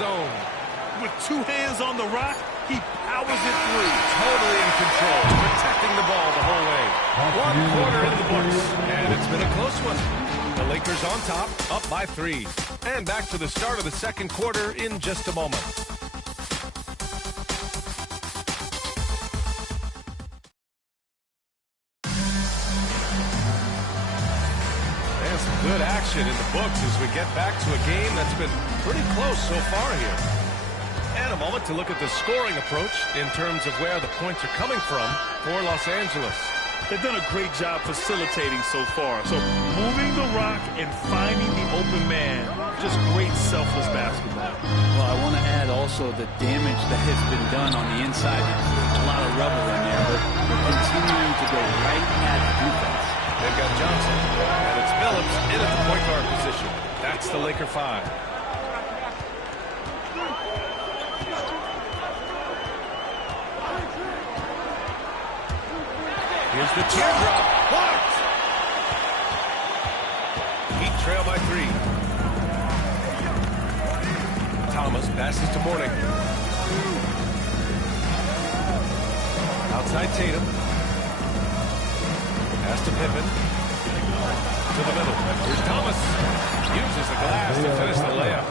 zone. With two hands on the rock, he powers it through. Totally in control, protecting the ball the whole way. 1 quarter in the books, and it's been a close one. The Lakers on top, up by 3. And back to the start of the second quarter in just a moment. And some good action in the books as we get back to a game that's been pretty close so far here. And a moment to look at the scoring approach in terms of where the points are coming from for Los Angeles. They've done a great job facilitating so far. So moving the rock and finding the open man, just great selfless basketball. Well, I want to add also the damage that has been done on the inside. A lot of rubble in there, but we're continuing to go right at defense. They've got Johnson, and it's Phillips in at the point guard position. That's the Laker 5. Here's the teardrop. Blocked. Heat trail by 3. Thomas passes to Mourning. Outside Tatum. Pass to Pippen. To the middle. Here's Thomas. Uses the glass to finish the layup.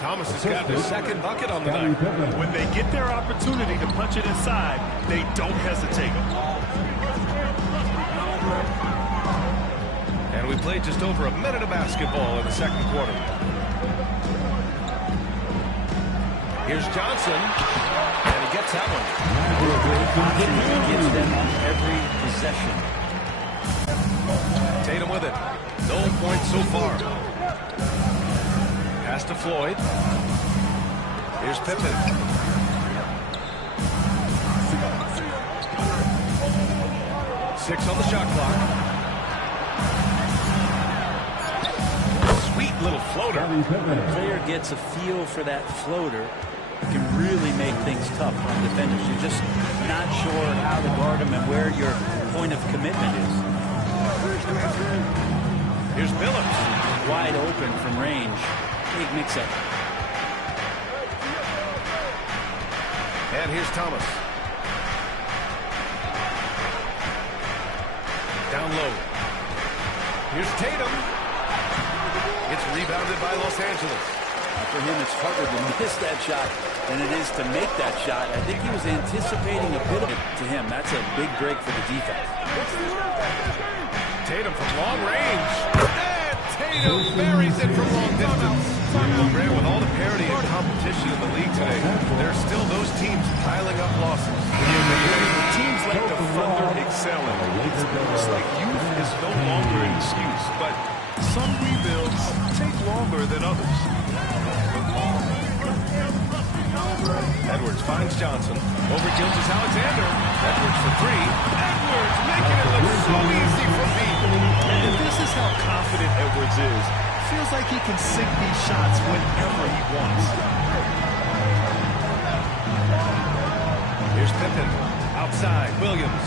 Thomas has gotten his second bucket on the night. When they get their opportunity to punch it inside, they don't hesitate. And we played just over a minute of basketball in the second quarter. Here's Johnson, and he gets that one. He gets them on every possession. Tatum with it. No points so far. Pass to Floyd. Here's Pippen. Six on the shot clock. Sweet little floater. When the player gets a feel for that floater, it can really make things tough on defenders. You're just not sure how to guard them and where your point of commitment is. Here's Phillips. Wide open from range. Big mix-up. And here's Thomas. Down low. Here's Tatum. It's rebounded by Los Angeles. For him, it's harder to miss that shot than it is to make that shot. I think he was anticipating a bit of it to him. That's a big break for the defense. Tatum from long range. And Tatum buries it from long distance. Well, Grant, with all the parity and competition in the league today, there are still those teams piling up losses. Teams like the Thunder excelling. It's almost like youth is no longer an excuse, but some rebuilds take longer than others. Edwards finds Johnson. Over Gilgeous-Alexander. Edwards for 3. Edwards making it look so easy from deep. And this is how confident Edwards is. Feels like he can sink these shots whenever he wants. Here's Pippen. Outside, Williams.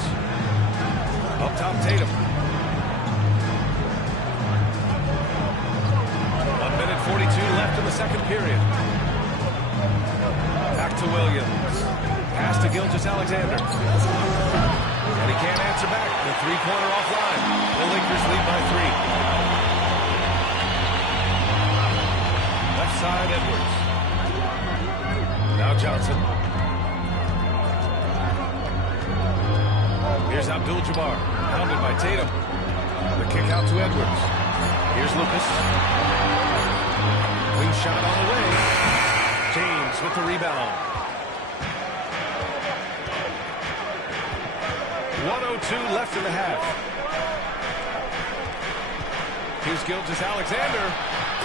Up top, Tatum. 1 minute 42 left in the second period. Back to Williams. Pass to Gilgeous-Alexander. And he can't answer back. The three-pointer offline. The Lakers lead by 3. Left side, Edwards. Now Johnson. Here's Abdul-Jabbar. Pounded by Tatum. The kick out to Edwards. Here's Lucas. Wing shot on the way. James with the rebound. 1:02 left in the half. Here's Gilgeous-Alexander.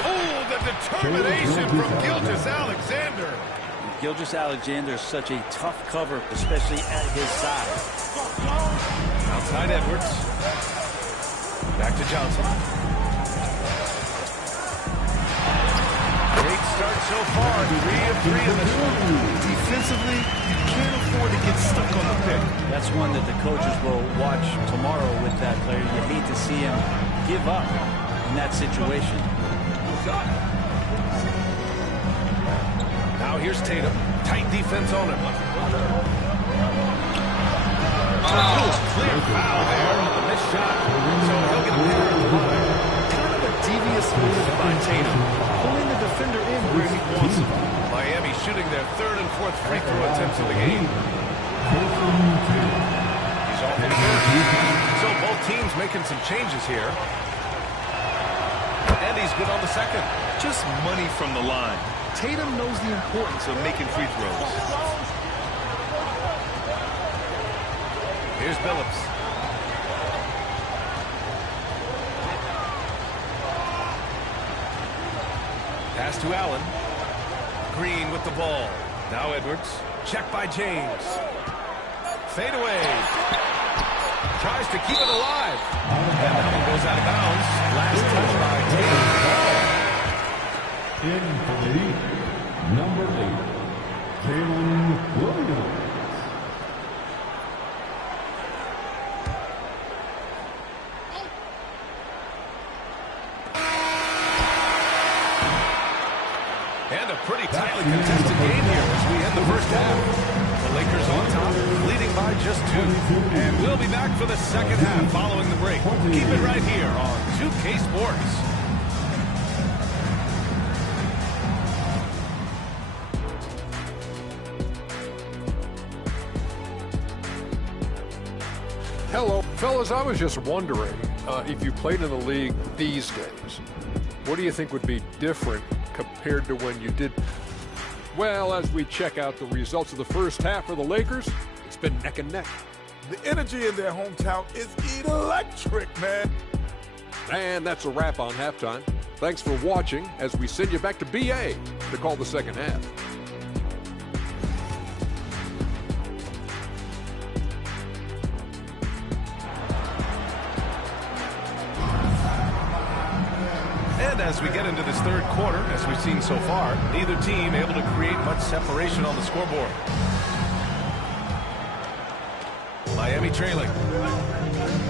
Oh, the determination from Gilgeous-Alexander. Gilgeous-Alexander is such a tough cover, especially at his size. Outside Edwards. Back to Johnson. Great start so far. 3 of 3 in this one. Defensively, you can't afford to get stuck on the pick. That's one that the coaches will watch tomorrow with that player. You hate to see him give up in that situation. Now here's Tatum. Tight defense on him. Clear foul there on the missed shot. So he'll get a pair at the line. Kind of a devious move by Tatum, pulling the defender in where he wants him. Miami shooting their third and fourth free throw attempts of the game. He's off in first. So both teams making some changes here. And he's good on the second. Just money from the line. Tatum knows the importance of making free throws. Here's Billups. Pass to Allen. Green with the ball. Now Edwards. Check by James. Fade away. Tries to keep it alive. And that one goes out of bounds. Last touch by Tatum. In for the number 8, Jalen Williams. And a pretty tightly contested game here as we end the first half. The Lakers on top, leading by just 2. And we'll be back for the second half following the break. Keep it right here on 2K Sports. Hello, fellas. I was just wondering if you played in the league these days, what do you think would be different compared to when you did? Well, as we check out the results of the first half for the Lakers, it's been neck and neck. The energy in their hometown is electric, man. And that's a wrap on halftime. Thanks for watching as we send you back to BA to call the second half. And as we get into this third quarter, as we've seen so far, neither team able to create much separation on the scoreboard. Miami trailing.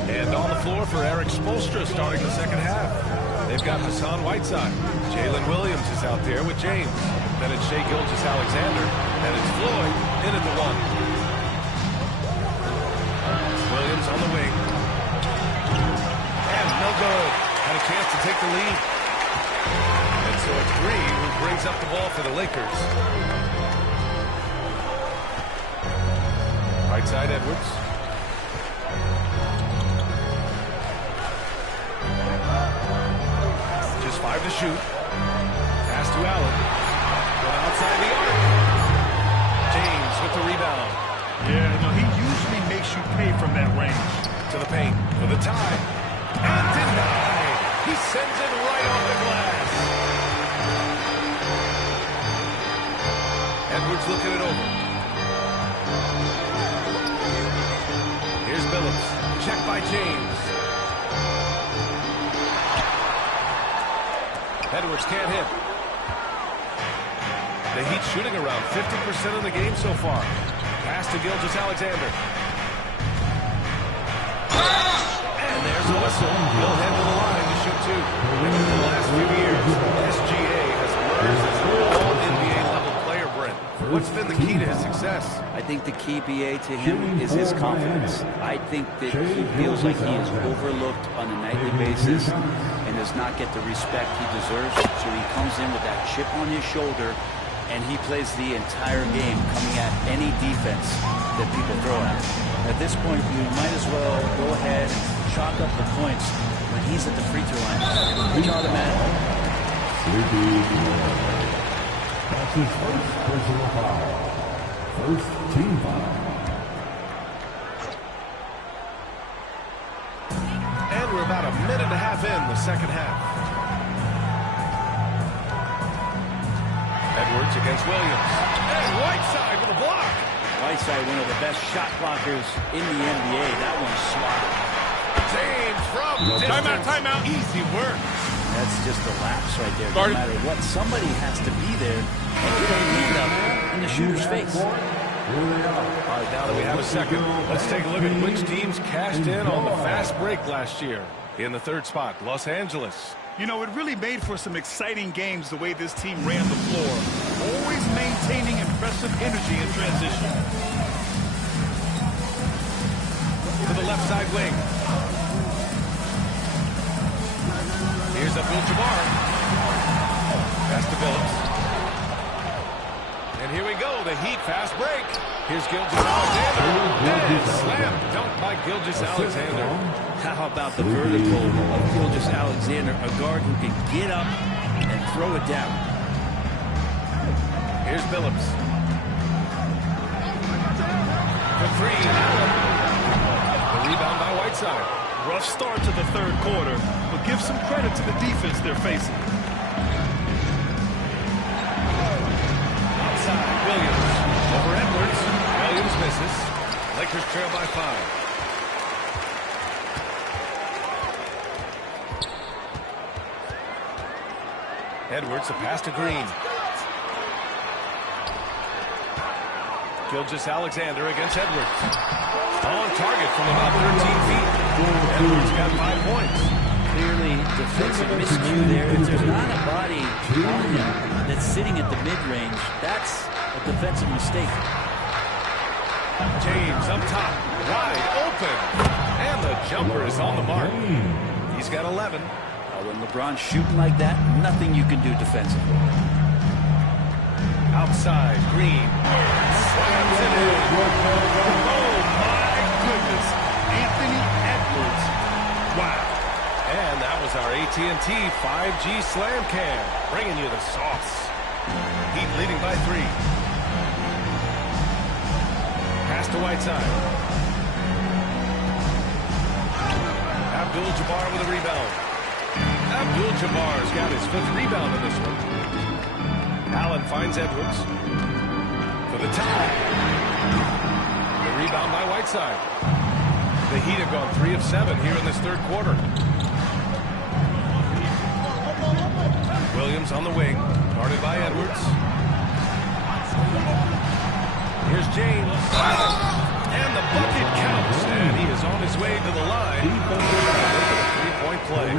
And on the floor for Eric Spoelstra starting the second half. They've got Hassan Whiteside. Jalen Williams is out there with James. Then it's Shai Gilgeous-Alexander. And it's Floyd in at the 1. Williams on the wing. And no good. Had a chance to take the lead. And so it's Green who brings up the ball for the Lakers. Right side Edwards. Just 5 to shoot. Pass to Allen. Going outside the arc. James with the rebound. Yeah, no, he usually makes you pay from that range. To the paint for the tie. And denied. He sends it right off the glass. Edwards looking it over. Here's Billups. Check by James. Edwards can't hit. The Heat shooting around 50% of the game so far. Pass to Gilgeous-Alexander. And there's a whistle. He'll head to the line to shoot 2. And over the last few years, SGA has emerged as an all-NBA level player, Brent. What's been the key to his success? I think the key, BA, to him is his confidence. I think that he feels like he is overlooked on a nightly basis and does not get the respect he deserves. So he comes in with that chip on his shoulder, and he plays the entire game coming at any defense that people throw at him. At this point, you might as well go ahead and chalk up the points when he's at the free throw line. It's automatic. That's his first personal foul. First team foul. And we're about a minute and a half in the second half. Edwards against Williams. And Whiteside with a block. Whiteside, one of the best shot blockers in the NBA. That one's smart. James from distance. Timeout. Easy work. That's just a lapse right there. No matter what, somebody has to be there and get a hand up in the shooter's face. All right, now that we have a second, let's take a look at which teams cashed in on the fast break last year. In the third spot, Los Angeles. You know, it really made for some exciting games the way this team ran the floor, always maintaining impressive energy in transition. To the left side wing. Here's Abdul-Jabbar. Pass to Phillips. And here we go, the Heat fast break. Here's Gilgeous-Alexander. And slam dunk by Gilgeous-Alexander. How about the vertical of Gilgeous-Alexander, a guard who can get up and throw it down. Here's Phillips. For three, Allen. The rebound by Whiteside. Rough start to the third quarter, but give some credit to the defense they're facing. Outside, Williams. Over Edwards. Williams misses. Lakers trail by 5. Edwards, a pass to Green. Gilgeous-Alexander against Edwards. On target from about 13 feet. Edwards got 5 points. Clearly defensive miscue there. If there's not a body on him that's sitting at the mid-range, that's a defensive mistake. James up top, wide open. And the jumper is on the mark. He's got 11. When LeBron's shooting like that, nothing you can do defensively. Outside, Green. Slams it in. Oh, my goodness. Anthony Edwards. Wow. And that was our AT&T 5G Slam Cam, bringing you the sauce. Heat leading by 3. Pass to Whiteside. Abdul-Jabbar with a rebound. Abdul-Jabbar's got his 5th rebound in this one. Allen finds Edwards. For the tie. The rebound by Whiteside. The Heat have gone 3 of 7 here in this third quarter. Williams on the wing, guarded by Edwards. Here's James. And the bucket counts. And he is on his way to the line. Three-point play.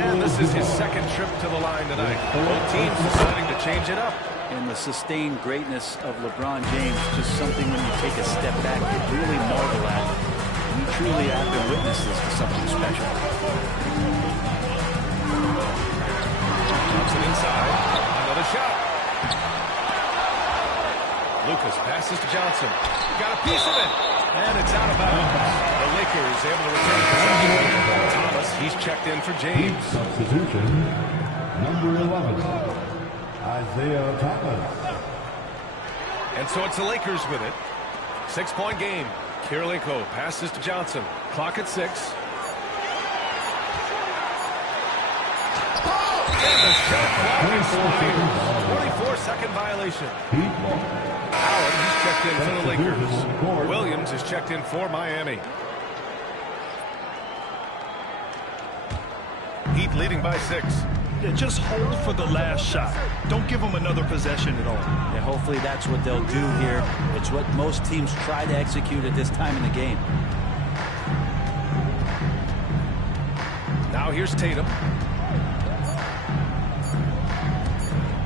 And this is his 2nd trip to the line tonight. Both teams deciding to change it up. And the sustained greatness of LeBron James, just something when you take a step back, you really marvel at. You truly have been witnesses to something special. Thompson inside. Another shot. Lucas passes to Johnson. Got a piece of it. And it's out of bounds. The Lakers able to return possession. Thomas, he's checked in for James. Substitution, number 11, Isaiah Thomas. And so it's the Lakers with it. 6-point game. Kirilenko passes to Johnson. Clock at 6. And the shot clock expires. 24-second violation. Allen, he's checked in for the Lakers. Williams is checked in for Miami. Heat leading by 6. Yeah, just hold for the last shot. Don't give them another possession at all. Yeah, hopefully that's what they'll do here. It's what most teams try to execute at this time in the game. Now here's Tatum.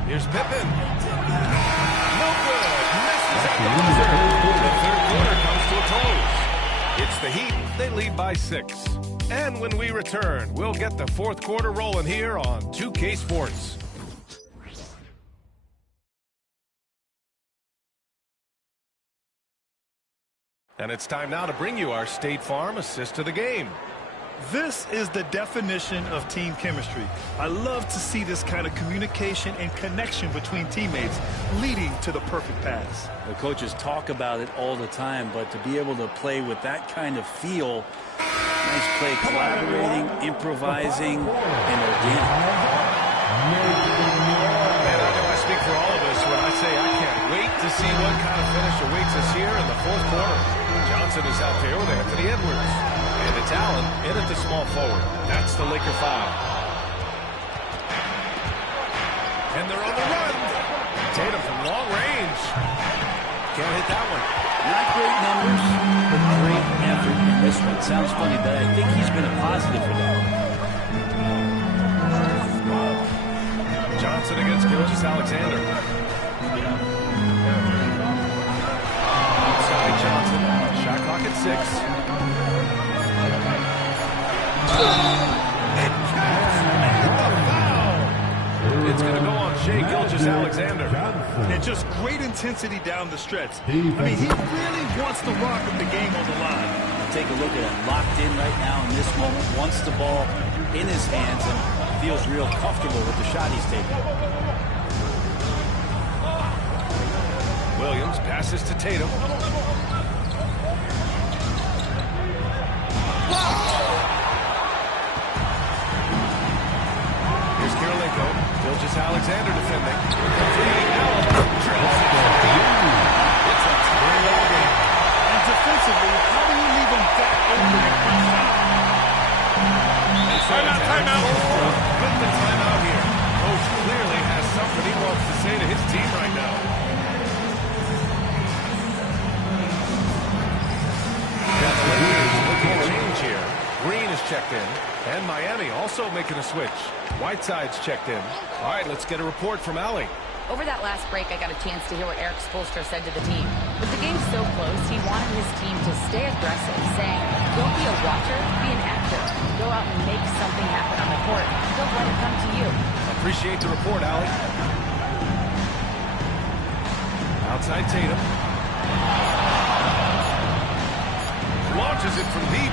Here's Pippen. No good. Misses at the buzzer. The third quarter comes to a close. It's the Heat. They lead by 6. And when we return, we'll get the fourth quarter rolling here on 2K Sports. And it's time now to bring you our State Farm assist to the game. This is the definition of team chemistry. I love to see this kind of communication and connection between teammates leading to the perfect pass. The coaches talk about it all the time, but to be able to play with that kind of feel, nice play, collaborating, improvising, and organic. And I know I speak for all of us when I say I can't wait to see what kind of finish awaits us here in the fourth quarter. Johnson is out there with Anthony Edwards. And it's Allen in at the small forward. That's the Laker foul. And they're on the run. Tatum from long range. Can't hit that one. Not great numbers, but great effort in this one. Sounds funny, but I think he's been a positive for them. Johnson against Gilgeous-Alexander. Outside Johnson. Shot clock at 6. It's going to go on Shai Gilgeous-Alexander. And just great intensity down the stretch. I mean, he really wants to rock with the game on the line. Take a look at him, locked in right now in this moment, wants the ball in his hands and feels real comfortable with the shot he's taking. Williams passes to Tatum. Here's Kirilenko. Gilgeous-Alexander defending. It's a tie-ball game. And defensively, how do you leave him that open at Timeout. With the timeout here. Coach clearly has something he wants to say to his team right now. That's looking at change here. Green is checked in. And Miami also making a switch. Whiteside's checked in. All right, let's get a report from Allie. Over that last break, I got a chance to hear what Eric Spoelstra said to the team. With the game so close, he wanted his team to stay aggressive, saying, don't be a watcher, be an actor. Go out and make something happen on the court. Don't let it come to you. Appreciate the report, Allie. Outside Tatum. Launches it from deep.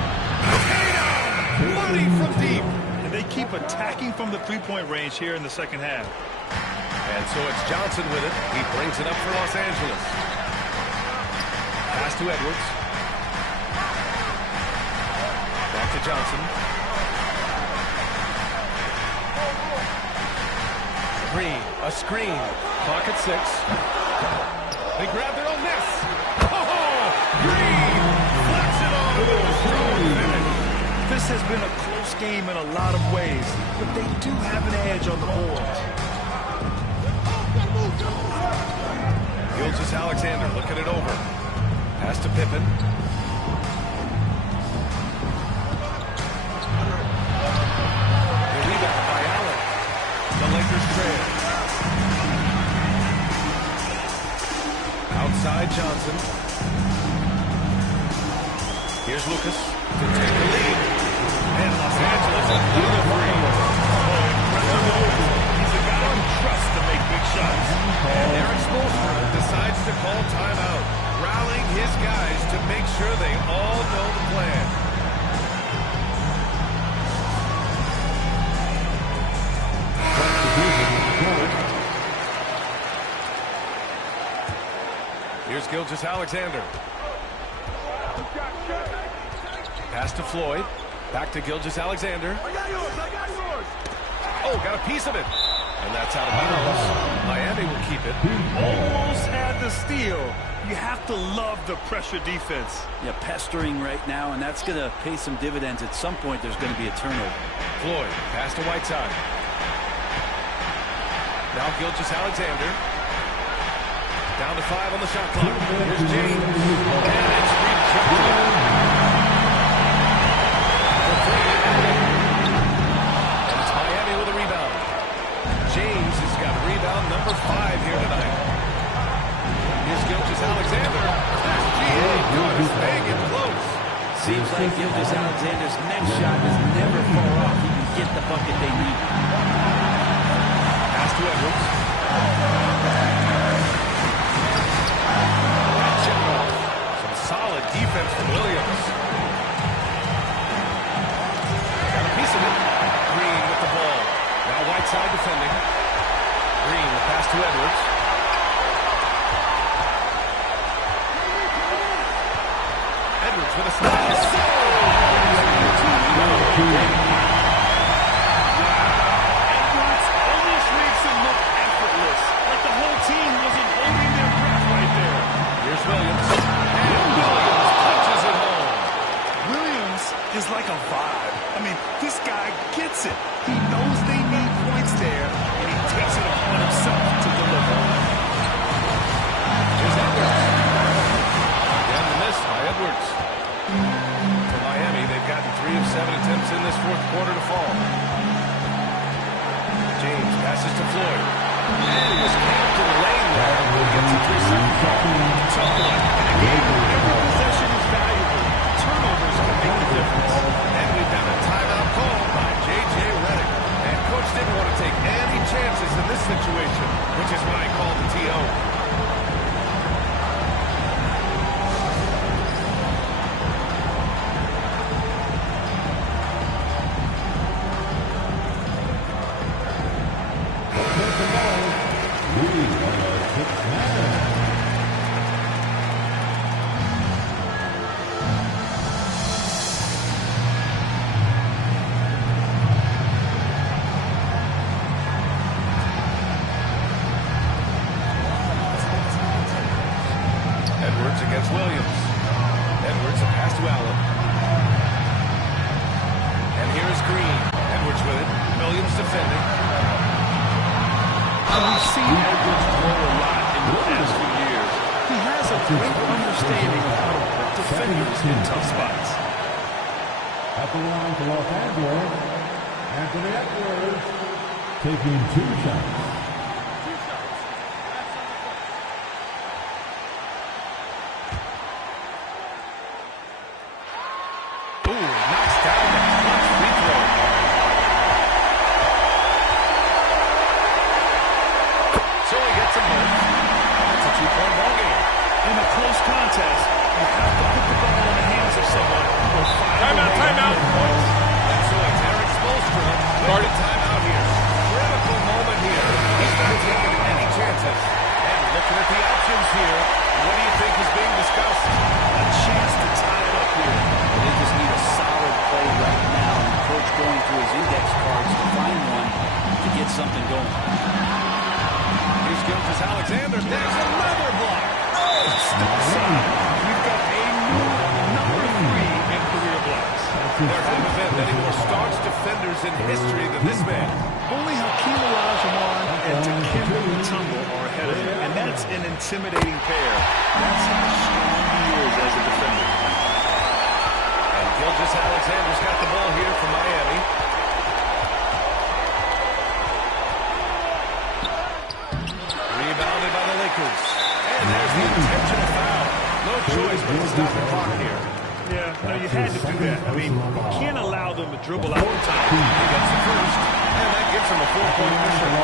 Tatum! Money from deep. And they keep attacking from the three-point range here in the second half. And so it's Johnson with it. He brings it up for Los Angeles. Pass to Edwards. Back to Johnson. Green, a screen. Clock at 6. They grab their own miss. Oh, Green flips it on with a strong finish. This has been a close game in a lot of ways, but they do have an edge on the boards. Gilgeous-Alexander looking it over. Pass to Pippen. The rebound by Allen. The Lakers trail. Outside Johnson. Here's Lucas to take the lead. And Los Angeles another three. He's a guy who trusts to make big shots. And Eric Spoelstra decides to call timeout, rallying his guys to make sure they all know the plan. Here's Gilgeous-Alexander. Pass to Floyd. Back to Gilgeous-Alexander. I got yours. Oh, got a piece of it. And that's out of bounds. Miami will keep it. Almost had the steal. You have to love the pressure defense. Yeah, pestering right now, and that's going to pay some dividends. At some point, there's going to be a turnover. Floyd, pass to Whiteside. Now Gilgeous-Alexander. Down to 5 on the shot clock. Here's James. And it's rejected. And it's Miami with a rebound. James has got rebound number 5 here tonight. Here's Gilgeous-Alexander. SGA is big and close. Seems like Gilgeous-Alexander's next shot is never far off. He can get the bucket they need. Pass to Edwards. Chip off. Some solid defense from Williams. Got a piece of it. Green with the ball. Now Whiteside defending. Green, the pass to Edwards. Edwards with a snap. Edwards almost makes it look effortless, like the whole team wasn't holding their breath right there. Here's Williams. And Williams punches it home. Williams is like a vibe. I mean, this guy gets it. He knows they need points there, and he takes it upon himself to deliver. was camped in the lane there. Gets a 3-second call. Tough one. In a game where every possession is valuable, turnovers can make the difference. And we've got a timeout called by J.J. Redick. And coach didn't want to take any chances in this situation, which is why he called the T.O. Edwards against Williams. Edwards, a pass to Allen. And here is Green. Edwards with it. Williams defending. We've seen Edwards grow a lot in the past few years. He has a great understanding of how to put defenders in tough spots. At the line for Los Angeles, Anthony Edwards taking 2 shots. Something going. Here's Gilgeous-Alexander. There's another block. Oh, step aside. We've got a new number 3 in career blocks. There haven't been many more staunch defenders in history than this man. Only Hakeem Olajuwon and Dikembe Mutombo are ahead of him, and that's an intimidating pair. That's how strong he is as a defender. And Gilgeous-Alexander's got the ball here for Miami. Rebounded by the Lakers. And there's the intentional foul. No choice but to stop the clock here. Yeah, no, you had to do that. I mean, you can't allow them to dribble out the time. He gets the first, and that gives him a 4-point mission. And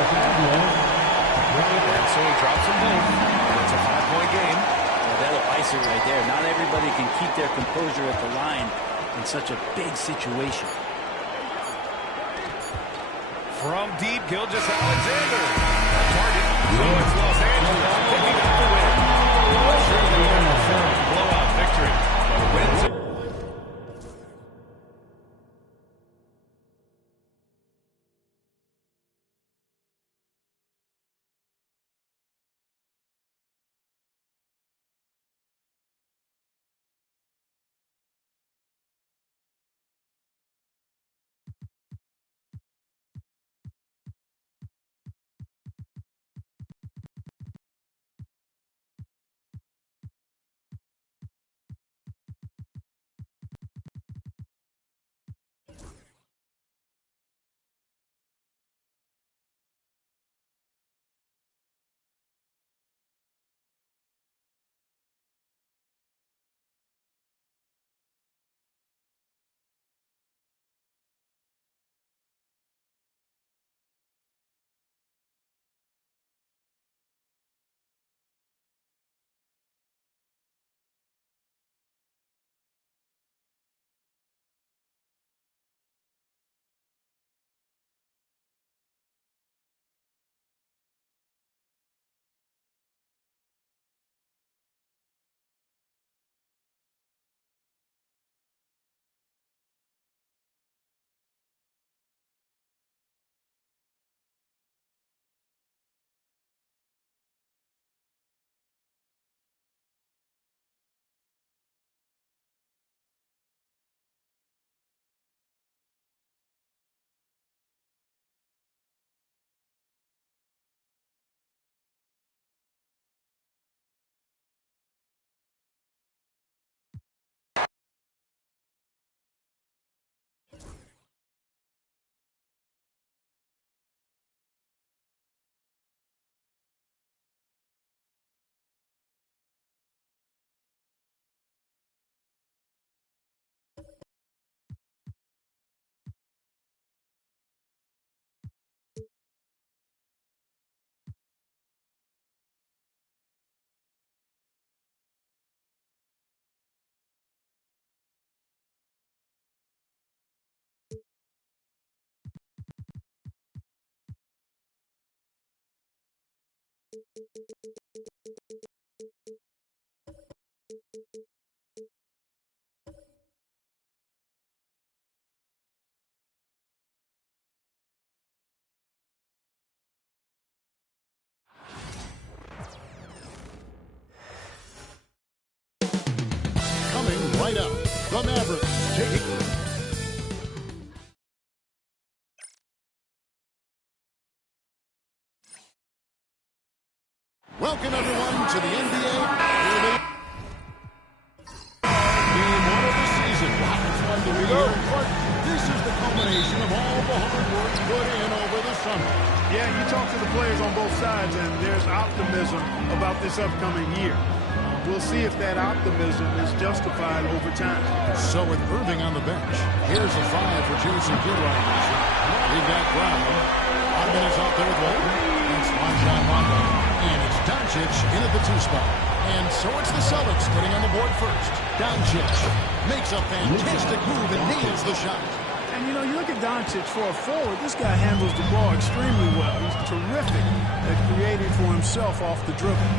so he drops them both. And it's a 5-point game. Well, that'll ice it right there. Not everybody can keep their composure at the line in such a big situation. From deep, Gilgeous-Alexander. A target. So it's Los Angeles picking up the win. Not sure they won a blowout victory, but wins Right up, the Mavericks taking. Welcome everyone to the NBA. Game 1 of the season. Wow, it's fun to be here. This is the culmination of all the hard work put in over the summer. Yeah, you talk to the players on both sides, and there's optimism about this upcoming year. We'll see if that optimism is justified over time. So with Irving on the bench, here's a 5 for Jason Kidd right now. We've got Brown. Rodman is out there with Walton. It's Rajon Rondo. And it's Doncic in at the 2 spot. And so it's the Celtics getting on the board first. Doncic makes a fantastic move and nails the shot. And, you know, you look at Doncic for a forward, this guy handles the ball extremely well. He's terrific at creating for himself off the dribble.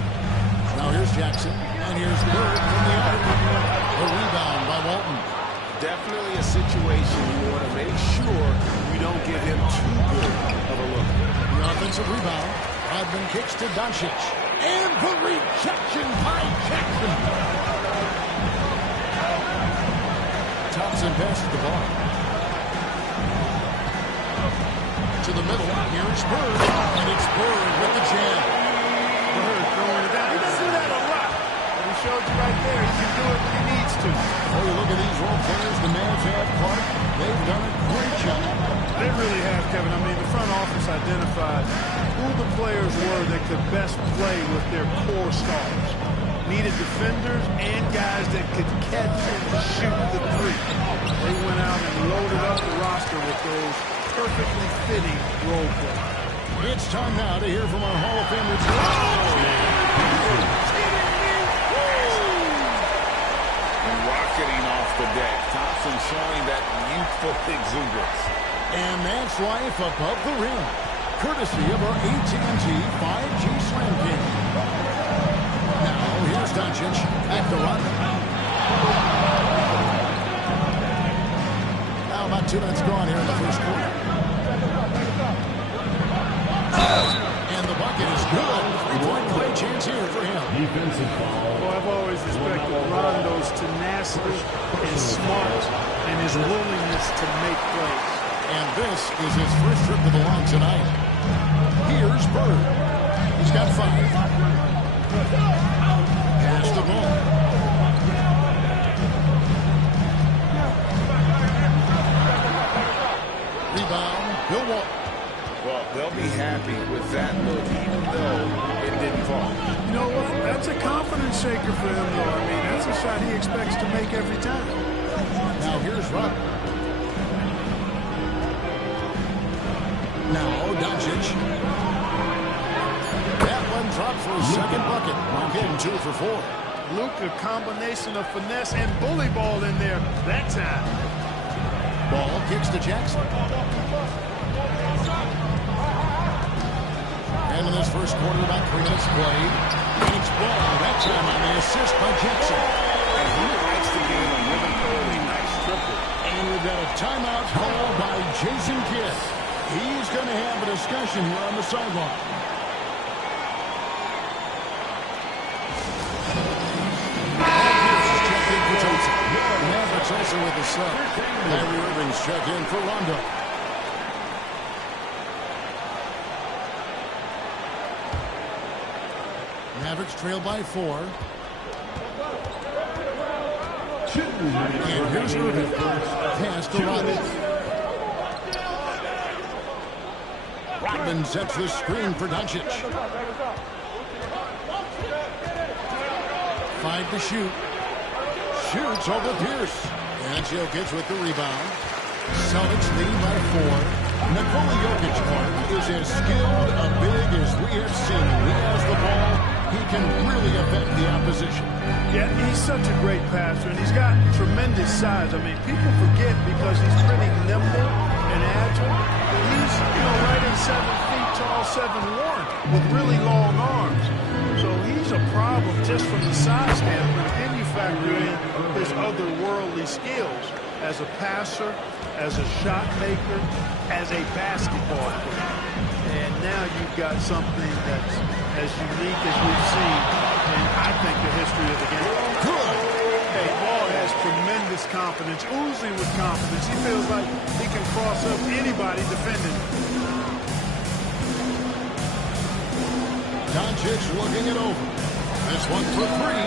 Now here's Jackson, and here's Bird from the arc. A rebound by Walton. Definitely a situation you want to make sure you don't give him too good of a look. The offensive rebound. Rodman kicks to Doncic. And the rejection by Jackson. Thompson passes the ball. To the middle. Here's Bird. And it's Bird with the jam. Bird throwing it down. He doesn't do that a lot. But he showed you right there. He can do it when he needs to. Oh, you look at these role players. The Mavs have Clark. They've done a great job. They really have, Kevin. I mean, the front office identified who the players were that could best play with their core stars. Needed defenders and guys that could catch and shoot the three. They went out and loaded up the roster with those perfectly fitting role players. It's time now to hear from our Hall of Famers. Rocketing off the deck. Thompson showing that youthful exuberance. And that's life above the rim. Courtesy of our AT&T 5G Slam King. Now, here's Doncic at the run. Now about 2 minutes gone here in the first quarter. And the bucket is good. 3-point play chance here for him. Defensive foul. Well, I've always respected Rondo's tenacity, his smarts, and his willingness to make plays. And this is his first trip to the line tonight. Here's Bird. He's got 5. Pass the ball. Rebound, Bill Walton. Well, they'll be happy with that look, even though it didn't fall. You know what? That's a confidence shaker for him, though. I mean, that's a shot he expects to make every time. Now here's Rodman. Now Doncic. That one dropped for a second bucket. Again, 2 for 4. Luka, combination of finesse and bully ball in there that time. Ball kicks to Jackson. And in this first quarter, about 3 minutes played. And it's ball. That time on the assist by Jackson. And he likes the game on rhythm early. Nice triple. And we've got a timeout called by Jason Kidd. He's going to have a discussion here on the sideline. Mavericks also with the sub. Kyrie Irving's check in for Rondo. Mavericks trail by 4. And here's Irving. Pass to Rodman. Rodman sets the screen for Doncic. 5 to shoot. Shoots over Pierce. And Jokic with the rebound. Celtics lead by 4. Nikola Jokic, Clark, is as skilled a big as we have seen. He has the ball. He can really affect the opposition. Yeah, he's such a great passer, and he's got tremendous size. I mean, people forget because he's pretty nimble and agile. He's, right at 7 feet tall, 7'1", with really long arms. he's a problem just from the size standpoint. Then you factor in his otherworldly skills as a passer, as a shot maker, as a basketball player. And now you've got something that's as unique as we've seen in, I think, the history of the game. Good. Hey, Ball has tremendous confidence, oozing with confidence. He feels like he can cross up anybody defending him. Doncic looking it over. This one for three.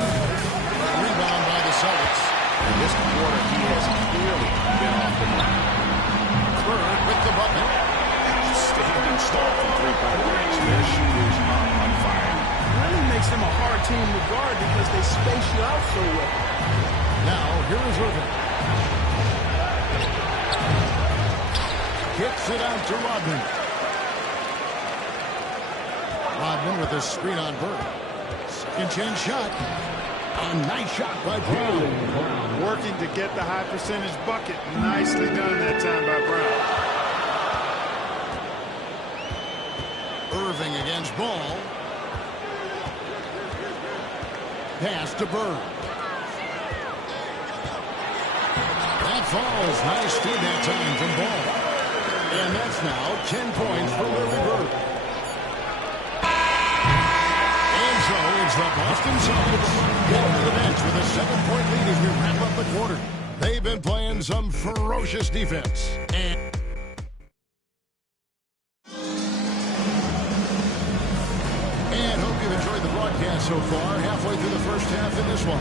Rebound by the Celtics. In this quarter, he has clearly been off the mark. Bird with the bucket. Standing start from three-point range. Their shooters are on fire. It really makes them a hard team to guard because they space you out so well. Now, here is Irving. Kicks it out to Rodman. Rodman with a screen on Bird. Second chance shot. A nice shot by Brown. Working to get the high percentage bucket. Nicely done that time by Brown. Irving against Ball. Pass to Bird. That falls. Nice feed that time from Ball. And that's now 10 points for Larry Bird. And so it's the Boston Celtics heading to the bench with a 7-point lead as we wrap up the quarter. They've been playing some ferocious defense. And hope you've enjoyed the broadcast so far. Halfway through the first half in this one.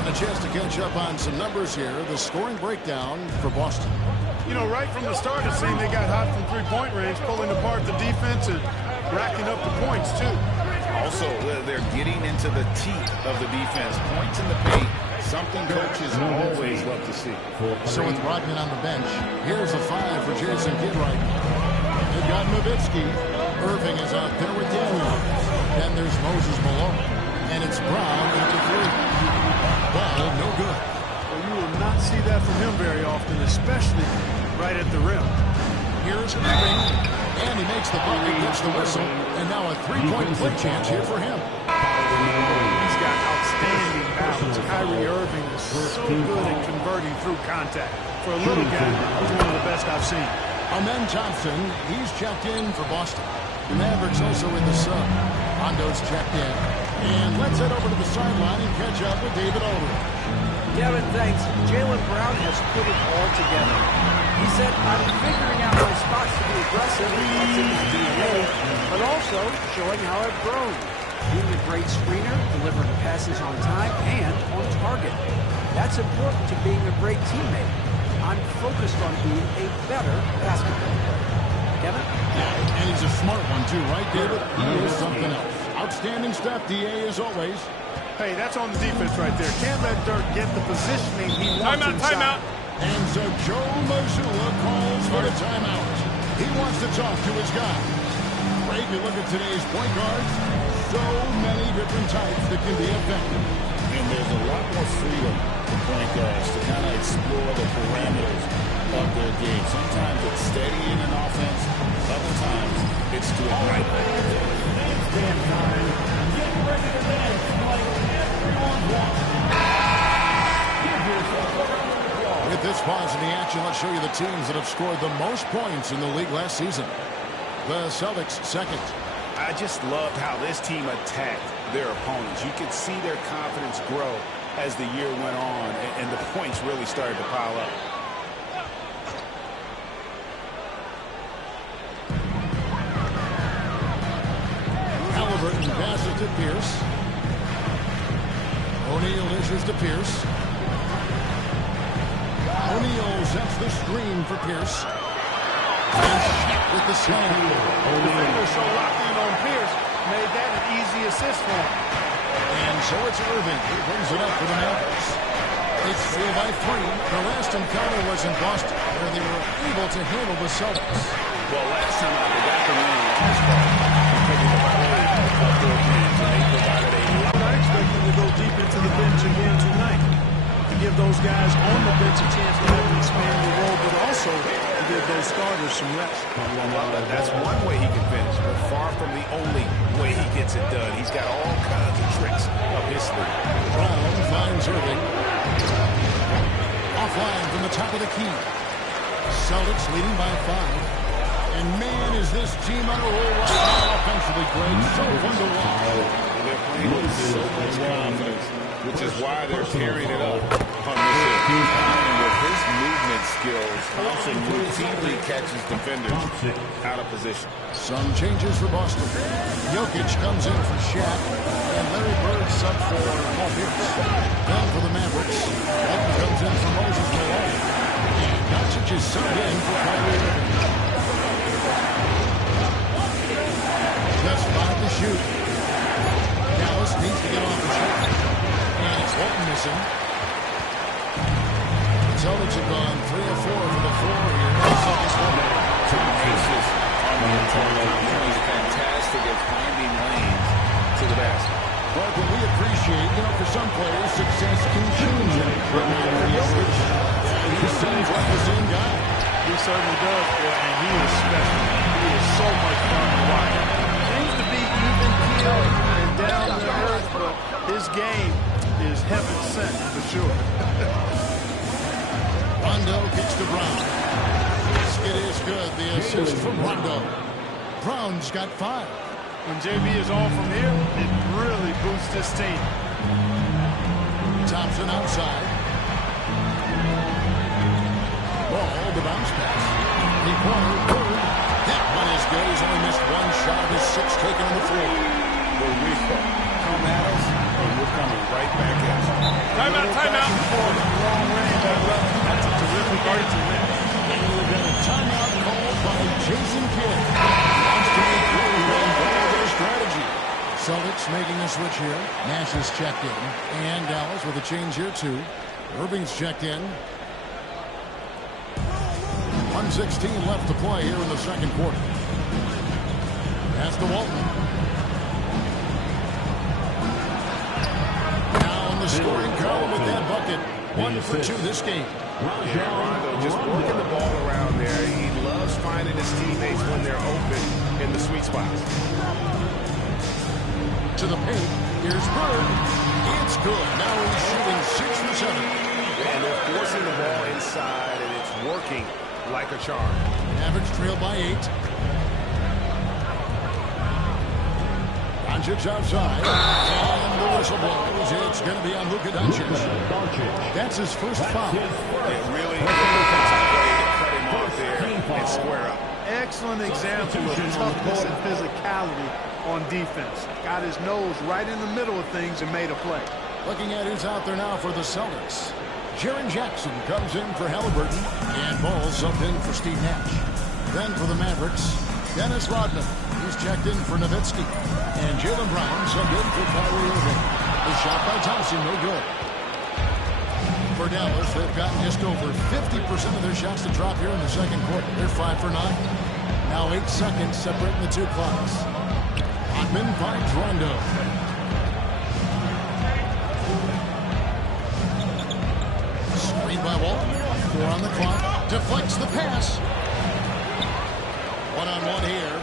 And a chance to catch up on some numbers here. The scoring breakdown for Boston. You know, right from the start, it seemed they got hot from three-point range, pulling apart the defense and racking up the points, too. Also, they're getting into the teeth of the defense. Points in the paint. Something coaches always love to see. So with Rodman on the bench, here's a 5 for Jason Kidd-Wright. They've got Nowitzki. Irving is out there with Daniels. Then there's Moses Malone. And it's Brown at the 3. Ball, no good. Well, you will not see that from him very often, especially right at the rim. Here's Irving. And he makes the bucket, gets the whistle. And now a 3-point play chance here for him. He's got outstanding balance. Kyrie Irving is so good at converting through contact. For a little guy, he's one of the best I've seen. Amen Thompson, he's checked in for Boston. The Mavericks also with the sub. Hondo's checked in. And let's head over to the sideline and catch up with David Aldridge. Kevin, thanks. Jaylen Brown has put it all together. He said, I'm figuring out my spots to be aggressive, that's in his DNA, but also showing how I've grown. Being a great screener, delivering passes on time and on target. That's important to being a great teammate. I'm focused on being a better basketball player. Kevin? Yeah, and he's a smart one too, right, David? He is something else. Outstanding stuff, DA, as always. Hey, that's on the defense right there. Can't let Dirk get the positioning he wants inside. Timeout. And so Joe Mazzulla calls for a timeout. He wants to talk to his guy. Ray, you look at today's point guards, so many different types that can be effective. And there's a lot more freedom for point guards to kind of explore the parameters of their game. Sometimes it's steadying an offense. Other times it's to ignite. Stand time. Get ready to dance like everyone wants. With this pause in the action, let's show you the teams that have scored the most points in the league last season. The Celtics second. I just loved how this team attacked their opponents. You could see their confidence grow as the year went on, and the points really started to pile up. Halliburton passes to Pierce. O'Neal issues to Pierce. O'Neal sets the screen for Pierce. And with the slam. Defender so locked in on Pierce, made that an easy assist for him. And so it's Irving who brings it up for the Mavericks. It's 3-by-3. The last encounter was in Boston, where they were able to handle the Celtics. Well, last time out, they got the win in large part because of the quality of their games, and they provided a lot. I expect them to go deep into the bench again tonight to give those guys on the bench a chance to have an expanded role, but also to give those starters some rest. Well, that's one way he can finish, but far from the only way he can gets it done. He's got all kinds of tricks up his sleeve. Brown finds Irving. Offline from the top of the key. Celtics leading by 5. And man, is this team on a roll right now offensively, Greg. So fun to watch. They're playing with so much confidence, which is why they're carrying it up on this end. And with his movement skills, Thompson routinely catches defenders out of position. Some changes for Boston. Jokic comes in for Shaq, and Larry Bird sub for Paul Pierce. Then for the Mavericks, Walton comes in for Moses Malone. And Doncic is subbed in for Kyrie Irving. Just 5 to shoot. Dallas needs to get off the shot. And it's Walton missing. The Celtics have gone 3 of 4 for the 4 here. Celtics win. 2 aces on the entire game. He's fantastic at finding lanes to the basket. But what we appreciate, for some players, success can change it. But for Jokic, he seems like the same guy. He certainly does, and he is special. He is so much fun to watch. Seems to be even keeled and down to earth, but his game is heaven sent for sure. Rondo kicks to Brown. It is good. The assist from Rondo. Brown's got 5. When JB is on from here, it really boosts his team. Thompson outside. Ball, the bounce pass. He cornered Bird. That one is good. He's only missed 1 shot of his 6 taken on the floor. But we come at us, and we're coming right back at us. Timeout, timeout. That's a terrific argument. Timeout called by Jason Kidd. Wants to make clear and follow their strategy. Celtics making a switch here. Nash is checked in. And Dallas with a change here too. Irving's checked in. 1:16 left to play here in the second quarter. Pass to Walton. Now in the scoring column with that bucket. 1 for 2 this game. Rondo just working the ball around there. He loves finding his teammates when they're open in the sweet spots. To the paint. Here's Bird. It's good. Now he's shooting 6 for 7. And they're forcing the ball inside, and it's working like a charm. Average trail by 8. Doncic outside. And the whistle blows. It's going to be on Luka Doncic. That's his first foul. It really defensive play to cut him off there and square up. Excellent example of toughness and physicality on defense. Got his nose right in the middle of things and made a play. Looking at who's out there now for the Celtics. Jaren Jackson comes in for Halliburton. And Ball subbed in for Steve Nash. Then for the Mavericks, Dennis Rodman. He's checked in for Nowitzki. And Jaylen Brown subbed in for Kyrie Irving. The shot by Thompson, no good. For Dallas, they've gotten just over 50% of their shots to drop here in the second quarter. They're 5 for 9. Now 8 seconds separating the 2 clocks. Rodman finds Rondo. Screen by Walton. 4 on the clock. Deflects the pass. 1-on-1 here.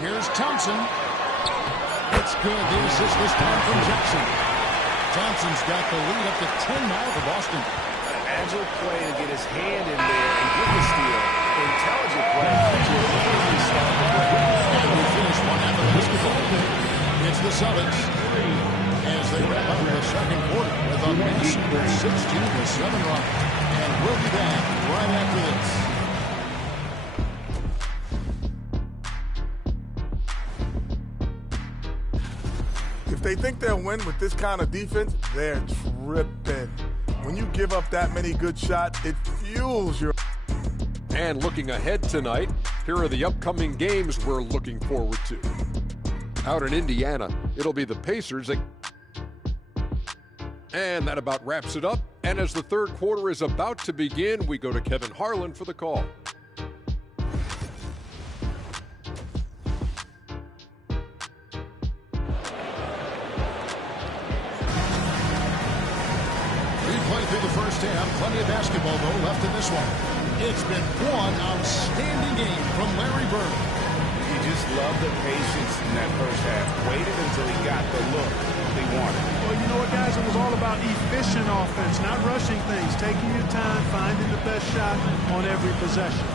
Here's Thompson. It's good. The assist this time from Jackson. Thompson's got the lead up to 10 now for Boston. An agile play to get his hand in there and get the steal. Intelligent play to immediately start the play. And we finish one half of basketball. It's the Celtics as they wrap up the second quarter with a Minnesota 16-7 run. And we'll be back right after this. If they think they'll win with this kind of defense, they're tripping. When you give up that many good shots, it fuels your... And looking ahead tonight, here are the upcoming games we're looking forward to. Out in Indiana, it'll be the Pacers. And that about wraps it up. And as the third quarter is about to begin, we go to Kevin Harlan for the call. Through the first half, plenty of basketball though left in this one. It's been one outstanding game from Larry Bird. You just love the patience in that first half. Waited until he got the look they wanted. Well, you know what, guys? It was all about efficient offense, not rushing things, taking your time, finding the best shot on every possession.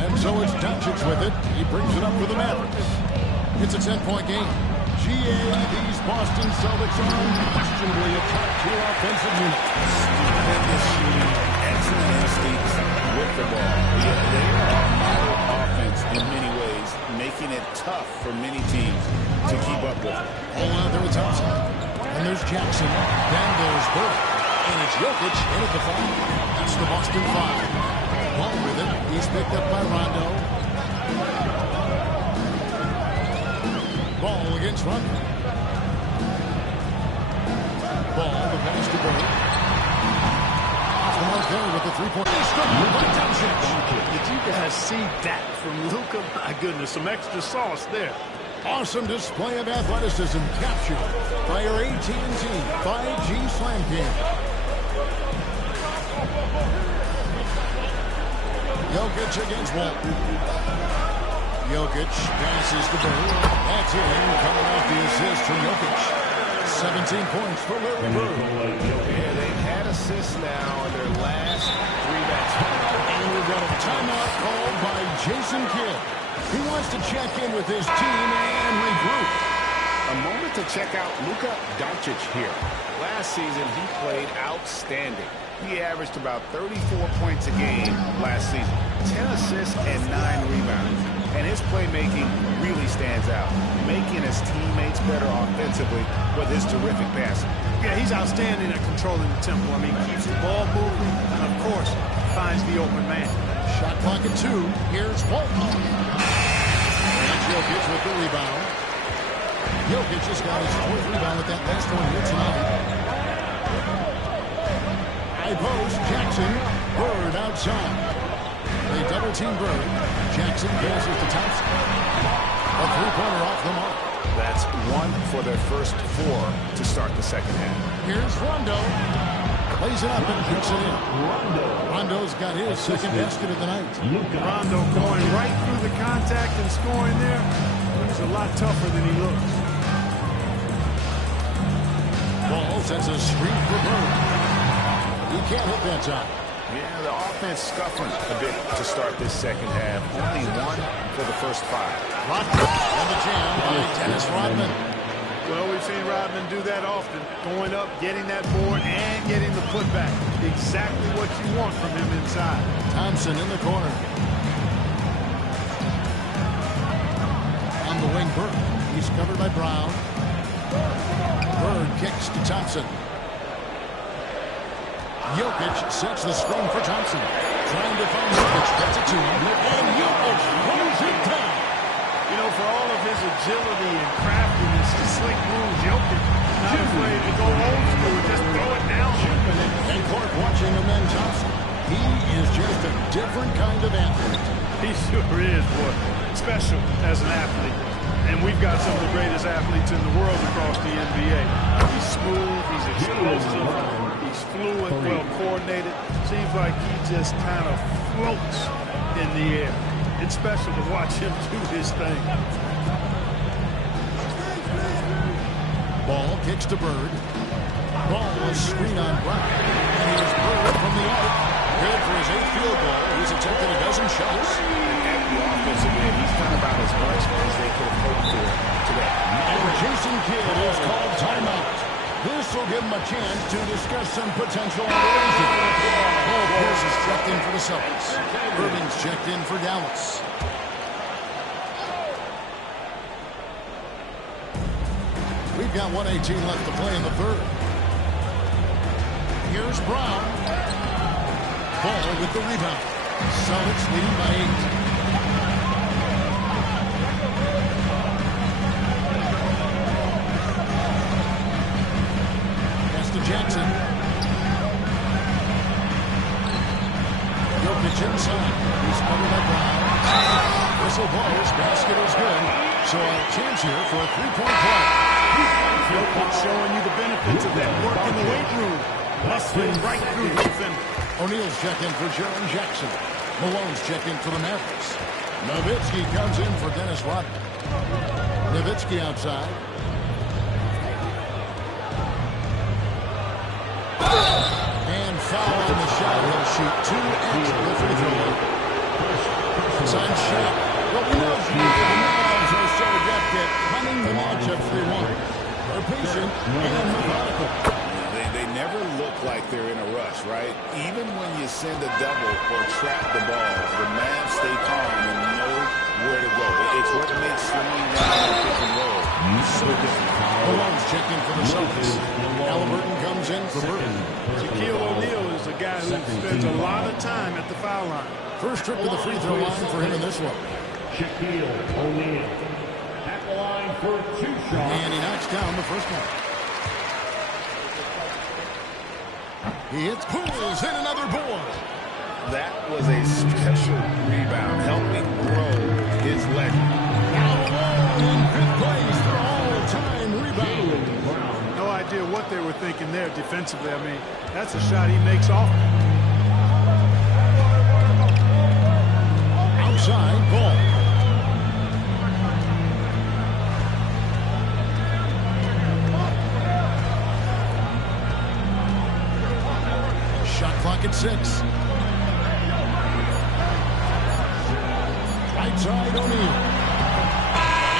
And so it's Doncic with it. He brings it up for the Mavericks. It's a 10-point game. These Boston Celtics are unquestionably a top-tier offensive unit. Stupendous shooting, excellent instincts with the ball. Yeah, they are a model offense in many ways, making it tough for many teams to keep up with it. All out there with Thompson. And there's Jackson. Then there's Burke. And it's Jokic in at the 5. That's the Boston 5. Ball with it. He's picked up by Rondo. Ball against Rondo. Ball, the pass to Burke. Off the mark there with the three-point. Did you guys see that from Luka? My goodness, some extra sauce there. Awesome display of athleticism captured by our AT&T 5G Slam King. Jokic against Walton. Jokic passes to Bird. That's in, coming off the assist from Jokic. 17 points for Larry Bird. Yeah, they've had assists now in their last 3 matches. And we've got a timeout called by Jason Kidd. He wants to check in with his team and regroup. A moment to check out Luka Doncic here. Last season, he played outstanding. He averaged about 34 points a game last season, 10 assists and 9 rebounds. And his playmaking really stands out, making his teammates better offensively with his terrific passing. Yeah, he's outstanding at controlling the tempo. I mean, keeps the ball moving, and of course, finds the open man. Shot clock at 2. Here's Walton. And Jokic with the rebound. Jokic just got his 4th rebound with that last one here tonight. High post, Jackson. Bird outside. They double-team Bird. Jackson passes to Thompson. A three-pointer off the mark. That's 1 for their first 4 to start the second half. Here's Rondo. Plays it up and kicks it in. Rondo's got his second basket of the night. Rondo going right through the contact and scoring there. He's a lot tougher than he looks. Ball sends a screen for Bird. He can't hit that time. Yeah, the offense scuffling a bit to start this second half. Only 1 for the first 5. Rodman and the jam by Dennis Rodman. Well, we've seen Rodman do that often. Going up, getting that board, and getting the putback. Exactly what you want from him inside. Thompson in the corner. On the wing, Burke. He's covered by Brown. Bird kicks to Thompson. Jokic sets the screen for Thompson. Trying to find Jokic. Gets it to him. And Jokic throws it down. You know, for all of his agility and craftiness to slick moves, Jokic not afraid to go old school, just throw it down. And Clark watching him and Thompson. He is just a different kind of athlete. He sure is, boy. Special as an athlete. And we've got some of the greatest athletes in the world across the NBA. He's smooth, he's explosive, he's fluid, well-coordinated. Seems like he just kind of floats in the air. It's special to watch him do his thing. Ball kicks to Bird. Ball is screen on Brown. And here's Bird from the arc. Good for his 8th field goal. He's attempted a dozen shots. At the offensive end, he's done about as much as they could have hoped for today. And Jason Kidd is called timeout. This will give him a chance to discuss some potential aberration. Paul Pierce is checked in for the Celtics. Irving's checked in for Dallas. We've got 1:18 left to play in the 3rd. Here's Brown. Ball with the rebound. Celtics leading by 8. Pass to Jackson. Jokic inside. He's covered by Brown. Whistle blows. Basket is good. So a chance here for a 3-point play. Jokic showing you the benefits of that work in the weight room. Bustling right through the defender. O'Neal's checked in for Jaron Jackson. Malone's checked in for the Mavericks. Nowitzki comes in for Dennis Rodman. Nowitzki outside. And foul on the shot. He'll shoot 2 at the free throw line. Sign shot. Well, we know the Mavs are so adept at hunting the matchup 3-1. They're patient and methodical. They never look like they're in a rush, right? Even when you send a double or trap the ball, the Mavs stay calm and know where to go. It's what makes slowing down the pick and roll so difficult. Malone's checking for the Celtics. Halliburton comes in for Burton. Shaquille O'Neal is a guy who spends a lot of time at the foul line. First trip to the free throw line for him in this one. Shaquille O'Neal at the line for 2 shots. And he knocks down the first one. He hits, pulls in another board. That was a special rebound, helping grow his legend. Now alone in 5th place for all-time rebound. No idea what they were thinking there defensively. I mean, that's a shot he makes off. Outside ball. Shot clock at 6. Right side O'Neal.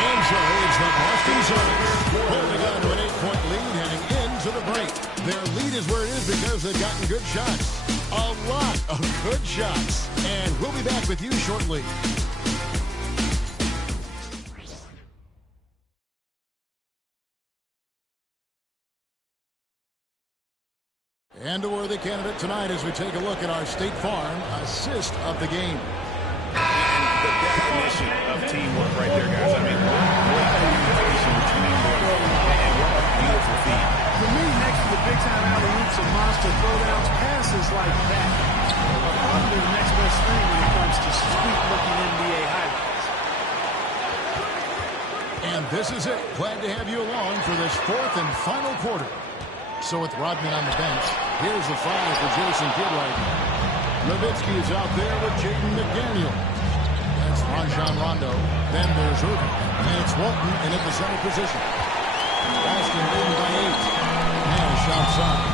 And so it's the Boston Celtics holding on to an 8-point lead heading into the break. Their lead is where it is because they've gotten good shots. A lot of good shots. And we'll be back with you shortly. And a worthy candidate tonight as we take a look at our State Farm assist of the game. And the definition of teamwork right there, guys. I mean, what communication, teamwork, and what a beautiful feat. For me, next to the big-time alley-oops and monster throwdowns, passes like that are probably the next best thing when it comes to sweet-looking NBA highlights. And this is it. Glad to have you along for this 4th and final quarter. So with Rodman on the bench, here's the 5 for Jason Kidd right now. Nowitzki is out there with Jaden McDaniel. That's Rajon Rondo. Then there's Irving. And it's Walton in at the center position. Boston leading by 8. Nash outside.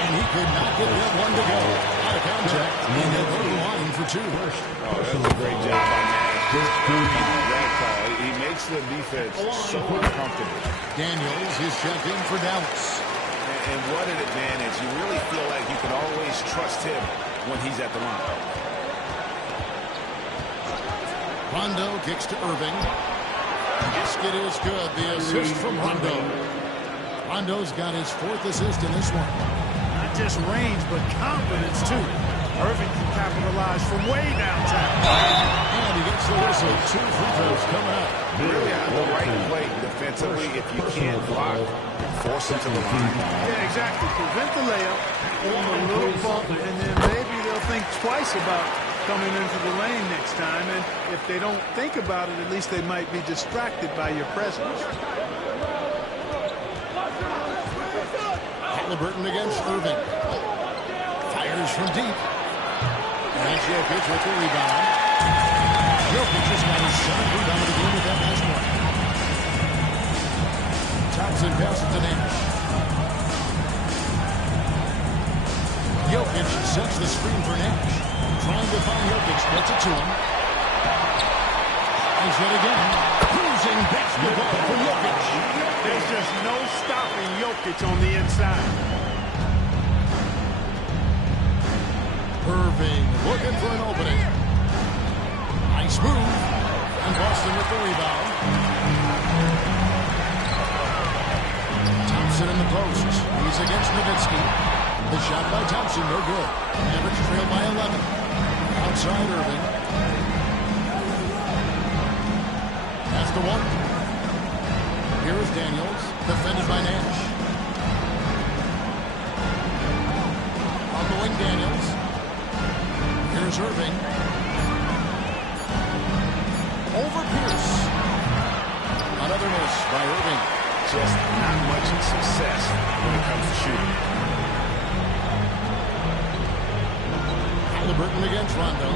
And he could not get that one to go. Out of contact. And he'll go to the line for 2. Oh, that's a great job by Nash. That call. He makes the defense so uncomfortable. Daniels is checked in for Dallas. And what an advantage. You really feel like you can always trust him when he's at the line. Rondo kicks to Irving. Basket is good. The assist from Rondo. Rondo's got his 4th assist in this one. Not just range, but confidence, too. Irving can capitalize from way downtown. And he gets the whistle. 2 free throws coming up. Really on the right play defensively. If you can't block, force him to the line. Yeah, exactly. Prevent the layup, give him a little bump, and then maybe they'll think twice about coming into the lane next time. And if they don't think about it, at least they might be distracted by your presence. Halliburton against Irving. Fires from deep. And Jokic with the rebound. Jokic has got his 7th rebound of the game with that last one. Thompson passes to Nash. Jokic sets the screen for Nash. Trying to find Jokic, splits it to him. He's yet again. Cruising basketball for Jokic. There's just no stopping Jokic on the inside. Irving looking for an opening. Nice move. And Boston with the rebound. Thompson in the post. He's against Nowitzki. The shot by Thompson, no good. Mavericks trail by 11. Outside Irving. That's the one. Here is Daniels, defended by Nash. On the wing, Daniels. Here's Irving. Over Pierce. Another miss by Irving. just not much success when it comes to shooting. Halliburton against Rondo.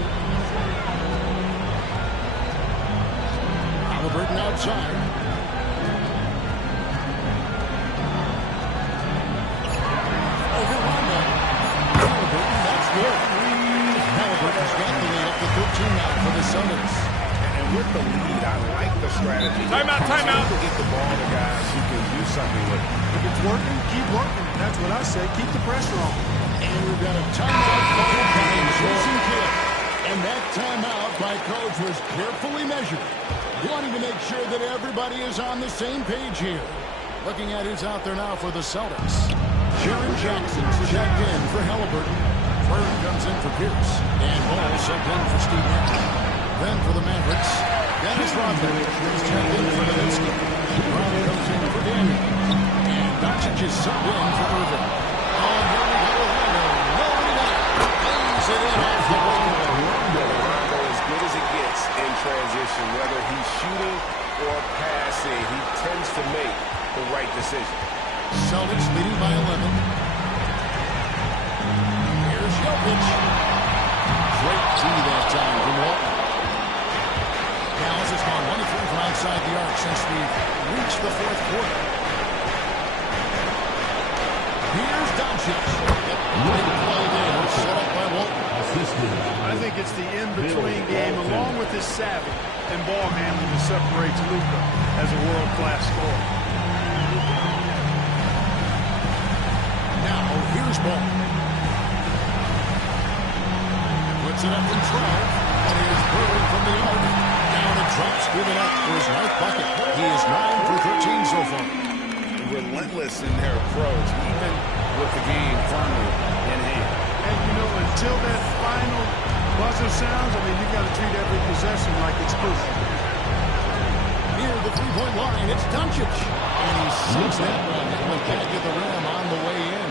Halliburton outside. Over Rondo. Halliburton, that's good. Halliburton's got the lead up to 13 now for the Celtics. And with the lead, I like the strategy. Timeout, timeout. To get the ball to guys who can do something with it. If it's working, keep working. That's what I say. Keep the pressure on. And we've got a timeout called by Jason Kidd. And that timeout by Coach was carefully measured, wanting to make sure that everybody is on the same page here. Looking at who's out there now for the Celtics. Jaren Jackson's checked in for Halliburton. Fern comes in for Pierce. And Ball subbed in for Steve Nash. Then for the Mavericks, Dennis Rodman is checked in for Nowitzki. Brown comes in for Daniel. And Doncic is subbed in for Irving. And here we go with Rondo. Nobody back. Plays it in off the wall. Rondo as good as it gets in transition, whether he's shooting or passing, he tends to make the right decision. Celtics leading by 11. Here's Jokic. Great D that time from Walton. Dallas has gone 1 of 3 from outside the arc since we've reached the fourth quarter. Here's Doncic. Great play there. Set up by Walton. I think it's the in-between game, along with his savvy and ball handling, that separates Luka as a world-class scorer. Now, here's Ball. Puts it up from 12. And here's Curry from the arc. Down and drops through the net for his ninth bucket. He is 9 for 13 so far. Relentless in their approach, even with the game firmly in hand. And, you know, until that final buzzer sounds, I mean, you've got to treat every possession like it's crucial. Near the three-point line, it's Doncic. And he sinks that one. That went back at the rim on the way in.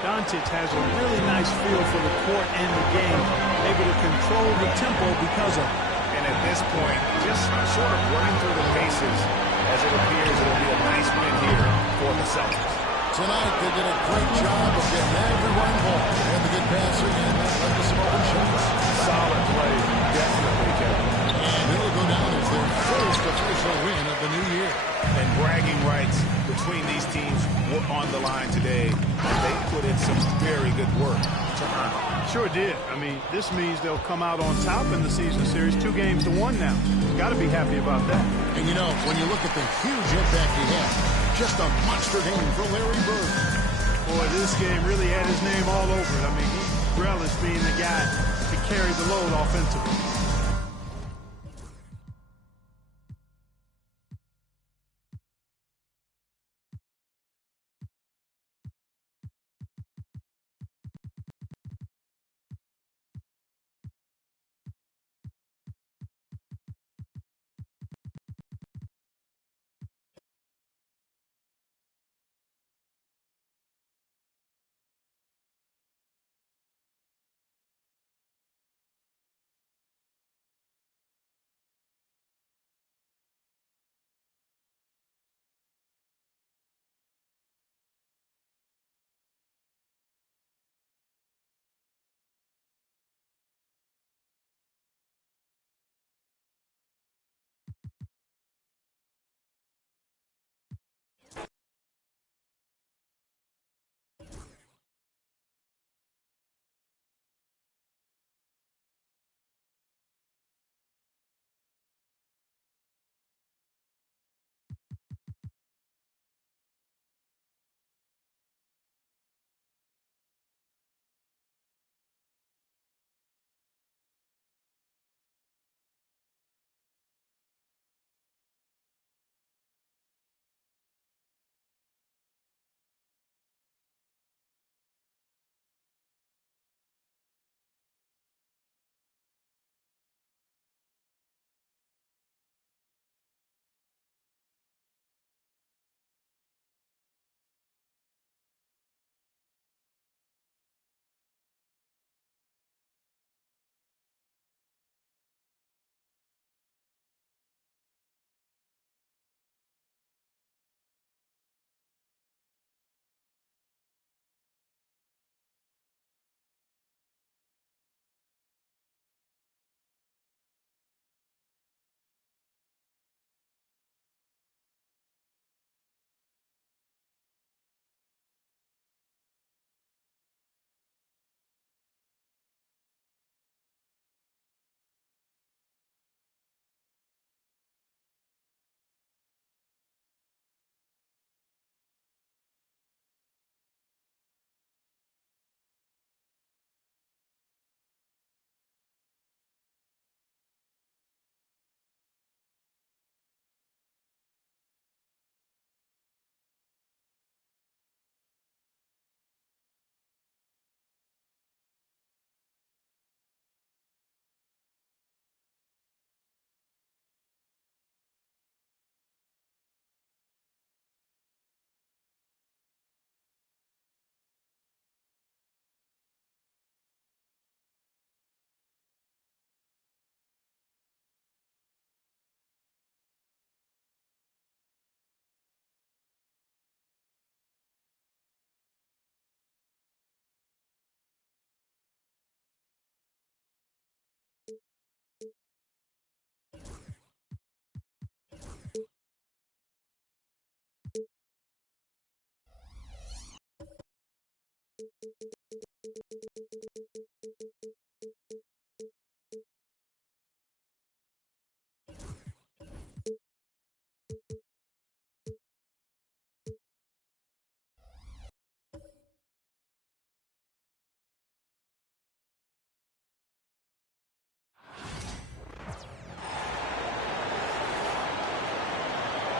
Doncic has a really nice feel for the court and the game, able to control the tempo because of it. And at this point, just sort of running through the paces as it appears it'll be a nice win here for the Celtics. Tonight, they did a great job of getting everyone involved. They had the good passing and that led to some open shots. Solid play, definitely, Kevin. And it'll go down as their first official win of the new year. And bragging rights between these teams were on the line today. And they put in some very good work to earn it. Sure did. I mean, this means they'll come out on top in the season series, 2-1 now. Got to be happy about that. And, you know, when you look at the huge impact he had, just a monster game for Larry Bird. Boy, this game really had his name all over it. I mean, he relished being the guy to carry the load offensively.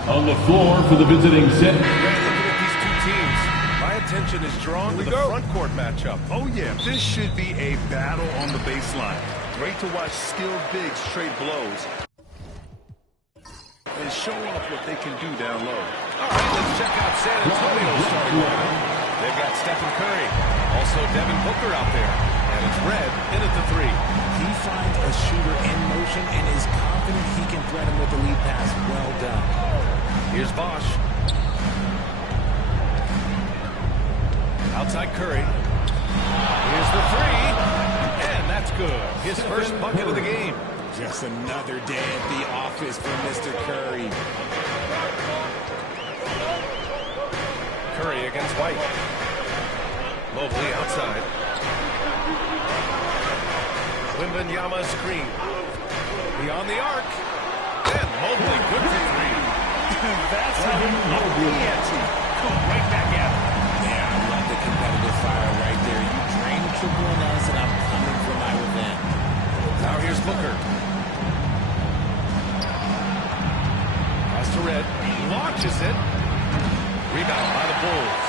On the floor for the visiting set. Looking at these two teams, my attention is drawn to the front court matchup. Oh, yeah, this should be a battle on the baseline. Great to watch skilled bigs trade blows and show off what they can do down low. All right, let's check out San Antonio's starting lineup. They've got Stephen Curry, also Devin Booker out there, and it's Red in at the three. He finds a shooter in motion and is confident he can thread him with the lead pass. Well done. Here's Bosch. Outside Curry. Here's the three. And that's good. His first bucket of the game. Just another day at the office for Mr. Curry. Curry against White. Mobley outside. Wembanyama screen. Beyond the arc. And Mobley good for three. That's how you know come right back at him. Yeah, I love the competitive fire right there. You drain the triple on us, and I'm coming for my revenge. Now here's Booker. Pass to Red. Launches it. Rebound by the Bulls.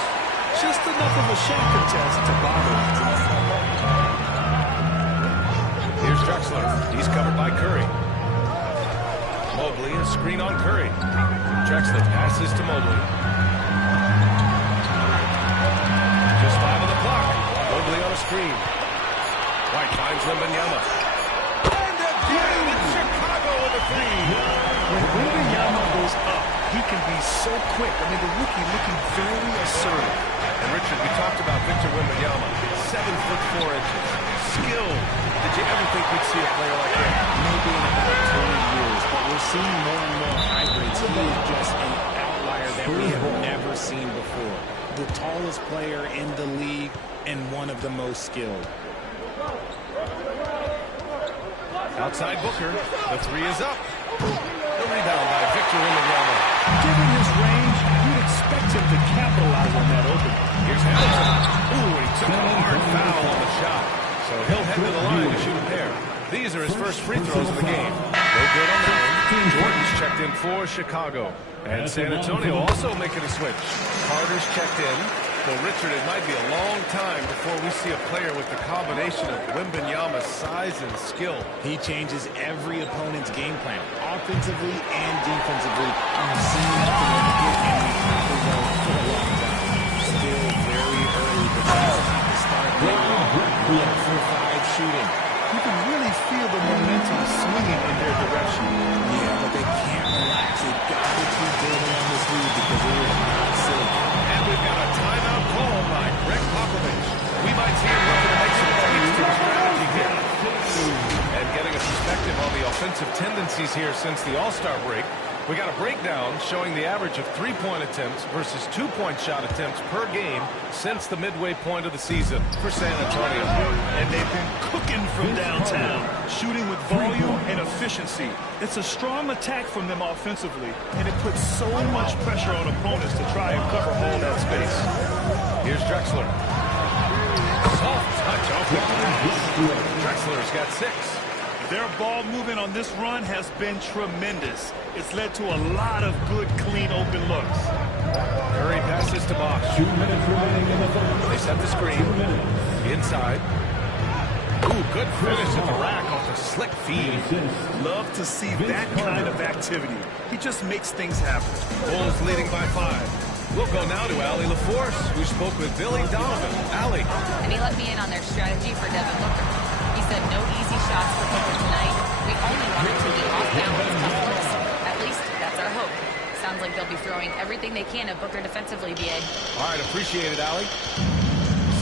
Just enough of a shot contest to bother him. Here's Drexler. He's covered by Curry. Mobley, a screen on Curry. Drexler passes to Mobley. Just 5 on the clock. Mobley on a screen. White finds Wembanyama. And again, it's Chicago with a three. When Wembanyama goes up, he can be so quick. I mean, the rookie looking very assertive. And Richard, we talked about Victor Wembanyama. 7'4". Skill. Did you ever think we'd see a player like that? Maybe in about 20 years, but we're seeing more and more hybrids. He is just an outlier that we have never seen before. The tallest player in the league and one of the most skilled. Outside Booker. The three is up. The rebound by Victor Wembanyama. Given his range, you'd expect him to capitalize on that opening. Here's Hamilton. Ooh, he took a hard foul on the shot. So he'll head to the line to shoot a pair. These are his first free throws of the game. No good on that one. Jordan's checked in for Chicago. And San Antonio also making a switch. Carter's checked in. So, Richard, it might be a long time before we see a player with the combination of Wembanyama's size and skill. He changes every opponent's game plan, offensively and defensively. We've seen that delivery, and we probably will for a long time. Still very early, but he's got to start late. 4-5 shooting. You can really feel the momentum swinging in their direction. Yeah, but they can't relax. They've got to keep building on this lead because it is not safe. And we've got a timeout call by Greg Popovich. We might see him looking to make some tweaks to the strategy here. And getting a perspective on the offensive tendencies here since the All-Star break. We got a breakdown showing the average of 3-point attempts versus 2-point shot attempts per game since the midway point of the season for San Antonio. And they've been cooking from downtown, shooting with volume and efficiency. It's a strong attack from them offensively, and it puts so much pressure on opponents to try and cover all that space. Here's Drexler. Soft touch off the glass. Drexler's got 6. Their ball movement on this run has been tremendous. It's led to a lot of good, clean, open looks. Curry passes to Bosch. 2 minutes remaining in the third. They set the screen. Inside. Ooh, good finish at the rack off a slick feed. Love to see that kind of activity. He just makes things happen. Bulls leading by 5. We'll go now to Allie LaForce, who spoke with Billy Donovan. Allie. And he let me in on their strategy for Devin Booker. He said no easy shots for Booker tonight. We only wanted to get off-balance tough looks. At least that's our hope. Sounds like they'll be throwing everything they can at Booker defensively, B.A. All right, appreciate it, Allie.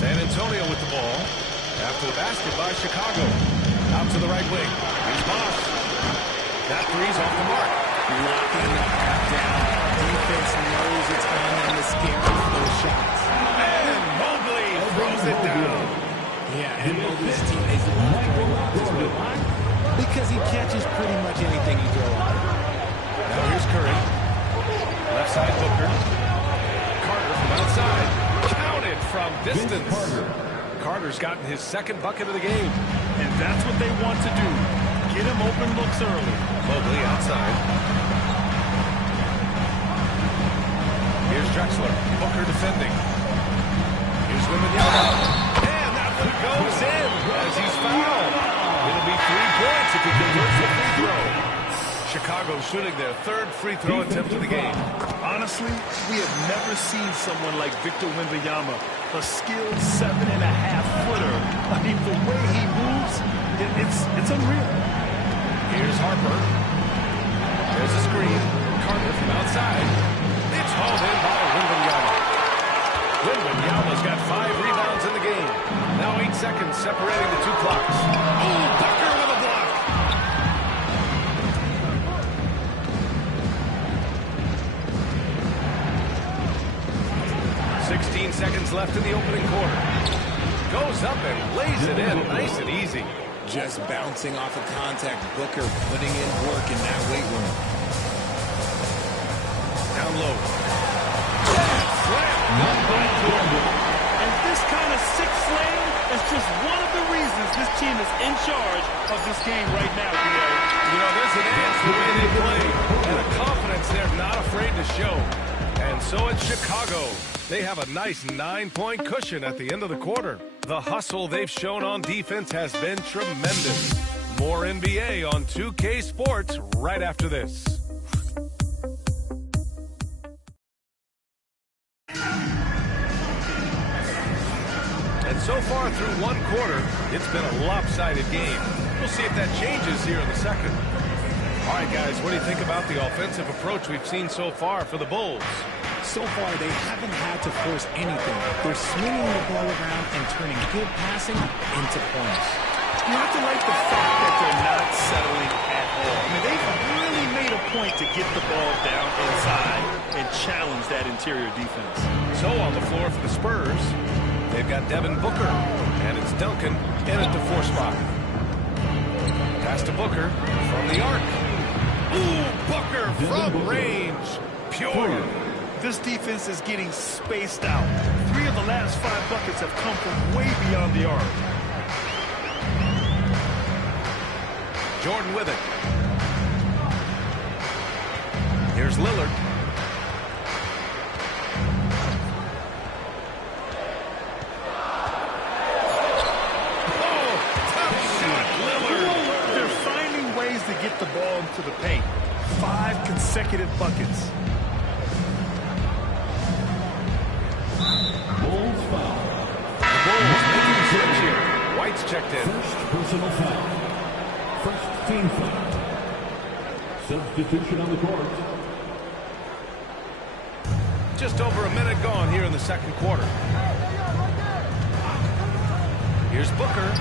San Antonio with the ball. After the basket by Chicago. Out to the right wing. Here's Bosch. That three's off the mark. Locking the half down. Defense knows it's on and is scared for those shots. And Mobley throws it down. Yeah, and both his teammates love throwing off this way. Why? Because he catches pretty much anything you throw at him. Now here's Curry. Left side Booker. Carter from outside. Counted from distance. Carter's gotten his second bucket of the game. And that's what they want to do. Get him open looks early. Mobley outside. Here's Drexler. Booker defending. Here's Wembanyama. And that one goes in as he's fouled. It'll be 3 points if he converts the free throw. Chicago shooting their third free throw attempt of the game. Honestly, we have never seen someone like Victor Wembanyama, a skilled 7.5-footer. I mean, the way he moves, it's unreal. Here's Harper. There's a screen. Carter from outside. It's hauled in by Wembanyama. Wembanyama's got 5 rebounds in the game. Now 8 seconds separating the two clocks. Oh, Booker with a block. Seconds left in the opening quarter. Goes up and lays it in nice and easy. Just bouncing off of contact. Booker putting in work in that weight room. Down low. Slam done by Gordon. And this kind of sixth slam is just one of the reasons this team is in charge of this game right now, D.A. You know, there's an edge to the way they play. And a confidence they're not afraid to show. And so it's Chicago. They have a nice 9-point cushion at the end of the quarter. The hustle they've shown on defense has been tremendous. More NBA on 2K Sports right after this. And so far through one quarter, it's been a lopsided game. We'll see if that changes here in the second. All right, guys, what do you think about the offensive approach we've seen so far for the Bulls? So far, they haven't had to force anything. They're swinging the ball around and turning good passing into points. You have to like the fact that they're not settling at all. I mean, they've really made a point to get the ball down inside and challenge that interior defense. So on the floor for the Spurs, they've got Devin Booker, and it's Duncan in at the 4 spot. Pass to Booker from the arc. Ooh, Booker from range. Pure. This defense is getting spaced out. 3 of the last 5 buckets have come from way beyond the arc. Jordan with it. Here's Lillard. Oh, tough shot, Lillard. They're finding ways to get the ball into the paint. 5 consecutive buckets. Bulls foul. The Bulls making a switch here. White's checked in. First personal foul. First team foul. Substitution on the court. Just over a minute gone here in the second quarter. Here's Booker.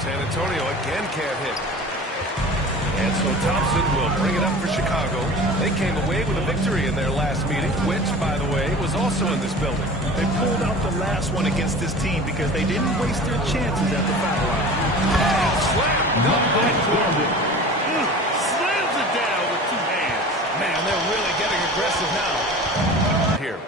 San Antonio again can't hit. And so Thompson will bring it up for Chicago. They came away with a victory in their last meeting, which, by the way, was also in this building. They pulled out the last one against this team because they didn't waste their chances at the foul line. Slam done by Corbin. Slams it down with 2 hands. Man, they're really getting aggressive now. Here,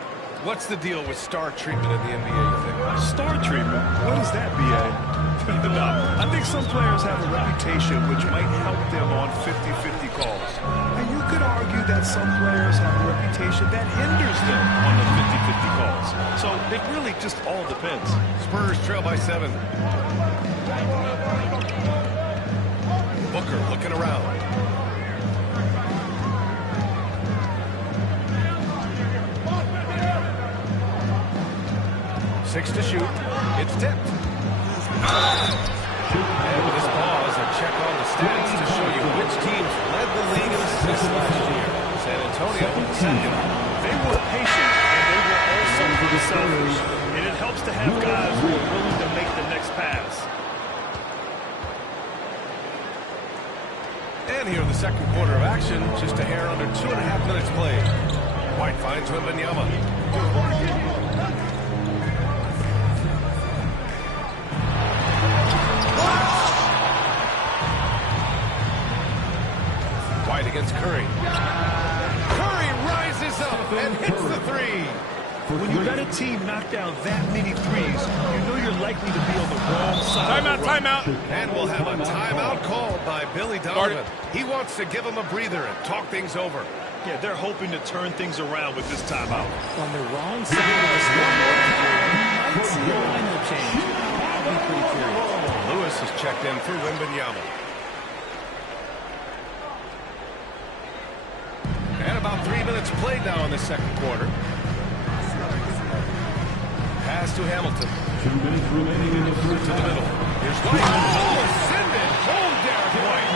what's the deal with star treatment in the NBA, you think? Star treatment? What is that, B.A.? I think some players have a reputation which might help them on 50-50 calls. And you could argue that some players have a reputation that hinders them on the 50-50 calls. So it really just all depends. Spurs trail by 7. Booker looking around. Six to shoot. It's tipped. And with this pause, a check on the stats to show you which teams led the league in assists last year. San Antonio second. They were patient, and they were also pretty selfish. And it helps to have guys who are willing to make the next pass. And here in the second quarter of action, just a hair under 2.5 minutes played. White finds Wembanyama. against Curry. Curry rises up and hits the three. When you let a team knock down that many threes, you know you're likely to be on the wrong side. Timeout. And we'll have a timeout called by Billy Donovan. He wants to give him a breather and talk things over. Yeah, they're hoping to turn things around with this timeout. On the wrong side of the scoreboard, you might see a lineup change. I'll be pretty curious. Lewis is checked in for Wembanyama. And about 3 minutes played now in the second quarter. Pass to Hamilton. 2 minutes remaining in the first to the middle. Here's White. Oh, send it home, Derek White.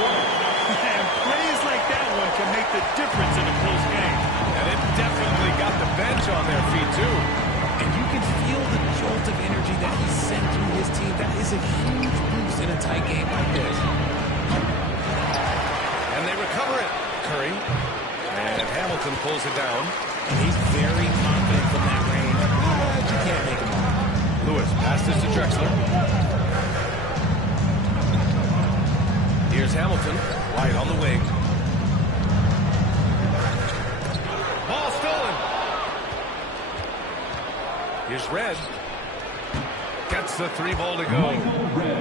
And plays like that one can make the difference in a close game. And it definitely got the bench on their feet, too. And you can feel the jolt of energy that he sent through his team. That is a huge boost in a tight game like this. And they recover it. Curry. And Hamilton pulls it down. And he's very confident from that range. But you can't make him all. Lewis passes to Drexler. Here's Hamilton. White on the wing. Ball stolen. Here's Red. Gets the three ball to go.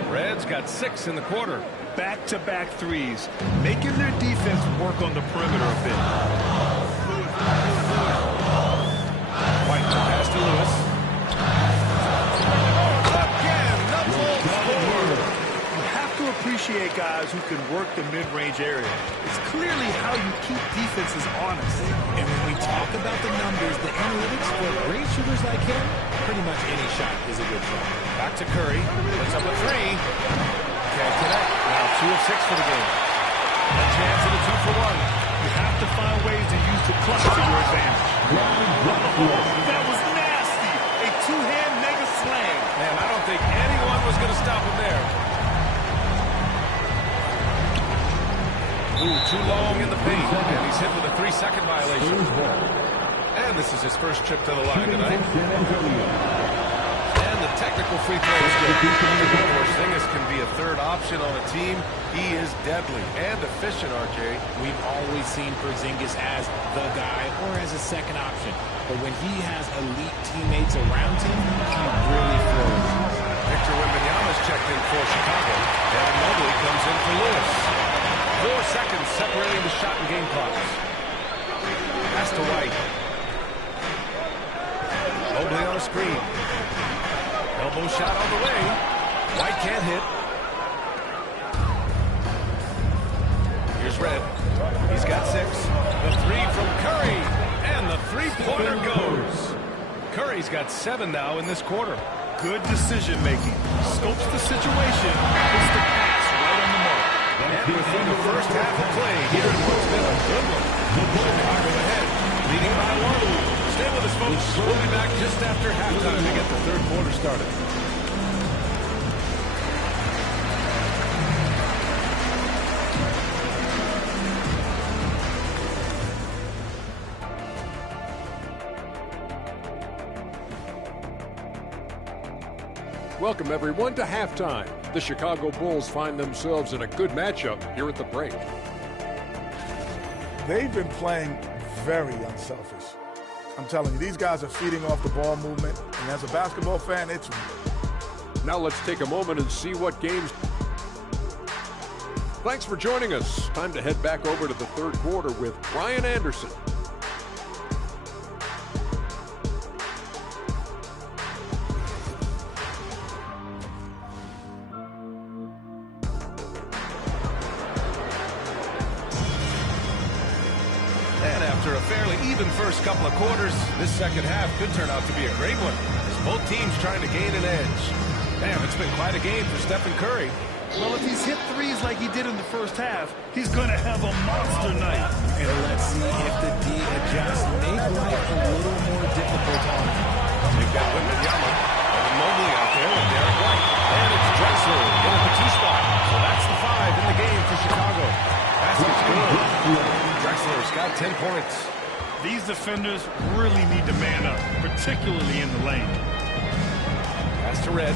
Red's got 6 in the quarter. Back-to-back threes, making their defense work on the perimeter a bit. White pass to Lewis. Again, Knuckles score. You have to appreciate guys who can work the mid-range area. It's clearly how you keep defenses honest. And when we talk about the numbers, the analytics for great shooters like him, pretty much any shot is a good shot. Back to Curry. Puts up a three. Can't connect. Now 2 of 6 for the game. A chance at a 2 for 1. You have to find ways to use the clutch to your advantage. That was nasty. A two-hand mega slam. Man, I don't think anyone was going to stop him there. Ooh, too long in the paint. And he's hit with a 3-second violation. And this is his first trip to the line tonight. And the technical free throw is good. Porzingis can be a third option on a team. He is deadly and efficient, RJ. We've always seen Porzingis as the guy or as a second option. But when he has elite teammates around him, he really flourishes. Victor Wembanyama's checked in for Chicago. Devin Mobley comes in for Lewis. 4 seconds separating the shot and game clocks. Pass to White. Mobley on a screen. Elbow shot on the way. White can't hit. Here's Red. He's got 6. The 3 from Curry. And the three-pointer goes. Curry's got 7 now in this quarter. Good decision-making. Scopes the situation. Puts the pass right on the mark. And within the first half of play, here's what's been a good one. Chicago ahead, leading by 1. Stay with us, folks. We'll be back just after halftime to get the third quarter started. Welcome, everyone, to halftime. The Chicago Bulls find themselves in a good matchup here at the break. They've been playing very unselfish. I'm telling you, these guys are feeding off the ball movement, and as a basketball fan, it's... Now let's take a moment and see what games... Thanks for joining us. Time to head back over to the third quarter with Brian Anderson. After a fairly even first couple of quarters, this second half could turn out to be a great one, as both teams trying to gain an edge. Damn, it's been quite a game for Stephen Curry. Well, if he's hit threes like he did in the first half, he's going to have a monster night. And let's see if the D adjusts, make life a little more difficult on him. They've got Wembanyama and Mobley out there with Derek White. And it's Drexler in at the 2 spot. So that's the 5 in the game for Chicago. Basket's good. Drexler's got 10 points. These defenders really need to man up, particularly in the lane. Pass to Red.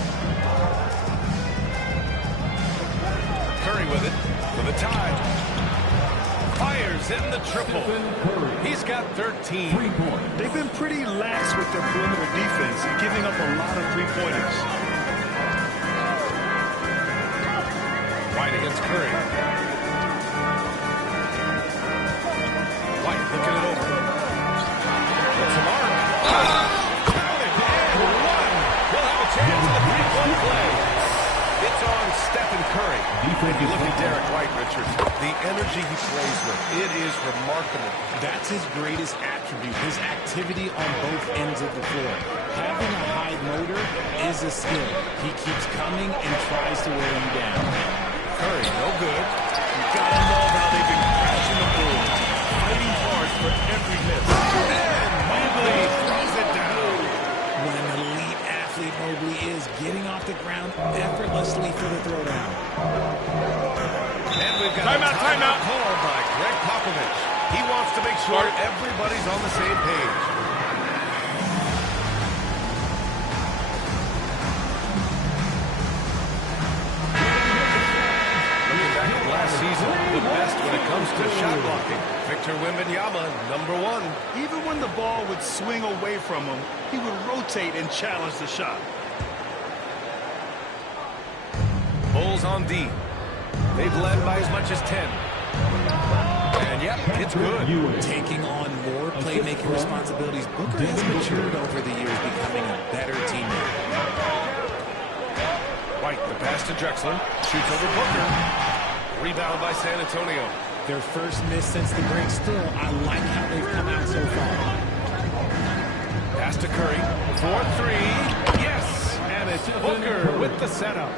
Curry with it for the tie. Fires in the triple. He's got 13. They've been pretty lax with their perimeter defense, giving up a lot of three-pointers. White against Curry. White looking it over. Puts him on. Counted and one. He'll have a chance at a three-point play. It's on Stephen Curry. If you look at Derek White, Richard, the energy he plays with, it is remarkable. That's his greatest attribute, his activity on both ends of the floor. Having a high motor is a skill. He keeps coming and tries to wear him down. Curry, no good. You gotta love how they've been crashing the boards, fighting hard for every miss. And Mobley throws it down. When an elite athlete Mobley is getting off the ground effortlessly for the throwdown. And we've got timeout called by Greg Popovich. He wants to make sure everybody's on the same page. Last season, the best when it comes to shot blocking. Victor Wembanyama, #1. Even when the ball would swing away from him, he would rotate and challenge the shot. Bulls on D. They've led by as much as 10. And yep, it's good. Taking on more playmaking responsibilities. Booker has matured over the years, becoming a better teammate. White, the pass to Drexler. Shoots over Booker. Rebound by San Antonio. Their first miss since the break. Still, I like how they've come out so far. Pass to Curry. 4-3. Yes! And it's Booker with the setup.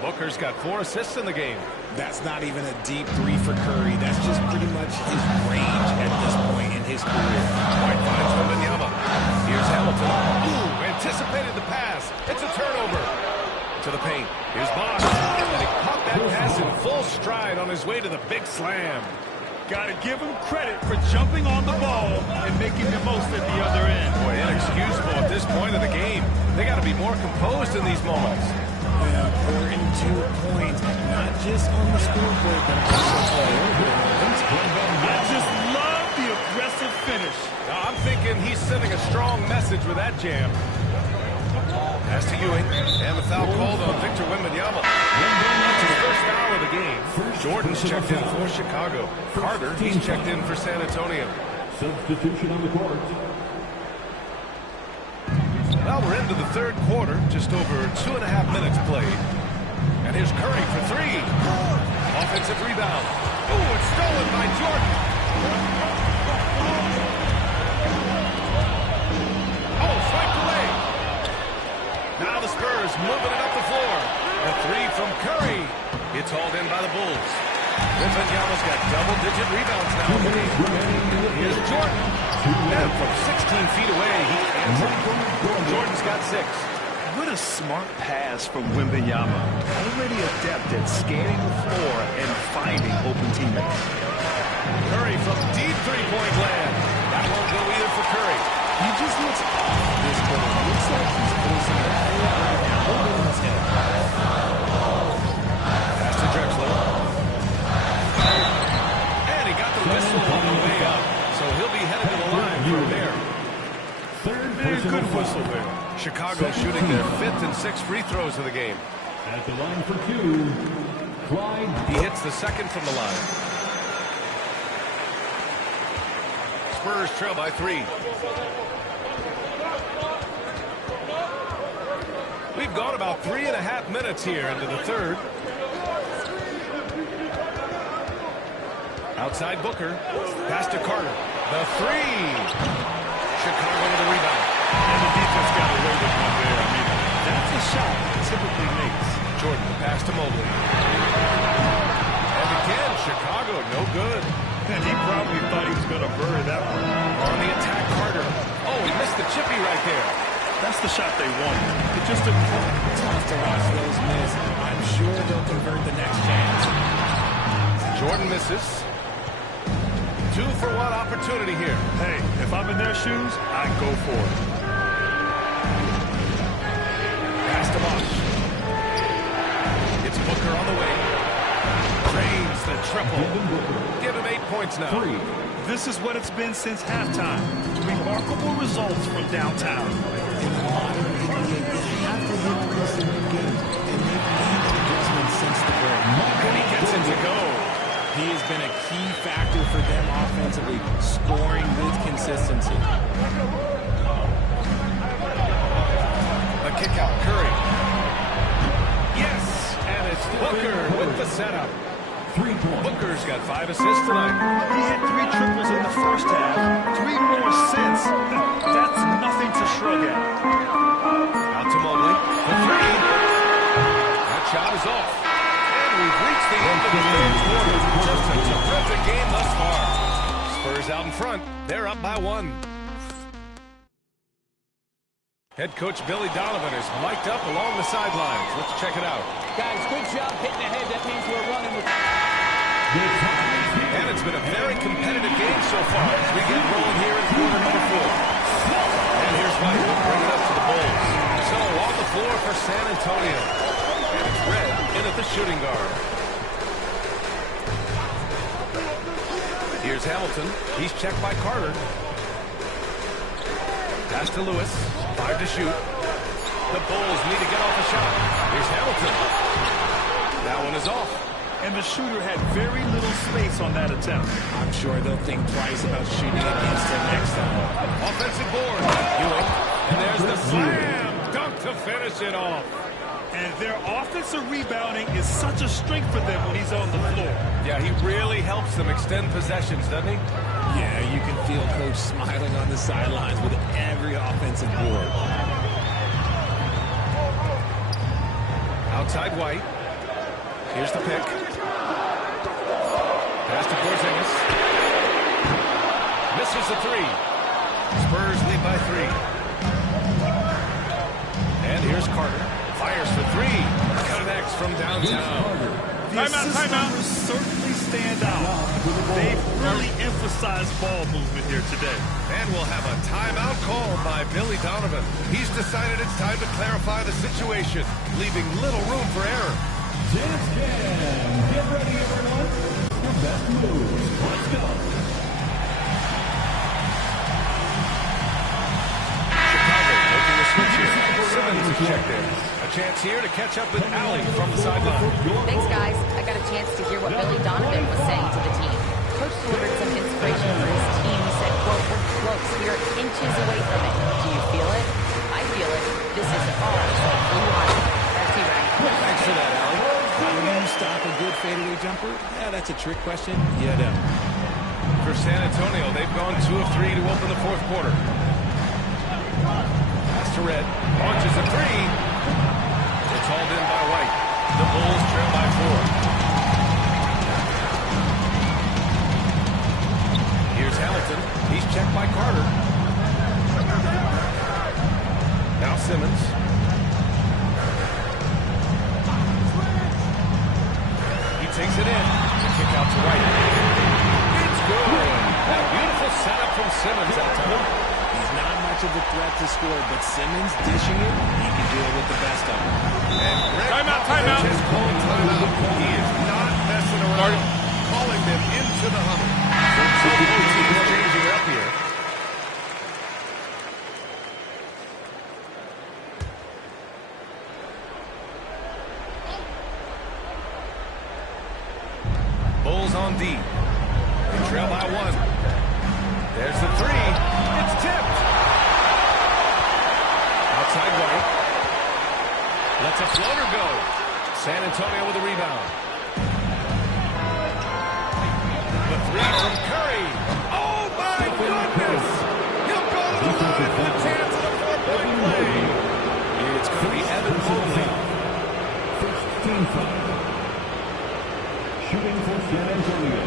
Booker's got 4 assists in the game. That's not even a deep three for Curry. That's just pretty much his range at this point in his career. White finds Wembanyama. Here's Hamilton. Ooh, anticipated the pass. It's a turnover. To the paint. Here's Bosch. And he caught that pass in full stride on his way to the big slam. Got to give him credit for jumping on the ball and making the most at the other end. Boy, inexcusable at this point of the game. They got to be more composed in these moments. Important 2 points, not just on the scoreboard, but also I just love the aggressive finish. Now, I'm thinking he's sending a strong message with that jam. Pass to Ewing, and the foul called on Victor Wembanyama. That's his first foul of the game. Jordan's checked in for Chicago. Carter, he's checked in for San Antonio. Substitution on the court. Well, we're into the third quarter, just over 2.5 minutes played. And here's Curry for 3. Offensive rebound. Ooh, it's stolen by Jordan. Oh, swiped away. Now the Spurs moving it up the floor. A 3 from Curry. It's hauled in by the Bulls. Wembanyama's got double-digit rebounds now in the game. Here's Jordan. And from 16 feet away, he cans it. Jordan's got 6. What a smart pass from Wembanyama. Already adept at scanning the floor and finding open teammates. Curry from deep three-point land. That won't go either for Curry. He just looks off this quarter. Looks like he's forcing a play right now over his head. Pass to Drexler. And he got the whistle on the way up. So he'll be headed to the line from there. Good whistle there. Chicago shooting their 5th and 6th free throws of the game. At the line for 2, Clyde. He hits the second from the line. Spurs trail by 3. We've gone about 3.5 minutes here into the third. Outside Booker. Pass to Carter. The 3. Chicago with the rebound. And the defense got away with one there. I mean, that's a shot he typically makes. Jordan, the pass to Mobley. And again, Chicago, no good. And he probably thought he was going to bury that one. On the attack, Carter. Oh, he missed the chippy right there. That's the shot they wanted. It just didn't fall. Tough to watch those miss. I'm sure they'll convert the next chance. Jordan misses. 2 for 1 opportunity here. Hey, if I'm in their shoes, I'd go for it. Pass to Bosch. It's Booker on the way. Drains Hits the triple. Give him 8 points now. This is what it's been since halftime. Remarkable results from downtown. In the modern NBA, you have to hit this in the game, and they've made that adjustment since the break. And he gets it to go. He has been a key factor for them offensively, scoring with consistency. A kick out, Curry. Yes, and it's Booker with the setup. Booker's got 5 assists tonight. He hit 3 triples in the first half, 3 more since. That's nothing to shrug at. Out to Mobley for 3. That shot is off. And we've reached the end of the third quarter. Just a terrific game thus far. Spurs out in front. They're up by 1. Head coach Billy Donovan is mic'd up along the sidelines. Let's check it out. Guys, good job hitting ahead. That means we're running with... And it's been a very competitive game so far as we get rolling here in quarter number 4. And here's White will bring it up to the Bulls. So on the floor for San Antonio. And it's Red in at the shooting guard. Here's Hamilton. He's checked by Carter. Pass to Lewis. 5 to shoot. The Bulls need to get off a shot. Here's Hamilton. That one is off. And the shooter had very little space on that attempt. I'm sure they'll think twice about shooting against him next time. Offensive board. Ewing. And there's the slam dunk to finish it off. And their offensive rebounding is such a strength for them when he's on the floor. Yeah, he really helps them extend possessions, doesn't he? Yeah, you can feel Coach smiling on the sidelines with every offensive board. Outside White. Here's the pick. Pass to Porzingis. Misses the 3. Spurs lead by 3. And here's Carter. Fires for 3. Connects from downtown. The assist numbers certainly stand out. They've really emphasized ball movement here today. And we'll have a timeout call by Billy Donovan. He's decided it's time to clarify the situation, leaving little room for error. Chance Jam. Get ready, everyone. Your best moves. Let's go. Chicago making a switch here. Simmons is checked in. A chance here to catch up with Allie from the sideline. Thanks, guys. I got a chance to hear what Billy Donovan was saying to the team. Coach delivered some inspiration for his team. He said, quote, "We're close. We are inches away from it. Do you feel it? I feel it. This is all so blue line." That's you, right? Thanks for that, Allie. How do you stop a good fadeaway jumper? Yeah, that's a trick question. You don't. For San Antonio, they've gone 2 of 3 to open the fourth quarter. Pass to Red. Launches a 3. It's hauled in by White. The Bulls trail by 4. Here's Hamilton. He's checked by Carter. Now Simmons. He takes it in. The kick out to White. It's good. That beautiful setup from Simmons that time. He's not much of a threat to score, but Simmons dishing it, he can do it with the best of them. And timeout. Just called timeout. He is not messing around. Calling them into the huddle. So both teams changing up here. Bulls on D. They trail by 1. There's the 3. It's tipped. Outside White. Lets a floater go. San Antonio with a rebound. The 3 from Curry. Oh, my goodness. He'll go to the line with a chance at a 4-point play. It's going to be Evan Mobley. First team foul. Shooting for San Antonio.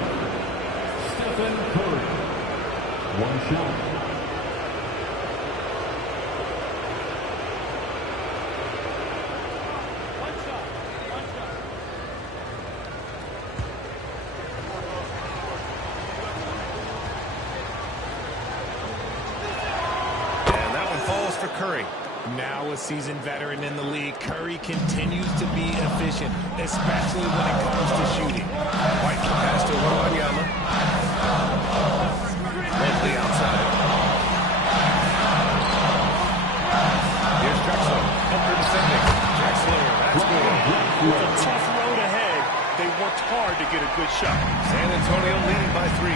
Stephen Curry. 1 shot. And that one falls for Curry. Now a seasoned veteran in the league, Curry continues to be efficient, especially when it comes to shooting. White worked hard to get a good shot. San Antonio leading by 3.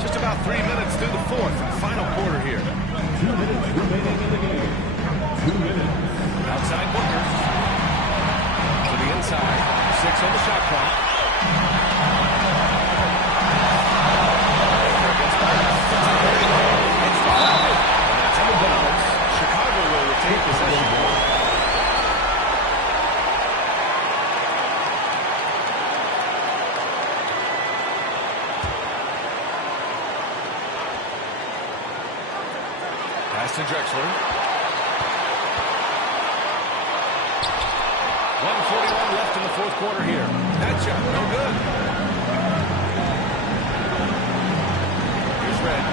Just about 3 minutes through the fourth and final quarter here. 2 minutes remaining in the game. 2 minutes. Outside Booker. To the inside. 6 on the shot clock. It's deflected. And that's in the bounds. Chicago will retain possession. Pass to Drexler. 1:41 left in the fourth quarter here. That shot, no good. Here's Red.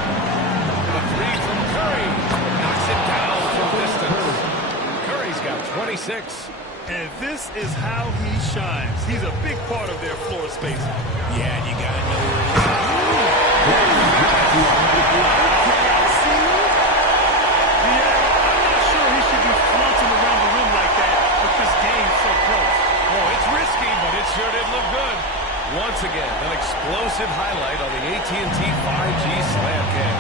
The 3 from Curry. Knocks it down from distance. Curry's got 26. And this is how he shines. He's a big part of their floor space. Yeah, you got to know where he is. Yeah, I'm not sure he should be flaunting around the rim like that with this game so close. Oh, it's risky, but it sure did look good. Once again, an explosive highlight on the AT&T 5G Slam Cam.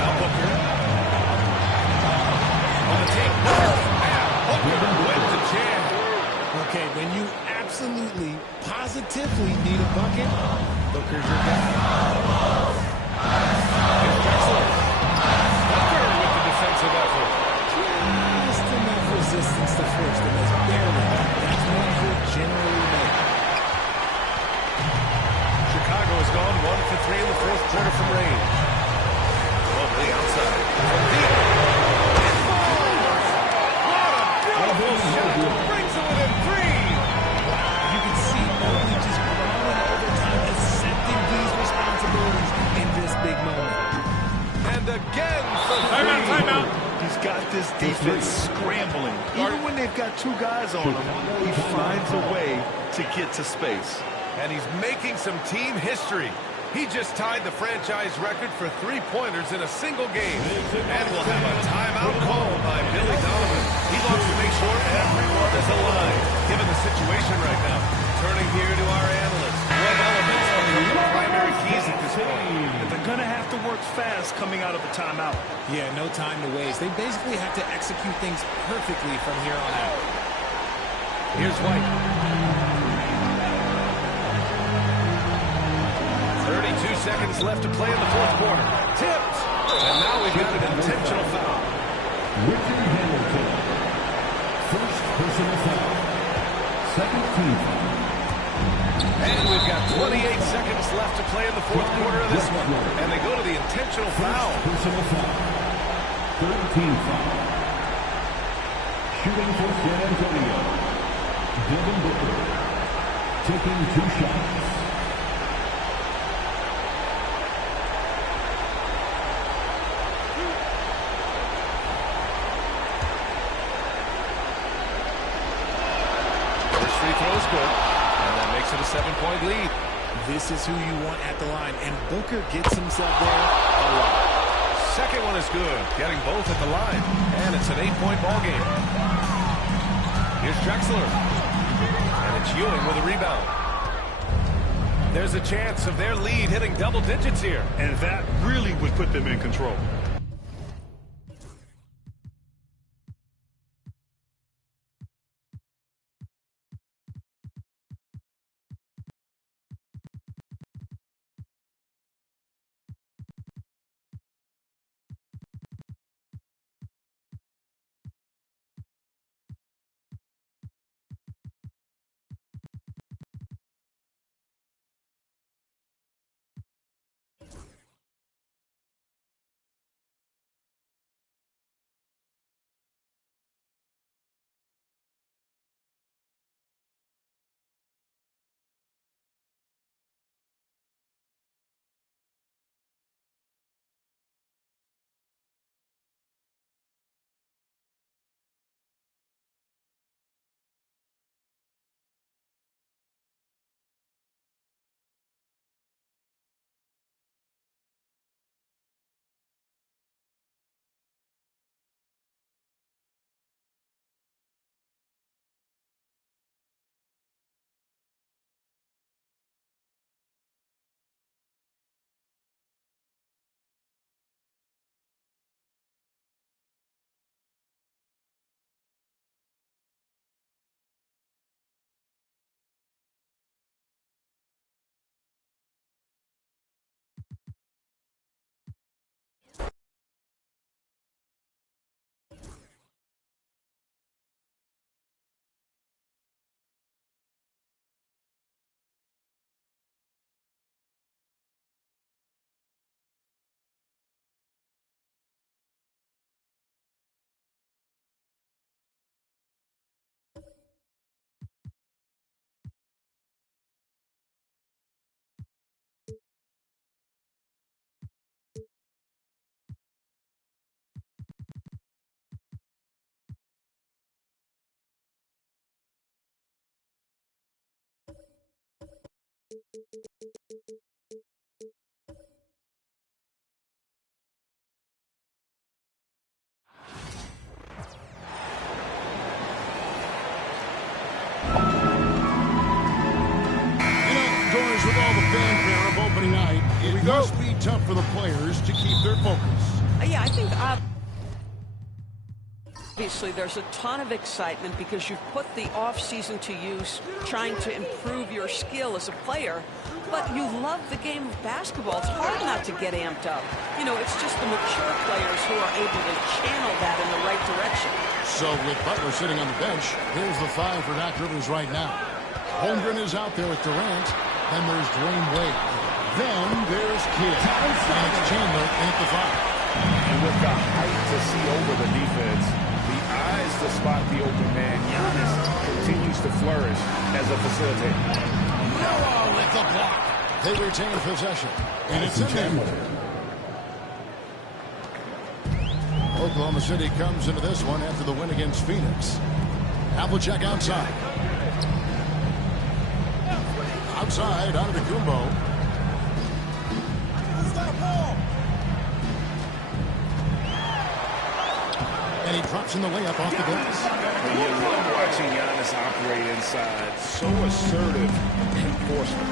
Now Booker. On the take, Booker went to jam. Okay, when you absolutely, positively need a bucket, Booker's your guy. Here's Drexler. Booker with the defensive effort. Just enough resistance to force the miss. Barely. That's one you generally make. Chicago has gone 1 for 3 in the fourth quarter from range. Lovely outside. From deep. It falls! What a beautiful shot. Brings it within 3. You can see Mobley just growing over time, accepting these responsibilities in this big moment. And again for 3. Timeout. He's got this defense scrambling. Even when they've got 2 guys on him, he finds a way to get to space. And he's making some team history. He just tied the franchise record for 3-pointers in a single game. And we'll have a timeout called by Billy Donovan. He wants to make sure everyone is aligned, given the situation right now. Turning here to our analysts. What elements become the primary keys at this point? And they're going to have to work fast coming out of a timeout. Yeah, no time to waste. They basically have to execute things perfectly from here on out. Here's White. 32 seconds left to play in the fourth quarter. Tipped. And now we've got an intentional foul. Richard Hamilton. First personal foul. Second team foul. And we've got 28 seconds left to play in the fourth quarter of this one. And they go to the intentional foul. Personal foul. Third team foul. Shooting for San Antonio. Devin Booker. Taking 2 shots. Free throws good, and that makes it a 7-point lead. This is who you want at the line, and Booker gets himself there a lot. Second one is good, getting both at the line, and it's an 8-point ball game. Here's Drexler, and it's Ewing with a rebound. There's a chance of their lead hitting double digits here. And that really would put them in control. With all the fanfare of opening night, it must be tough for the players to keep their focus. Yeah, I think obviously there's a ton of excitement because you've put the offseason to use trying to improve your skill as a player, but you love the game of basketball. It's hard not to get amped up. You know, it's just the mature players who are able to channel that in the right direction. So with Butler sitting on the bench, here's the 5 for Doc Rivers right now. Holmgren is out there with Durant. Then there's Dwayne Wade. Then there's Kidd. And it's Chandler at the 5. And with the height to see over the defense, the eyes to spot the open man, Giannis continues to flourish as a facilitator. Noah with the block. They retain possession. And it's in there. Oklahoma City comes into this one after the win against Phoenix. Havlicek outside. Outside, out of the Kumbo. And he drops in the layup off the glass. You love watching Giannis operate inside. So assertive and forceful.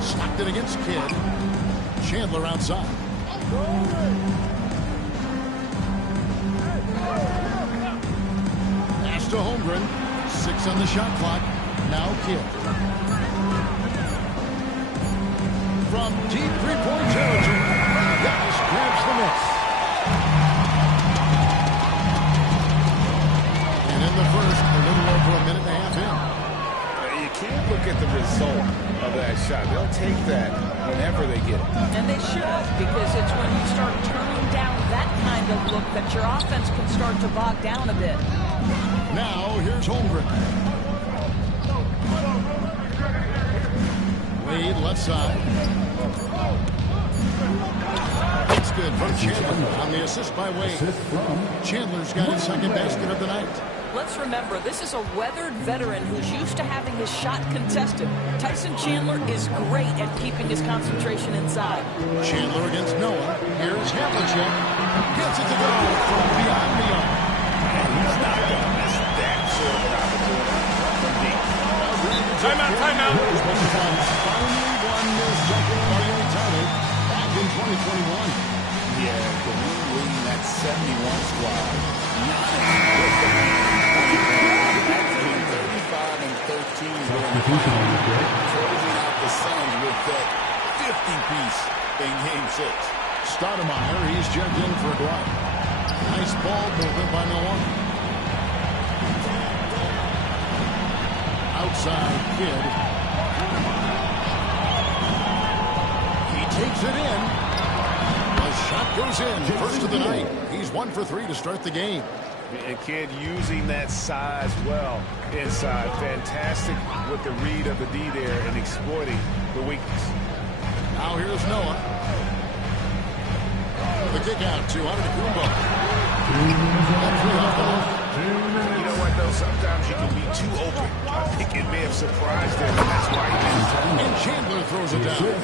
Slapped it against Kidd. Chandler outside. Pass to Holmgren. 6 on the shot clock. Now Kidd. From deep three-point territory, Giannis grabs the miss. And in the first, a little over a minute and a half in. You can't look at the result of that shot. They'll take that whenever they get it. And they should, because it's when you start turning down that kind of look that your offense can start to bog down a bit. Now, here's Holmgren. Wade, left side. It's good from Chandler on the assist by Wade. Chandler's got his second basket of the night. Let's remember, this is a weathered veteran who's used to having his shot contested. Tyson Chandler is great at keeping his concentration inside. Chandler against Noah. Here's Havlicek. Gets it to go from beyond the arc. And he's not going to miss that sort of an opportunity from deep. Timeout, timeout. Finally won this second NBA title back in 2021. Yeah, the one leading that 71 squad. Giannis with the man. Back to 35 and 13. Closing out the Suns with that 50-piece in Game 6. Stoudemire, he's checked in for a drive. Nice ball movement by Milwaukee. Outside Kidd. He takes it in. A shot goes in. First of the night. He's 1 for 3 to start the game. And Kidd using that size well inside. Fantastic with the read of the D there and exploiting the weakness. Now here's Noah. The kick out to Antetokounmpo. You know what, though? Sometimes you can be too open. I think it may have surprised him, and that's why he missed it. And Chandler throws it down.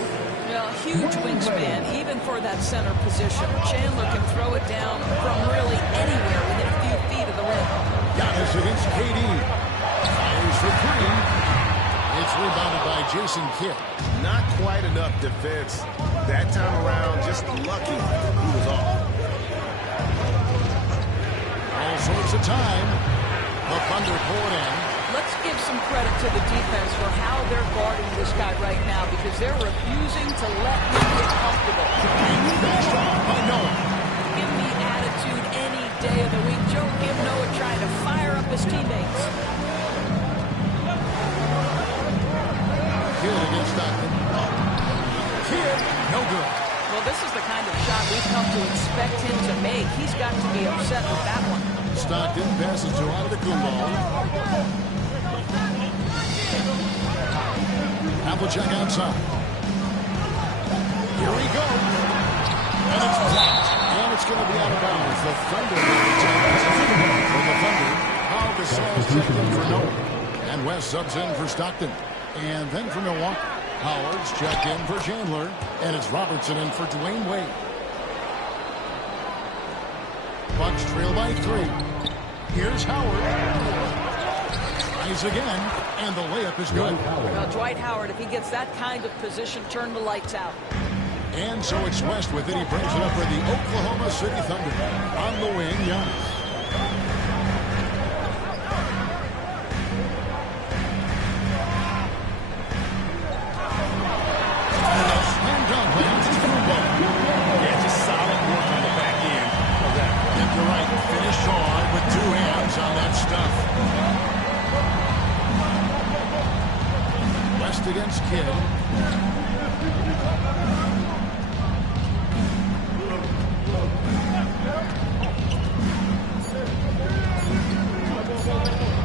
Well, huge wingspan, even for that center position. Chandler can throw it down from really anywhere within a few feet of the rim. Giannis against KD. Fires for 3. It's rebounded by Jason Kidd. Not quite enough defense that time around. Just lucky he was off. All sorts of time. The Thunder poured in. Let's give some credit to the defense for how they're guarding this guy right now because they're refusing to let him get comfortable. Finished off by Noah. Give me attitude any day of the week. Joe give Noah trying to fire up his teammates. Kidd against Stockton. Kidd, no good. Well, this is the kind of shot we've come to expect him to make. He's got to be upset with that one. Stockton passes to Antetokounmpo. Havlicek outside. Here we go. And it's blocked. And it's going to be out of bounds. The Thunder will return for the Thunder. How Gasol's checked in for Noah. And West subs in for Stockton. And then for Milwaukee, Howard's checked in for Chandler. And it's Robertson in for Dwayne Wade. Bucks trail by 3. Here's Howard. Tries again, and the layup is good. Well, Dwight Howard, if he gets that kind of position, turn the lights out. And so it's West with it. He brings it up for the Oklahoma City Thunder. On the wing, Giannis. Slam dunk lands to Kumbo. Yeah, just solid work on the back end of that. Get the right finish on with 2 hands on that stuff. West against Kidd.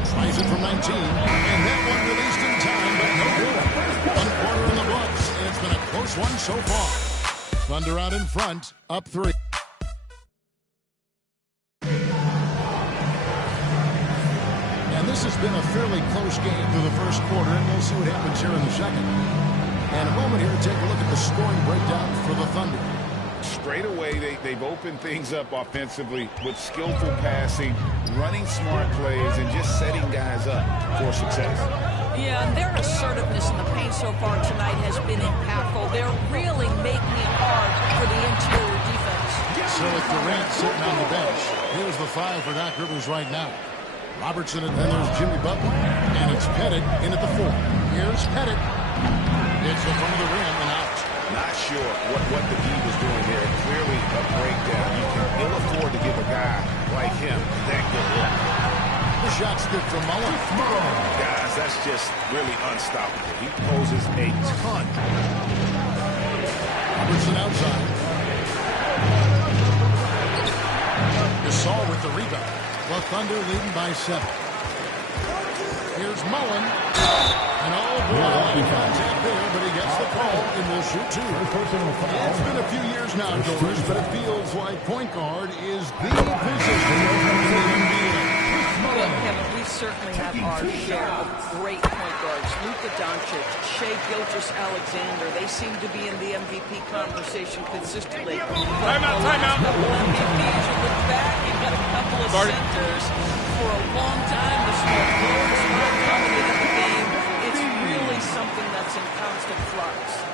Tries it from 19, and that one released in time, but no good. 1 quarter in the books, and it's been a close one so far. Thunder out in front, up 3. And this has been a fairly close game through the first quarter, and we'll see what happens here in the second. And a moment here to take a look at the scoring breakdown for the Thunder. Straight away, they've opened things up offensively with skillful passing, running smart plays, and just setting guys up for success. Yeah, and their assertiveness in the paint so far tonight has been impactful. They're really making it hard for the interior defense. So with Durant sitting on the bench, here's the 5 for Doc Rivers right now. Robertson, and then there's Jimmy Butler. And it's Pettit in at the 4. Here's Pettit. It's in front of the rim and out. Not sure what the D was doing there. Clearly a breakdown. You can ill afford to give a guy like him that good look. The shot's good from Mullen. Guys, that's just really unstoppable. He poses a ton. Robertson outside. Gasol with the rebound. The Thunder leading by 7. Here's Mullen. And oh boy, contact there, but he gets the call and will shoot 2. It's been a few years now, Doris, but it feels like point guard is the position in the NBA. Well, Kevin, we certainly have our share of great point guards. Luka Doncic, Shai Gilgeous-Alexander, they seem to be in the MVP conversation consistently. Timeout. Couple MVPs, you look back, you've got a couple of centers for a long time. The small forwards not dominating the game. It's really something that's in constant flux.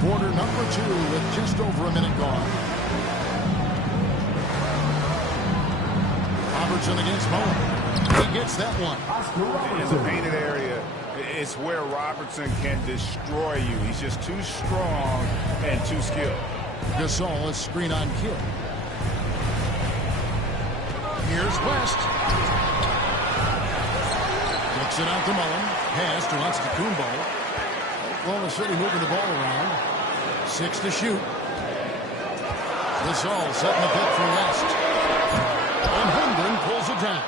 Quarter number 2 with just over a minute gone. Robertson against Mullen. He gets that one. In the painted area, it's where Robertson can destroy you. He's just too strong and too skilled. Gasol is screen on Kidd. Here's West. Looks it out to Mullen. Pass to Antetokounmpo. Oklahoma City moving the ball around. 6 to shoot. Gasol setting the pick for West. And Holmgren pulls it down.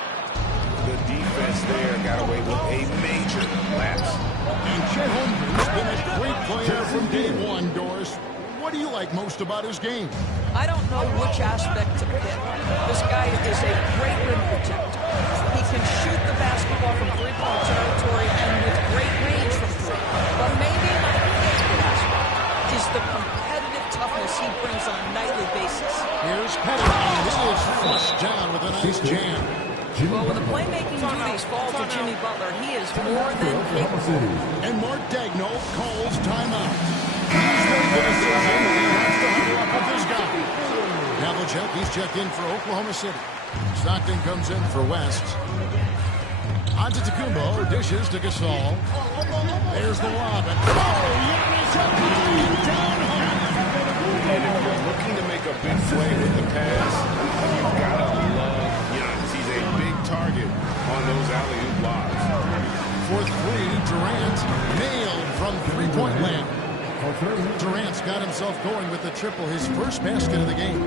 The defense there got away with a major lapse. And Chet Holmgren's been a great player from day 1, Doris. What do you like most about his game? I don't know which aspect to pick. This guy is a great rim protector. He can shoot the basketball from three-point territory and with great range from 3. But maybe my favorite aspect is the competitive toughness he brings on a nightly basis. Here's Pettit, and it is flushed down with a nice jam. Well, when the playmaking duties fall to Jimmy Butler, he is more than capable. And Mark Daigneault calls timeout. He's made the decision. He wants to huddle up with this guy. Havlicek, he's checked in for Oklahoma City. Stockton comes in for West. Antetokounmpo dishes to Gasol. There's the lob. And Giannis down home. And if you're looking to make a big play with the pass, you've got to love Giannis. He's a big target on those alley-oop lobs. For 3, Durant nailed from three-point land. Durant's got himself going with the triple, his first basket of the game.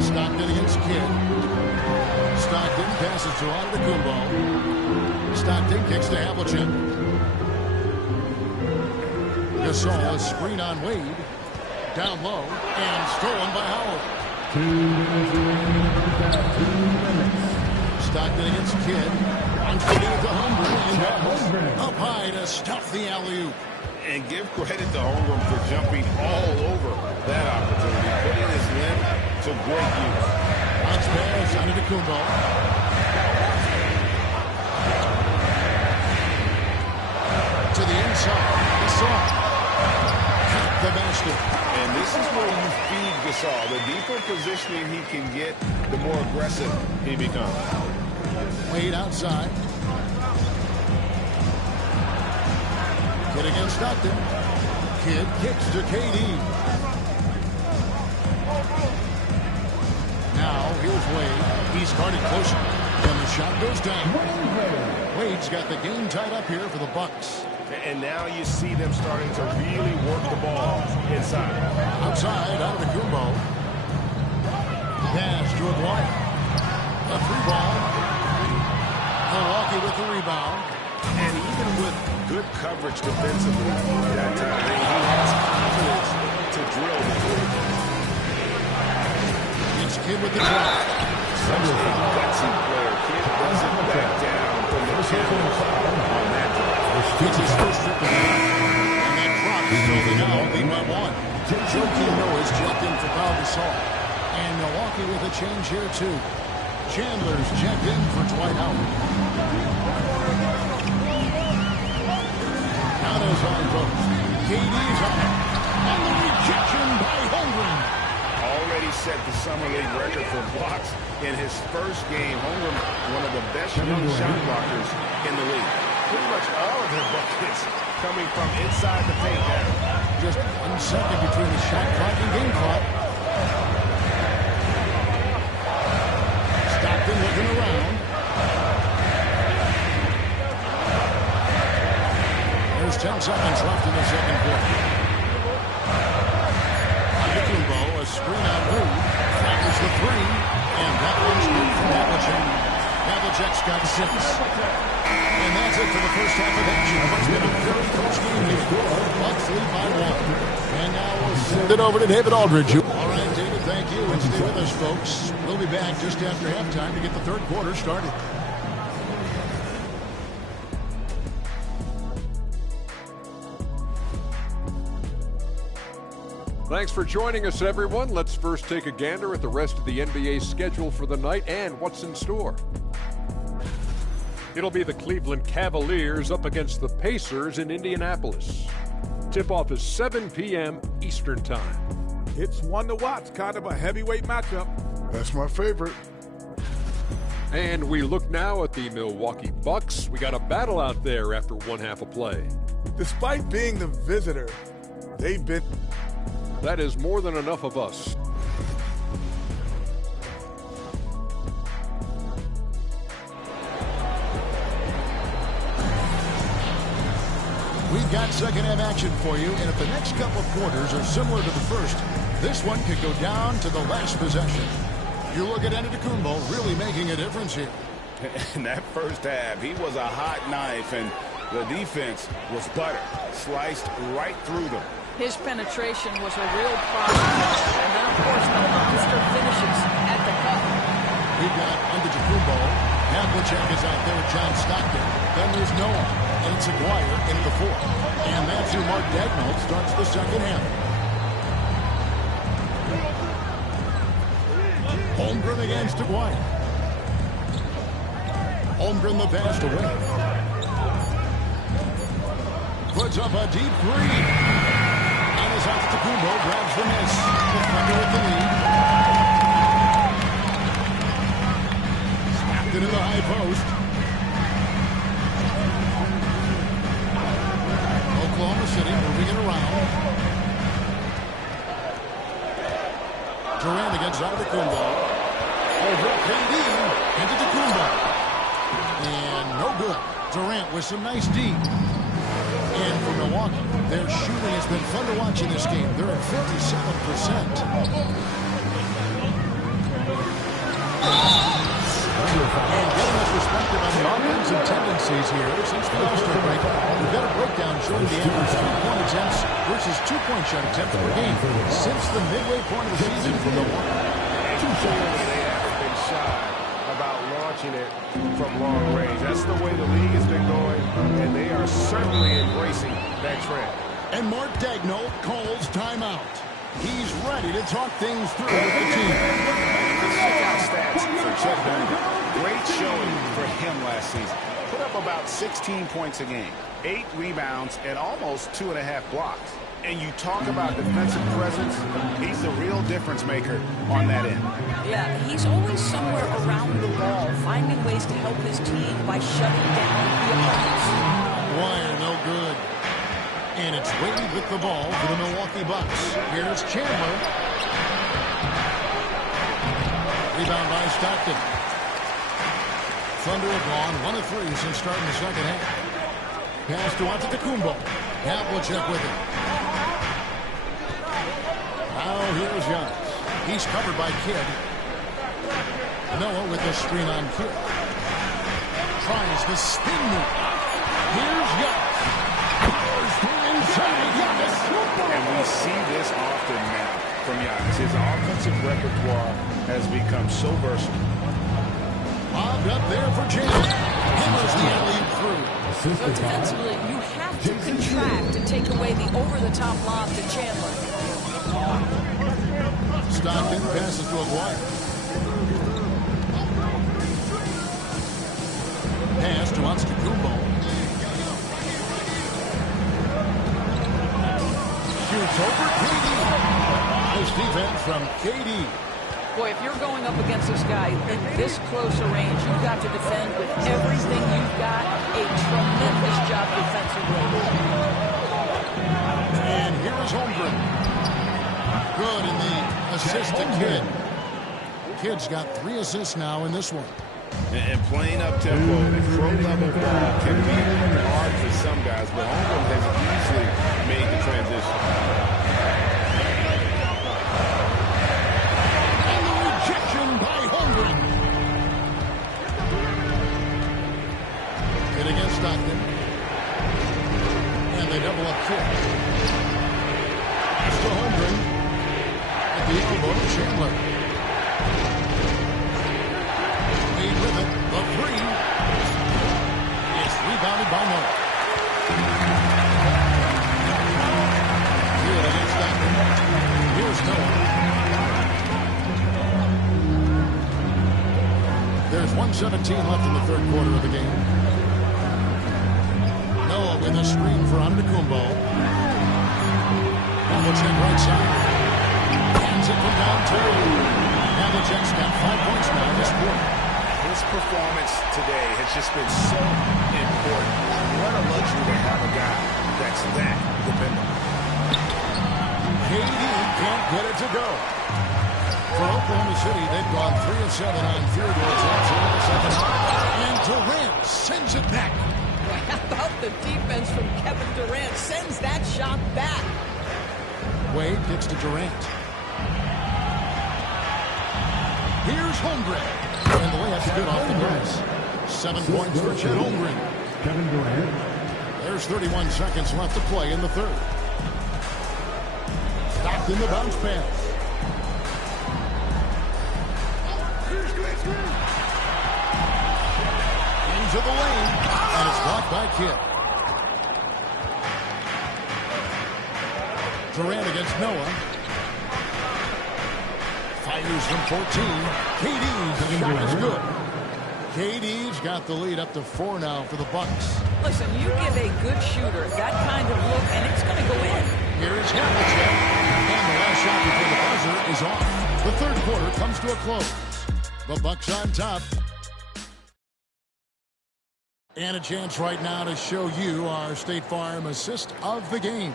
Stockton against Kidd. Stockton passes to Antetokounmpo. Stockton kicks to Havlicek. Gasol, a screen on Wade. Down low and stolen by Howard. 2 minutes remaining in the first half. 2 minutes. Stockton against Kidd. Wants to get it to Holmgren. And up high to stuff the alley-oop. And give credit to Holmgren for jumping all over that opportunity, putting his limb to great use. Bounce pass under Kumbo. To the inside. Gasol. Count the basket. And this is where you feed Gasol. The deeper positioning he can get, the more aggressive he becomes. Wade outside. Kidd against Stockton. Kidd kicks to KD. Now, here's Wade. He's guarded closer. And the shot goes down. Wade's got the game tied up here for the Bucks. And now you see them starting to really work the ball inside. Outside, out of the Kumbo. Pass to Aguirre. A free ball. Milwaukee with the rebound. And even with good coverage defensively that time, he has confidence to drill the three. It's Kidd with the drive. Such a gutsy player. Kidd doesn't back down from the challenge on that drive. Gets his first trip to the line. And that clock is still the now lead by 1. Joakim Noah's checked in for Pau Gasol. And Milwaukee with a change here too. Chandler's checked in for Dwight Howard. Counters on post. KD's on it. And the rejection by Holmgren. Already set the Summer League record for blocks in his first game. Holmgren, one of the best young shot blockers in the league. Pretty much all of their buckets coming from inside the paint now. Just 1 second between the shot clock and game clock. Stockton looking around. There's 10 seconds left in the second quarter. Kumbo, a screen on Reed. Fires the three. And that one's good from Havlicek. Havlicek's got 6. And that's it for the first half of action. It's been a very close game here. Bucks lead by 1. And now we'll send it over to David Aldridge. All right, David, thank you. And stay with us, folks. We'll be back just after halftime to get the third quarter started. Thanks for joining us, everyone. Let's first take a gander at the rest of the NBA schedule for the night and what's in store. It'll be the Cleveland Cavaliers up against the Pacers in Indianapolis. Tip-off is 7 p.m. Eastern Time. It's one to watch, kind of a heavyweight matchup. That's my favorite. And we look now at the Milwaukee Bucks. We got a battle out there after one half of play. Despite being the visitor, they've been... That is more than enough of us. We've got second half action for you, and if the next couple of quarters are similar to the first, this one could go down to the last possession. You look at Antetokounmpo really making a difference here. In that first half, he was a hot knife, and the defense was butter, sliced right through them. His penetration was a real problem. And then, of course, the monster finishes at the cup. We've got Antetokounmpo. Havlicek is out there with John Stockton. Then there's Noah. And it's Aguirre into the fourth. And that's who Mark Daigneault starts the second half. Holmgren against Aguirre. Holmgren the pass to Wade. Puts up a deep three. And as Antetokounmpo grabs the miss. The Thunder with the lead. Snapped it in the high post. Oklahoma City moving it around. Durant against Antetokounmpo. Over KD. Antetokounmpo. And no good. Durant with some nice D. And for Milwaukee, their shooting has been fun to watch in this game. They're at 57%. And getting us perspective on the offensive tendencies here since the All-Star break, we've got a breakdown showing the average 3-point attempts versus 2-point shot attempts per game since the midway point of the season for Milwaukee. Clearly, they haven't been shy about launching it from long range. That's the way the league has been going, and they are certainly embracing that trend. And Mark Daigneault calls timeout. He's ready to talk things through with the team. Just check out stats for Chet Holmgren. Great showing for him last season. Put up about 16 points a game, 8 rebounds, and almost 2.5 blocks. And you talk about defensive presence, he's the real difference maker on that end. Yeah, he's always somewhere around the ball, finding ways to help his team by shutting down the opponents. Wire no good. And it's Wade with the ball for the Milwaukee Bucks. Here's Chandler. Rebound by Stockton. Thunder have gone 1 of 3 since starting the second half. Pass to Antetokounmpo. Havlicek with it. Now here's Giannis. He's covered by Kidd. Noah with the screen on Kidd. Tries the spin move. Here's Giannis. Inside Giannis. And we see this often now from Giannis. His offensive repertoire has become so versatile. Bobbed up there for James. Hammers the alley through. But defensively, you have to contract to take away the over-the-top lob to Chandler. Stockton passes to Aguirre. Pass to Antetokounmpo. Shoots over KD. Nice defense from KD. Boy, if you're going up against this guy in this close a range, you've got to defend with everything you've got. A tremendous job defensively. And here is Holmgren. Good in the assist to Kidd. Kidd's got 3 assists now in this one. And playing up-tempo, pro-level ball can be hard for some guys, but Holmgren has easily made the transition. And the rejection by Holmgren. Kidd against Stockton. And they double up Kidd. It's to Holmgren. At the elbow to Chandler. Wade with it. The 3. It's rebounded by Noah. Good against Stockton. Here's Noah. There's 1:17 left in the third quarter of the game. Noah with a screen for Antetokounmpo. Havlicek right side. Hands it from downtown. Havlicek's got 5 points now this quarter. His performance today has just been so important. What a luxury to have a guy that's that dependable. KD can't get it to go. For Oklahoma City, they've gone 3 of 7 on field goal attempts in the second half. And Durant sends it back. How about the defense from Kevin Durant? Sends that shot back. Wade gets to Durant. Here's Holmgren. And the layup's good off the glass. 7 points for Chet Holmgren. Kevin Durant. There's 31 seconds left to play in the third. Stockton the bounce pass. Into the lane. And it's blocked by Kidd. Durant against Noah. Fires from 14. KD's shot is good. KD's got the lead up to 4 now for the Bucks. Listen, you give a good shooter that kind of look, and it's going to go in. Here's Havlicek. And the last shot before the buzzer is off. The third quarter comes to a close. The Bucks on top. And a chance right now to show you our State Farm assist of the game.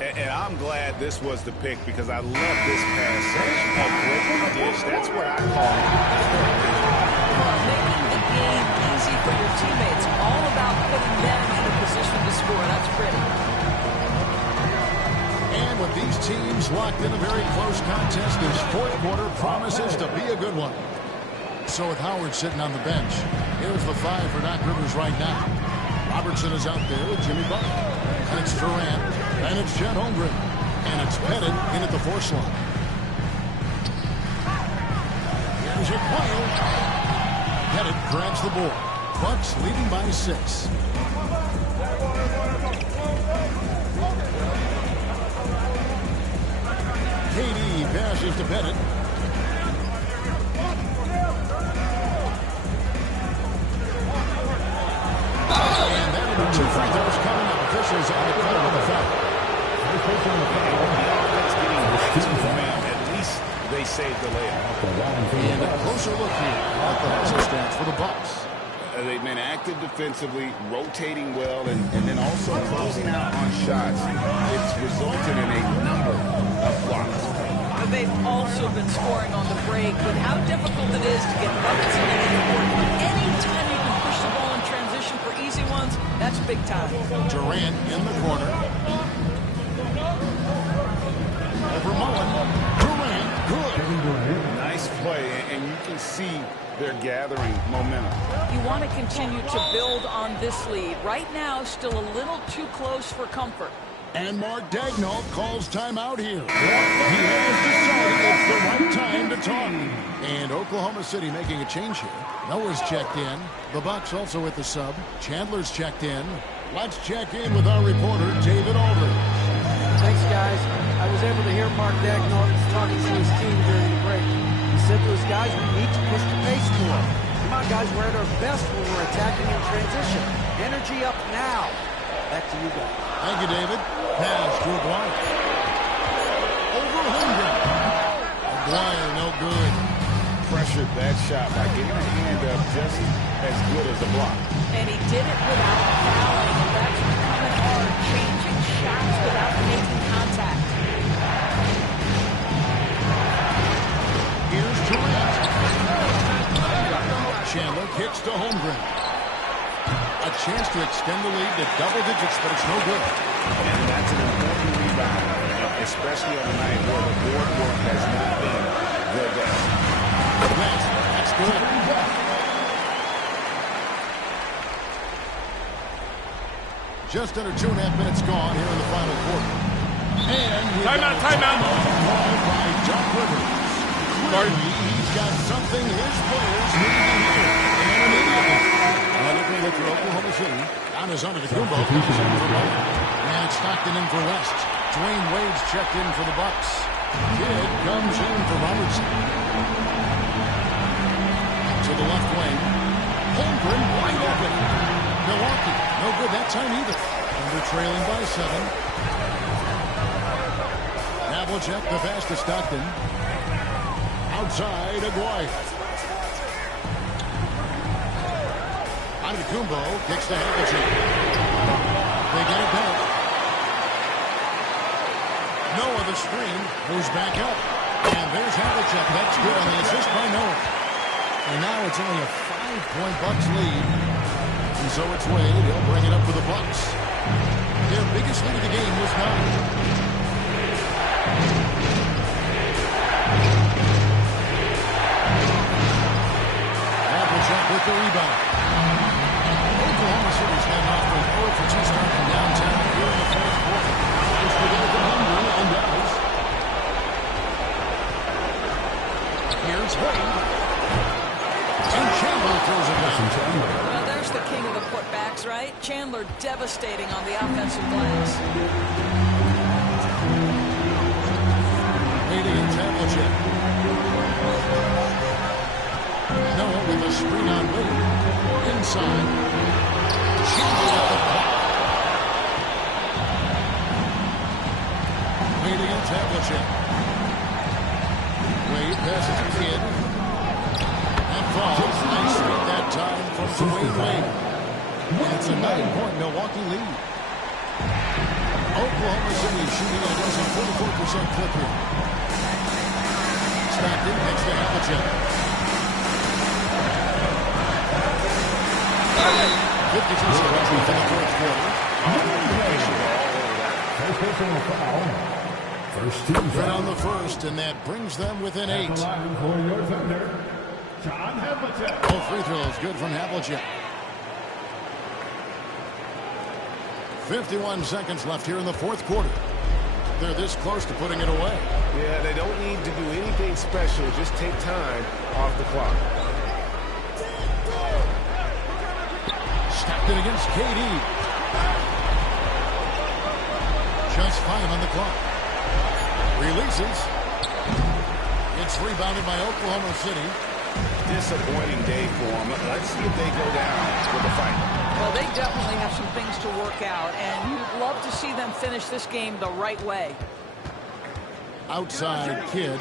And I'm glad this was the pick because I love this pass. Such a great dish. That's what I call it. Making the game easy for your teammates. All about putting them in a position to score. That's pretty. And with these teams locked in a very close contest, this fourth quarter promises to be a good one. So with Howard sitting on the bench, here's the 5 for Doc Rivers right now. Robertson is out there with Jimmy Butler. And it's Durant. And it's Chet Holmgren. And it's Pettit in at the 4 slot. Here's it Wild. Pettit grabs the board. Bucks leading by 6. KD passes to Pettit. And that'll be 2 free throws coming up. Officials on the call with the foul. At least they saved the layup. And a closer look here at the hustle stats for the Bucks. They've been active defensively, rotating well, and then also closing out on shots. It's resulted in a number of blocks. But they've also been scoring on the break with how difficult it is to get buckets in the court. Anytime you can push the ball in transition for easy ones, that's big time. Durant in the corner. Over Mullen. Durant, good. Nice play, and you can see they're gathering momentum. You want to continue to build on this lead. Right now, still a little too close for comfort. And Mark Daigneault calls timeout here. He has decided it's the right time to talk. And Oklahoma City making a change here. Noah's checked in. The Bucks also with the sub. Chandler's checked in. Let's check in with our reporter, David Aldridge. Thanks, guys. I was able to hear Mark Daigneault talking to his team during the break. He said to his guys, we need to push the pace more. Come on, guys, we're at our best when we're attacking in transition. Energy up now. Back to you guys. Thank you, David. Pass to Aguirre. Over Holmgren. Aguirre, no good. Pressured that shot by getting a hand up just as good as a block. And he did it without fouling, and that's becoming hard. Changing shots without making contact. Here's Durant. Chandler kicks to Holmgren. A chance to extend the lead to double digits, but it's no good. And that's an important rebound, especially on a night where the board work has not been their best. That's good. Just under 2.5 minutes gone here in the final quarter. And timeout. Called by Doc Rivers. Clearly, he's got something his players need to hear. And immediately. Looking at Oklahoma City. On his under the Kumbo. And Stockton in for West. Dwayne Wade's checked in for the Bucks. Kidd comes in for Robertson. To the left wing. Holmgren wide open. Milwaukee, no good that time either. And they're trailing by 7. Havlicek, the pass to Stockton. Outside, Aguirre. Antetokounmpo kicks to Havlicek. They get it back. Noah, the screen, moves back up. And there's Havlicek. That's good on the assist by Noah. And now it's only a 5-point Bucks lead. And so it's Wade. He'll bring it up for the Bucks. Their biggest lead of the game was 9. Havlicek with the rebound. Oklahoma City's heading off with 4 for 2 start from downtown here in the fourth quarter. It's the goal to Holmgren on Dallas. Here's Wade. And Chandler throws it down. Well, there's the king of the putbacks, right? Chandler devastating on the offensive glass. Wade against Havlicek. Noah with a screen on Wade. Inside. Chandler with the block. Wade against Havlicek. Wade passes to Kidd. Falls nicely that time from Dwayne Wade. And it's a 9-point Milwaukee lead. Oklahoma City shooting at a 44% clip here. Stockton next to Havlicek. 52 seconds left in the fourth quarter. First team on the first, and that brings them within 8. Both free throws good from Havlicek. 51 seconds left here in the fourth quarter. They're this close to putting it away. Yeah, they don't need to do anything special. Just take time off the clock. Stacked it against KD. Just 5 on the clock. Releases. It's rebounded by Oklahoma City. Disappointing day for them. Let's see if they go down with a fight. Well, they definitely have some things to work out, and you'd love to see them finish this game the right way. Outside Kid.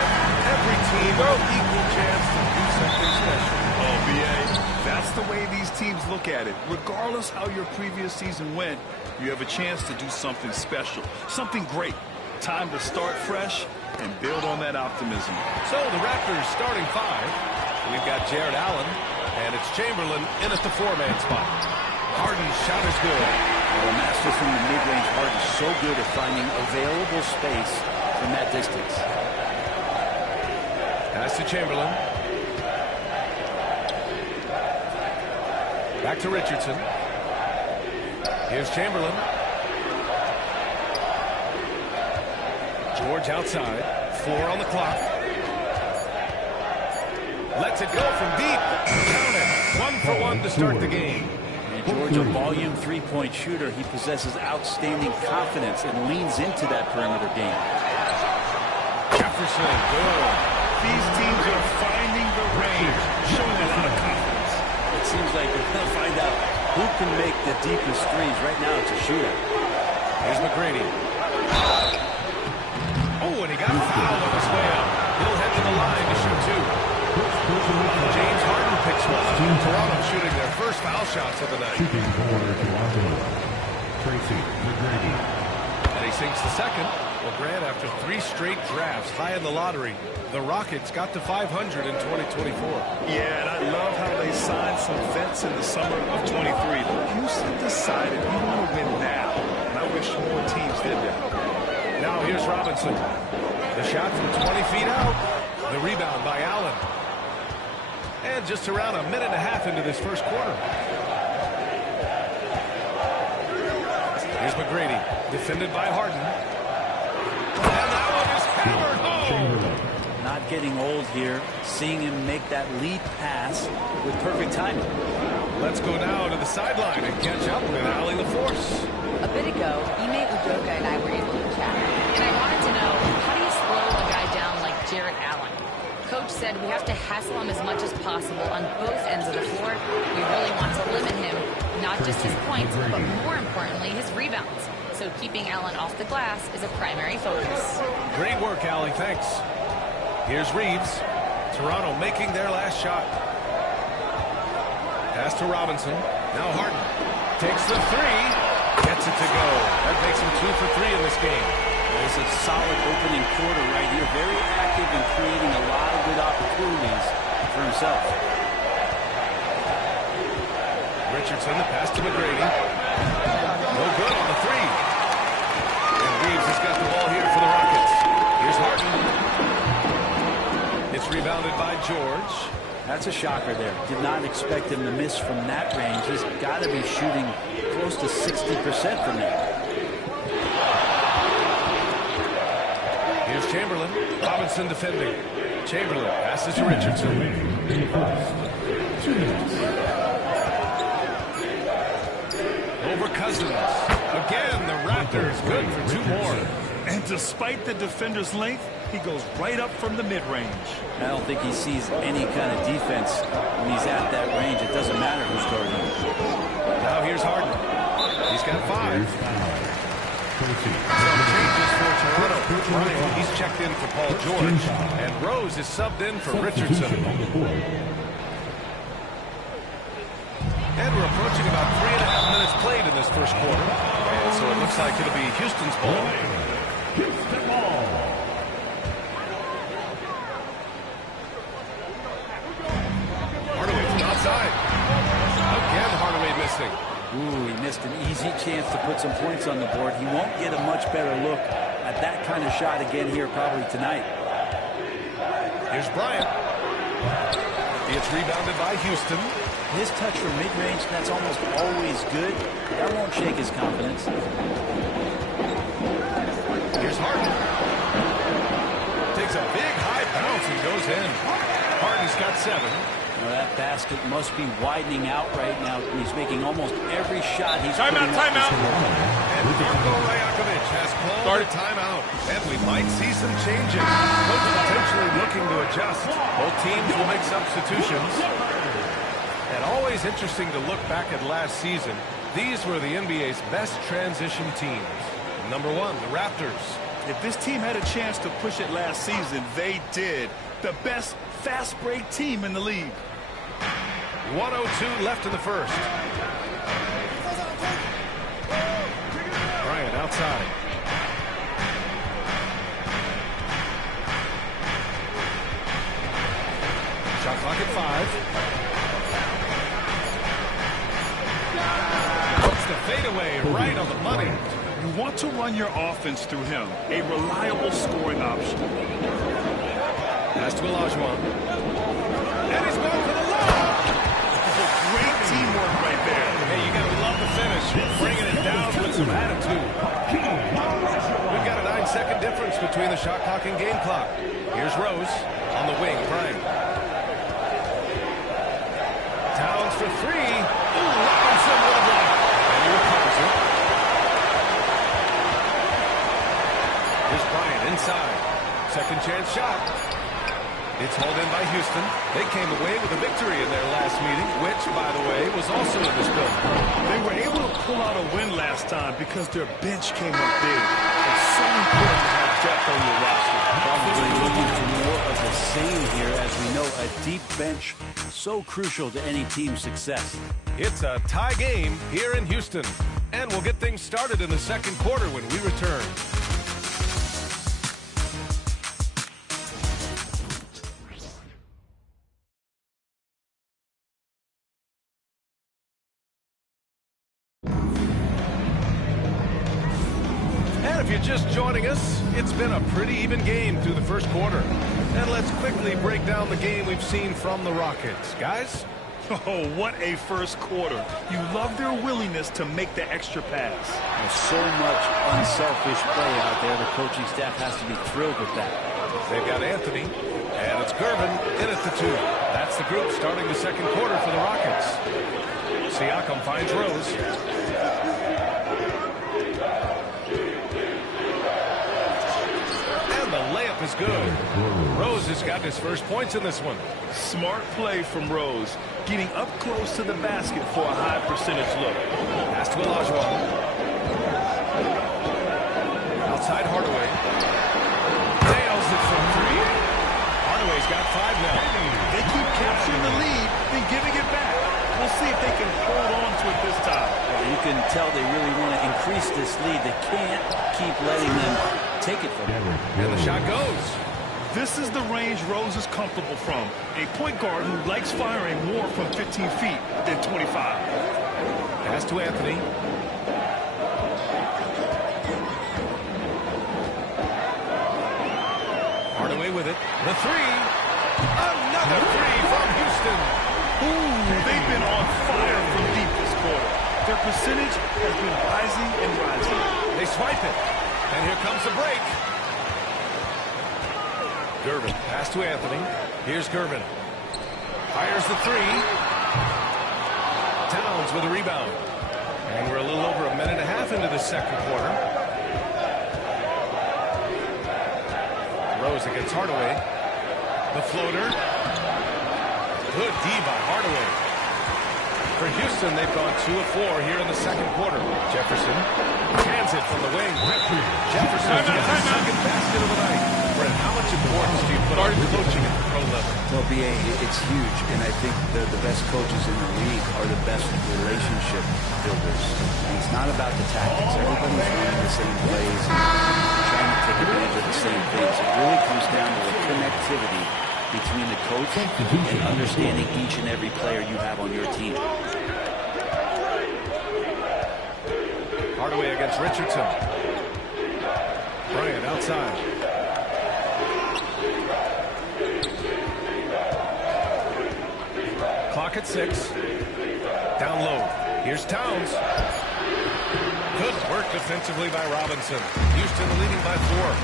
Every team, equal chance to do something special. Oh, BA, look at it, regardless how your previous season went, you have a chance to do something special, something great. Time to start fresh and build on that optimism. So the Raptors starting five. We've got Jared Allen, and it's Chamberlain in at the four-man spot. Harden's shot is good. The master from the mid-range, Harden's so good at finding available space from that distance. Pass to Chamberlain. Back to Richardson. Here's Chamberlain. George outside. 4 on the clock. Lets it go from deep. Count it. 1 for 1 to start the game. And George, a volume three-point shooter. He possesses outstanding confidence and leans into that perimeter game. Jefferson, good. These teams are finding the range, showing a lot of confidence. It seems like they're going to find out who can make the deepest threes. Right now, it's a shooter. Here's McGrady. Oh, and he got fouled on his way up. He'll head to the line to shoot 2. James Harden picks one. Toronto shooting their first foul shots of the night. Shooting for Toronto, Tracy McGrady. And he sinks the second. Well, Grant, after 3 straight drafts high in the lottery, the Rockets got to 500 in 2024. Yeah, and I love how they signed some vets in the summer of 23. Houston decided we want to win now, and I wish more teams did that. Now here's Robinson. The shot from 20 feet out. The rebound by Allen. And just around a minute and a half into this first quarter. Here's McGrady, defended by Harden. And that one is hammered home. Not getting old here. Seeing him make that lead pass with perfect timing. Let's go now to the sideline and catch up with Allie LaForce. A bit ago, Ime Udoka and I were able to chat. And I wanted to know, how do you slow a guy down like Jared Allen? Coach said we have to hassle him as much as possible on both ends of the floor. We really want to limit him, not just his points, but more importantly, his rebounds. So keeping Allen off the glass is a primary focus. Great work, Allie. Thanks. Here's Reeves. Toronto making their last shot. Pass to Robinson. Now Harden takes the 3. Gets it to go. That makes him 2 for 3 in this game. It's a solid opening quarter right here. Very active and creating a lot of good opportunities for himself. Richardson, the pass to McGrady. No good on the 3. And Reeves has got the ball here for the Rockets. Here's Harden. It's rebounded by George. That's a shocker there. Did not expect him to miss from that range. He's got to be shooting close to 60% from there. Here's Chamberlain. Robinson defending. Chamberlain passes to Richardson. Over Cousins. Again, the Raptors good for 2 more. And despite the defender's length, he goes right up from the mid-range. I don't think he sees any kind of defense when he's at that range. It doesn't matter who's guarding him. Now here's Harden. He's got 5. Some changes for Toronto. Bryant, he's checked in for Paul George. And Rose is subbed in for Richardson. And we're approaching about 3.5 minutes played in this first quarter. And so it looks like it'll be Houston's ball. Houston ball. Hardaway from outside. Again, Hardaway missing. Ooh, he missed an easy chance to put some points on the board. He won't get a much better look at that kind of shot again here probably tonight. Here's Bryant. It's rebounded by Houston. His touch from mid-range, that's almost always good. That won't shake his confidence. Here's Harden. Takes a big high bounce and goes in. Harden's got 7. Well, that basket must be widening out right now. He's making almost every shot he's timeout. And Marko Rajakovic has called a timeout. And we might see some changes. Coach potentially looking to adjust. Both teams will make substitutions. And always interesting to look back at last season. These were the NBA's best transition teams. Number 1, the Raptors. If this team had a chance to push it last season, they did. The best fast break team in the league. 1:02 left in the first. Bryant outside. Shot clock at 5. Puts the fadeaway right on the money. You want to run your offense through him, a reliable scoring option. Pass to Olajuwon. And he's going for the lob. Great teamwork right there. Hey, you got to love the finish. Bringing it down with some attitude. We've got a 9-second difference between the shot clock and game clock. Here's Rose on the wing. Bryant. Towns for 3. Ooh, Robinson with a block. And he recovers it. Here's Bryant inside. Second chance shot. It's hauled in by Houston. They came away with a victory in their last meeting, which, by the way, was also in this building. They were able to pull out a win last time because their bench came up big. It's so important to have depth on your roster. Probably looking for more of the same here, as we know a deep bench so crucial to any team's success. It's a tie game here in Houston, and we'll get things started in the second quarter when we return. If you're just joining us, it's been a pretty even game through the first quarter. And let's quickly break down the game we've seen from the Rockets. Guys? Oh, what a first quarter. You love their willingness to make the extra pass. There's so much unselfish play out there. The coaching staff has to be thrilled with that. They've got Anthony, and it's Gervin in at the 2. That's the group starting the second quarter for the Rockets. Siakam finds Rose. Is good. Rose has got his first points in this one. Smart play from Rose, getting up close to the basket for a high percentage look. Pass to Olajuwon. Outside Hardaway. Nails it from 3. Hardaway's got 5 now. They keep capturing the lead, then giving it back. We'll see if they can hold on to it this time. Well, you can tell they really want to increase this lead. They can't keep letting them take it from him. And the shot goes. This is the range Rose is comfortable from. A point guard who likes firing more from 15 feet than 25. Pass to Anthony. Hardaway with it. The 3. Another 3 from Houston. Ooh, they've been on fire from deep this quarter. Their percentage has been rising and rising. They swipe it. And here comes the break. Gervin, pass to Anthony. Here's Gervin. Fires the 3. Towns with a rebound. And we're a little over a minute and a half into the second quarter. Rose against Hardaway. The floater. Good D by Hardaway. For Houston, they've gone 2 of 4 here in the second quarter. Jefferson hands it from the wing. Jefferson's got his second basket of the night. Brent, how much importance do you put on coaching at the pro level? Well, B.A., it's huge, and I think the best coaches in the league are the best relationship builders. And it's not about the tactics. Everybody's running the same plays, trying to take advantage of the same things. It really comes down to the connectivity between the coach and understanding each and every player you have on your team. Hardaway against Richardson. Bryant outside. Clock at 6. Down low. Here's Towns. Good work defensively by Robinson. Houston leading by 4.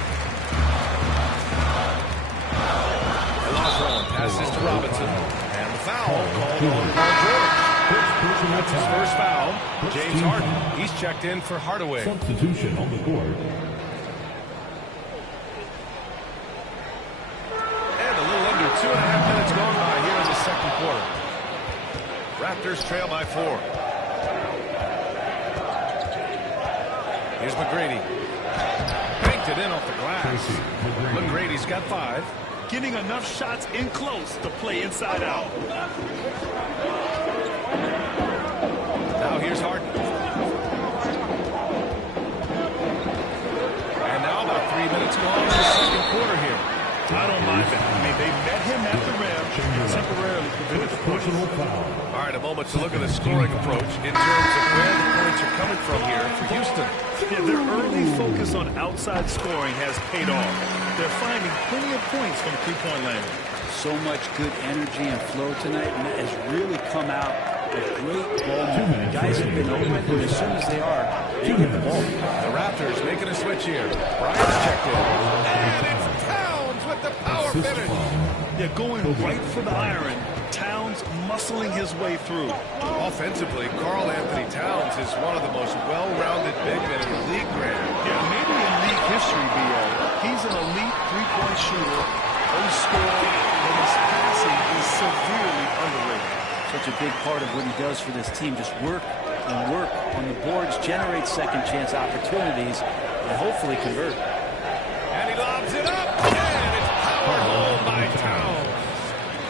Olajuwon passes to Robinson. And the foul called on Paul George. That's his first foul. James Harden, he's checked in for Hardaway. Substitution on the court. And a little under 2.5 minutes gone by here in the second quarter. Raptors trail by 4. Here's McGrady. Banked it in off the glass. McGrady's got 5. getting enough shots in close to play inside out. Now here's Harden. And now about 3 minutes gone in the second quarter here. I don't mind that. I mean, they met him at the rim and temporarily prevented the points. All right, a moment to look at the scoring approach in terms of where the points are coming from here for Houston. Yeah, their early focus on outside scoring has paid off. They're finding plenty of points from three-point land. So much good energy and flow tonight, and that has really come out with great ball movement. Guys have been open, and as soon as they are, they get the ball. The Raptors making a switch here. Bryant's checked in. And it's Towns with the power finish. They're going right for the iron. Towns muscling his way through. Offensively, Karl Anthony Towns is one of the most well-rounded big men in the league, Grant. Yeah, maybe in league history, B.A. He's an elite three-point shooter. He scored, and his passing is severely underrated. Such a big part of what he does for this team. Just work and work on the boards, generate second chance opportunities, and hopefully convert. And he lobs it up, and it's powered home by Towns.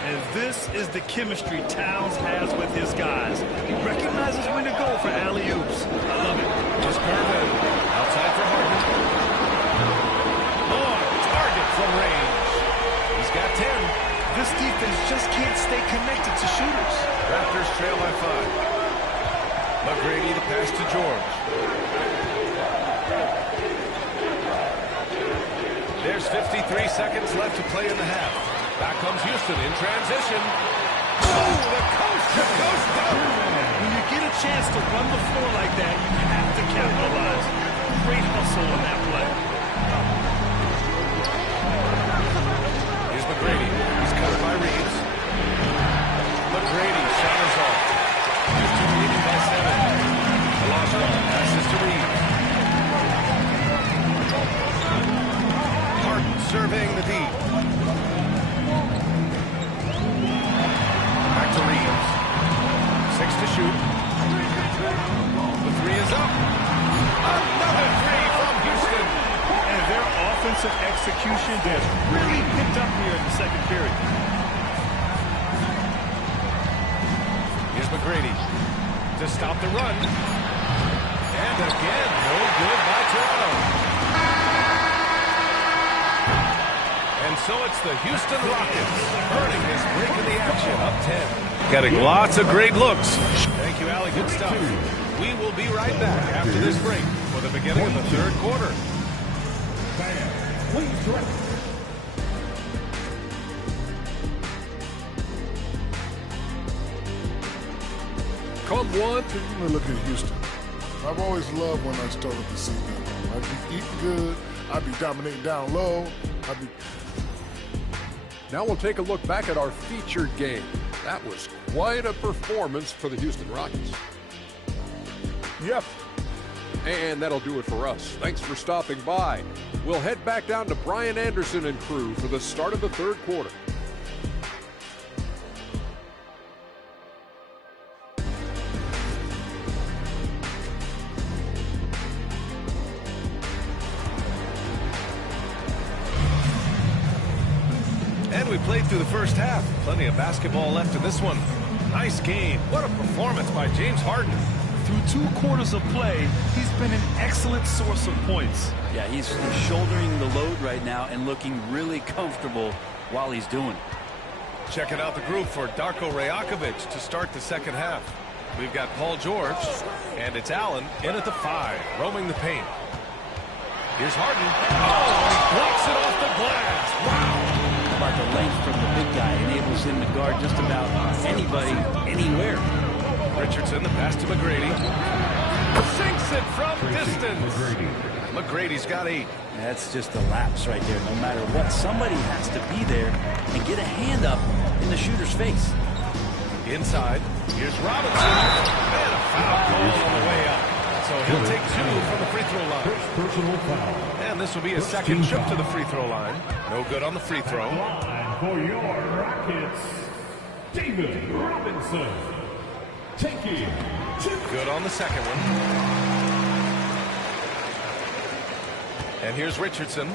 And this is the chemistry Towns has with his guys. He recognizes when to go for alley-oops. I love it. Just curve in. Outside for Harden. On target from range. He's got 10. This defense just can't stay connected to shooters. Raptors trail by 5. McGrady the pass to George. There's 53 seconds left to play in the half. Back comes Houston in transition. Oh, the coast-to-coast dunk. When you get a chance to run the floor like that, you have to capitalize. Great hustle on that play. Here's McGrady. He's covered by Reeves. McGrady shot is off. Houston leading by 7. The lost ball passes to Reeves. Harden surveying the deep. Back to Reeves. 6 to shoot. The 3 is up. Another 3 from Houston. And their offensive execution has really picked up here in the second period. Here's McGrady to stop the run. And again, no good by Toronto. And so it's the Houston Rockets earning this break in the action, up 10. Getting lots of great looks. Thank you, Allie. Good stuff. We will be right back after this break for the beginning of the third quarter. Come one. Let me look at Houston. I've always loved when I started the season at home. I'd be eating good. I'd be dominating down low. Now we'll take a look back at our featured game. That was quite a performance for the Houston Rockets. Yep. And that'll do it for us. Thanks for stopping by. We'll head back down to Brian Anderson and crew for the start of the third quarter. And we played through the first half. Plenty of basketball left in this one. Nice game. What a performance by James Harden. Through 2 quarters of play, he's been an excellent source of points. Yeah, he's shouldering the load right now and looking really comfortable while he's doing it. Checking out the group for Darko Rajakovic to start the second half. We've got Paul George, and it's Allen in at the 5, roaming the paint. Here's Harden. Oh, he blocks it off the glass. Wow. But the length from the big guy enables him to guard just about anybody, anywhere. Richardson, the pass to McGrady. Sinks it from distance. McGrady's got 8. That's just a lapse right there. No matter what, somebody has to be there and get a hand up in the shooter's face. Inside, here's Robinson. And a foul call on the way up. So he'll take 2 from the free throw line. Personal foul. And this will be a second trip to the free throw line. No good on the free throw. For your Rockets, David Robinson. Taking 2. Good on the second one. And here's Richardson.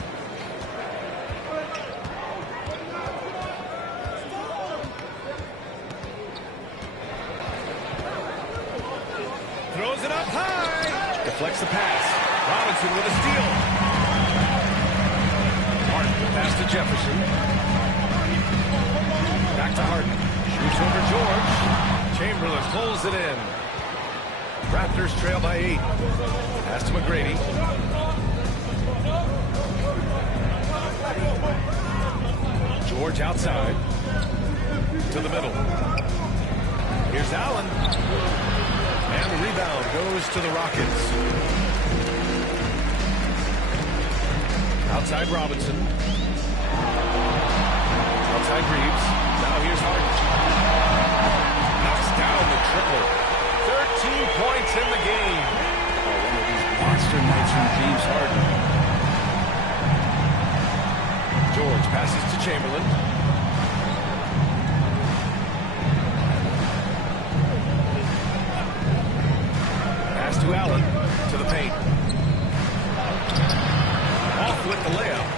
deflects the pass. Robinson with a steal. Harden, pass to Jefferson. Back to Harden. Shoots over George. Chamberlain pulls it in. Raptors trail by 8. Pass to McGrady. George outside. To the middle. Here's Allen. And the rebound goes to the Rockets. Outside Robinson. Outside Reeves. Now here's Harden. Knocks down the triple. 13 points in the game. Oh, one of these monster nights from James Harden. George passes to Chamberlain. Pass to Allen. To the paint. Off with the layup.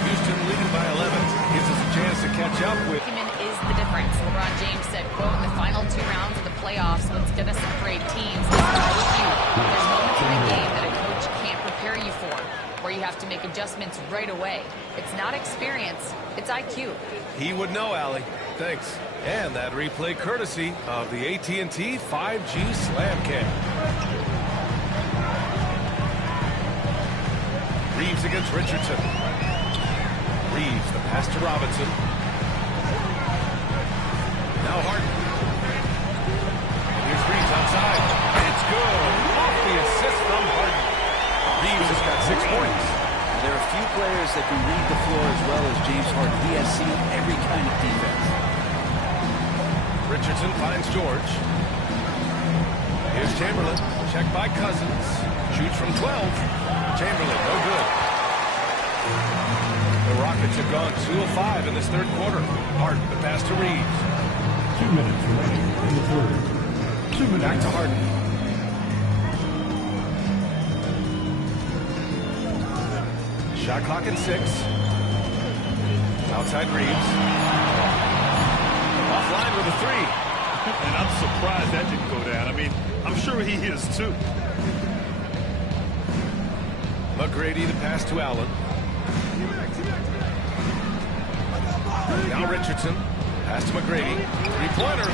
Houston leading by 11. Gives us a chance to catch up with. Is the difference. LeBron James said, quote, in the final 2 rounds of the playoffs, what's going to separate teams is IQ. There's moments in the game that a coach can't prepare you for, where you have to make adjustments right away. It's not experience, it's IQ. He would know, Allie. Thanks. And that replay courtesy of the AT&T 5G Slam Cam. Reeves against Richardson. Reeves, the pass to Robinson. Now Harden. And here's Reeves outside. It's good. Off the assist from Harden. Reeves has got 6 points. There are few players that can read the floor as well as James Harden. He has seen every kind of defense. Richardson finds George. Here's Chamberlain. Checked by Cousins. Shoots from 12. Chamberlain, no good. The Rockets have gone 2 of 5 in this third quarter. Harden, the pass to Reeves. 2 minutes remaining in the third. 2 minutes. Back to Harden. Shot clock at 6. Outside Reeves. Offline with a 3. And I'm surprised that didn't go down. I mean, I'm sure he is too. McGrady the pass to Allen. Now Richardson. Pass to McGrady. 3-pointer.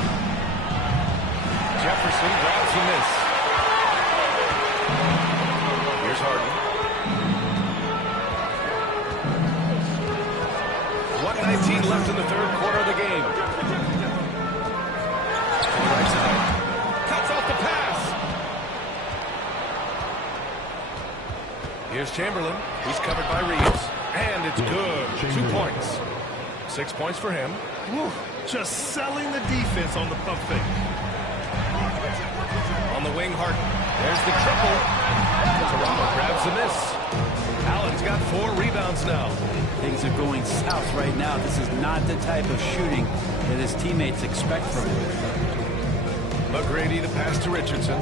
Jefferson grabs the miss. Here's Harden. 1:19 left in the third quarter of the game. To the right side. Cuts off the pass. Here's Chamberlain. He's covered by Reeves. And it's good. 2 points. 6 points for him. Whew, just selling the defense on the pump fake. On the wing, Harden. There's the triple. Toronto grabs the miss. Allen's got 4 rebounds now. Things are going south right now. This is not the type of shooting that his teammates expect from him. McGrady the pass to Richardson.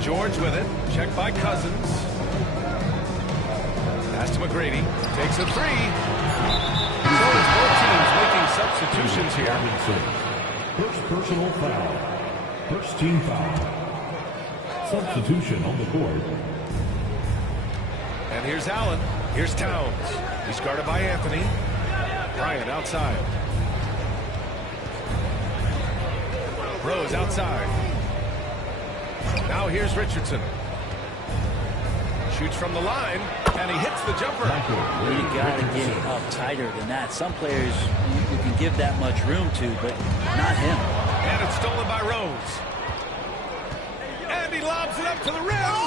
George with it. Checked by Cousins. Pass to McGrady. Takes a 3. So it's both teams making substitutions here. First personal foul. First team foul. Substitution on the court. And here's Allen. Here's Towns. He's guarded by Anthony. Bryant outside. Rose outside. Now here's Richardson. Shoots from the line, and he hits the jumper. You got to get up tighter than that. Some players you can give that much room to, but not him. And it's stolen by Rose. And he lobs it up to the rim.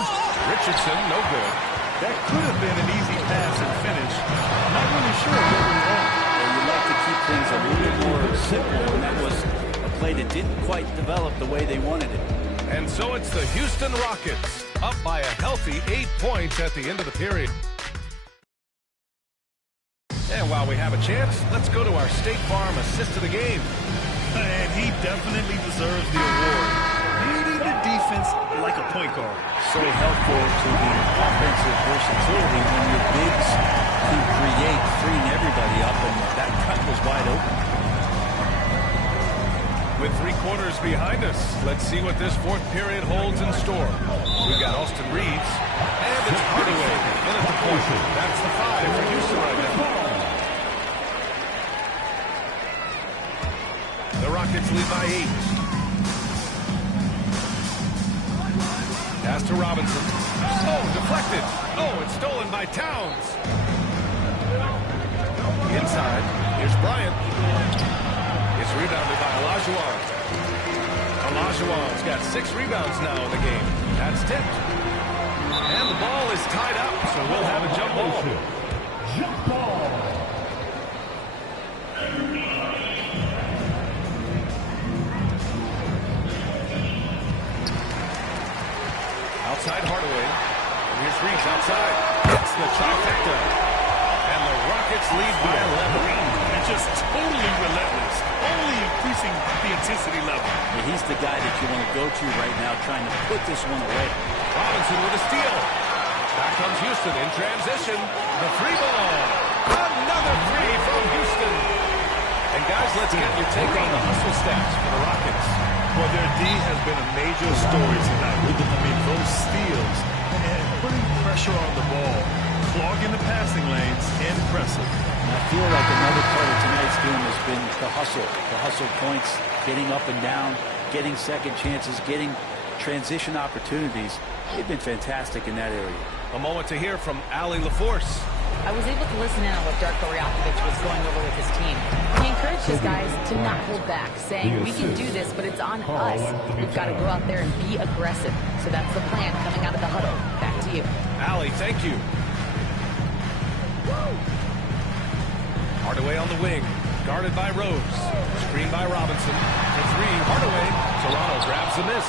Richardson, no good. That could have been an easy pass and finish. I'm not really sure what went wrong. Well, you like to keep things a little bit more simple, and that was a play that didn't quite develop the way they wanted it. And so it's the Houston Rockets up by a healthy 8 points at the end of the period. And while we have a chance, let's go to our State Farm assist of the game. And he definitely deserves the award. Reading the defense like a point guard. So helpful to the offensive versatility when your bigs can create, freeing everybody up, and that cut was wide open. With 3 quarters behind us, let's see what this fourth period holds in store. We've got Austin Reeves, and it's Hardaway in at the point. That's the 5 for Houston right now. The Rockets lead by 8. Pass to Robinson. Oh, deflected. Oh, it's stolen by Towns. Inside, here's Bryant. It's rebounded by Olajuwon. Olajuwon's got 6 rebounds now in the game. That's tipped. And the ball is tied up, so we'll have a jump ball. Jump ball. Outside Hardaway. And here's Reeves outside. That's the trifecta. And the Rockets lead by 11. And just totally relentless. Only increasing the intensity level. Yeah, he's the guy that you want to go to right now, trying to put this one away. Robinson with a steal. Back comes Houston in transition. The 3 ball. Another 3 from Houston. And guys, let's get your take on the hustle stats for the Rockets. Well, their D has been a major story tonight. I mean, those steals and putting pressure on the ball, clogging the passing lanes, impressive. And I feel like another part of tonight's game has been the hustle points, getting up and down, getting second chances, getting transition opportunities. They've been fantastic in that area. A moment to hear from Allie LaForce. I was able to listen in on what Darko Rajakovic was going over with his team. He encouraged his guys to not hold back, saying, we can do this, but it's on us. We've got to go out there and be aggressive. So that's the plan coming out of the huddle. Back to you. Allie, thank you. Hardaway on the wing, guarded by Rose. Screen by Robinson. For 3, Hardaway. Toronto grabs the miss.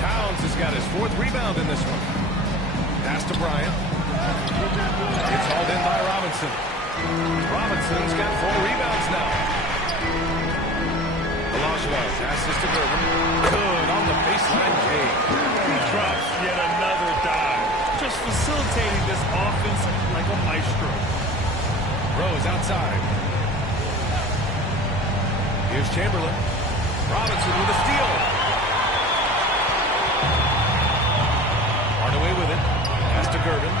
Towns has got his 4th rebound in this one. Pass to Bryant. It's hauled in by Robinson. Robinson's got 4 rebounds now. Olajuwon passes to Gervin. Good on the baseline game. He drops yet another dive. Just facilitating this offense like a maestro. Rose outside. Here's Chamberlain. Robinson with a steal. Hardaway with it. Pass to Gervin.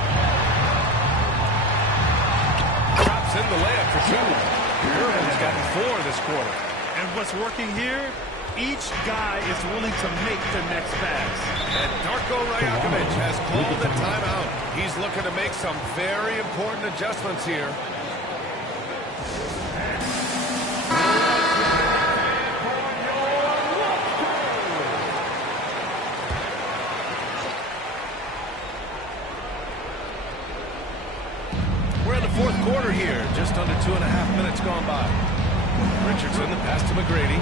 Drops in the layup for 2. Gervin's gotten 4 this quarter. And what's working here? Each guy is willing to make the next pass. And Darko Rajakovic has called the timeout. He's looking to make some very important adjustments here. We're in the 4th quarter here. Just under 2.5 minutes gone by. Richardson, the pass to McGrady.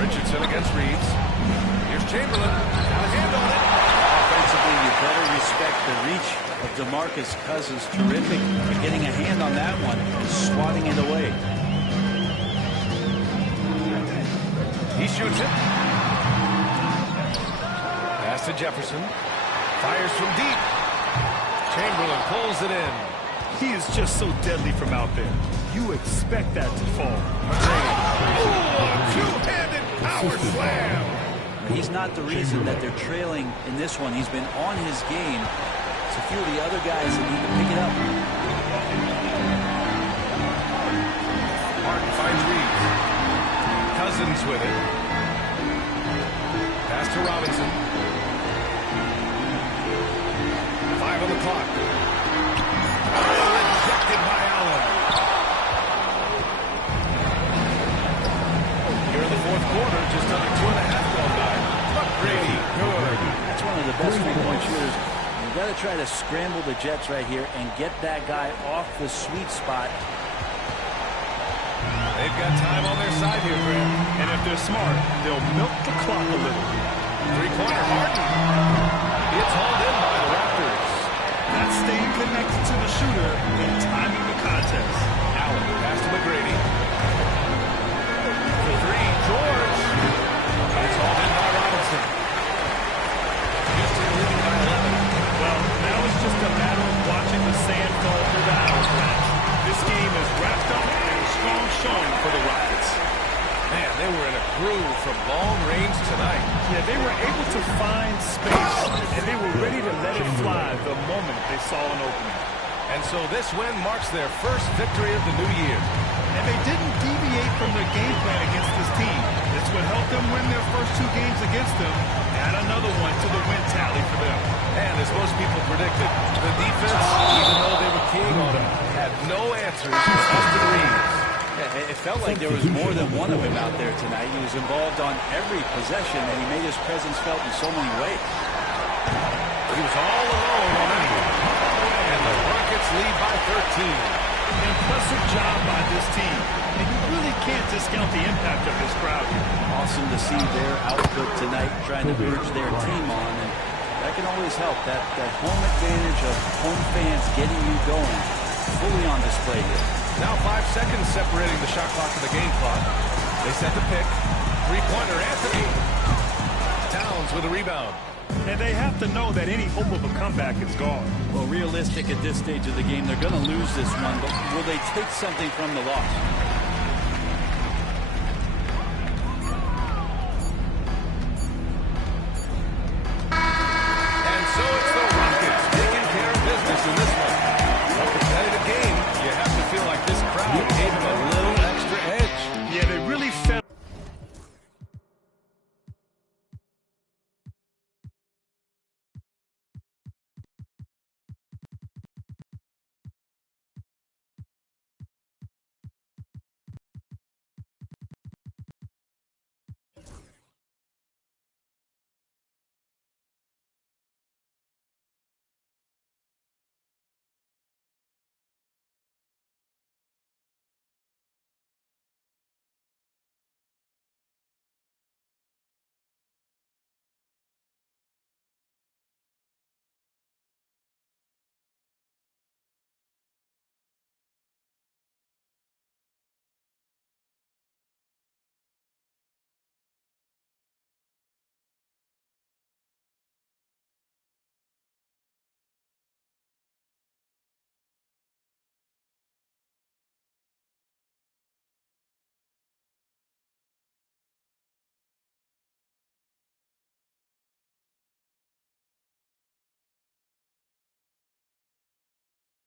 Richardson against Reeves. Here's Chamberlain. Got a hand on it. Offensively, you better respect the reach of DeMarcus Cousins. Terrific for getting a hand on that one and swatting it away. He shoots it. Pass to Jefferson. Fires from deep. Chamberlain pulls it in. He is just so deadly from out there. You expect that to fall. Oh, two-handed power slam. He's not the reason that they're trailing in this one. He's been on his game. It's a few of the other guys that need to pick it up. Martin finds Reeves. Cousins with it. Pass to Robinson. 5 on the clock. Rejected by Allen. Here in the 4th quarter, just under 2.5 gone by. McGrady, good. That's one of the best three-point shooters. You've got to try to scramble the Jets right here and get that guy off the sweet spot. They've got time on their side here, Graham. And if they're smart, they'll milk the clock a little. Three-pointer Harden. It's hauled in by the Raptors. That's staying connected to the shooter and timing the contest. Allen, pass to McGrady. For 3, George. It's hauled in by Robinson. Houston leading by 11. Well, now it's just a matter of watching the sand fall through the hourglass. This game is wrapped up in a strong through from long range tonight. Yeah, they were able to find space, and they were ready to let it fly the moment they saw an opening. And so this win marks their first victory of the new year. And they didn't deviate from their game plan against this team. It's what helped them win their first 2 games against them. Add another one to the win tally for them. And as most people predicted, the defense, even though they were keying on him, had no answers for Austin Reeves. It felt like there was more than one of him out there tonight. He was involved on every possession, and he made his presence felt in so many ways. He was all alone on that one. And the Rockets lead by 13. Impressive job by this team. And you really can't discount the impact of this crowd here. Awesome to see their output tonight, trying to urge their team on, and that can always help. That home advantage of home fans getting you going, fully on display here. Now 5 seconds separating the shot clock and the game clock. They set the pick. Three-pointer, Anthony. Towns with a rebound. And they have to know that any hope of a comeback is gone. Well, realistic at this stage of the game, they're going to lose this one, but will they take something from the loss?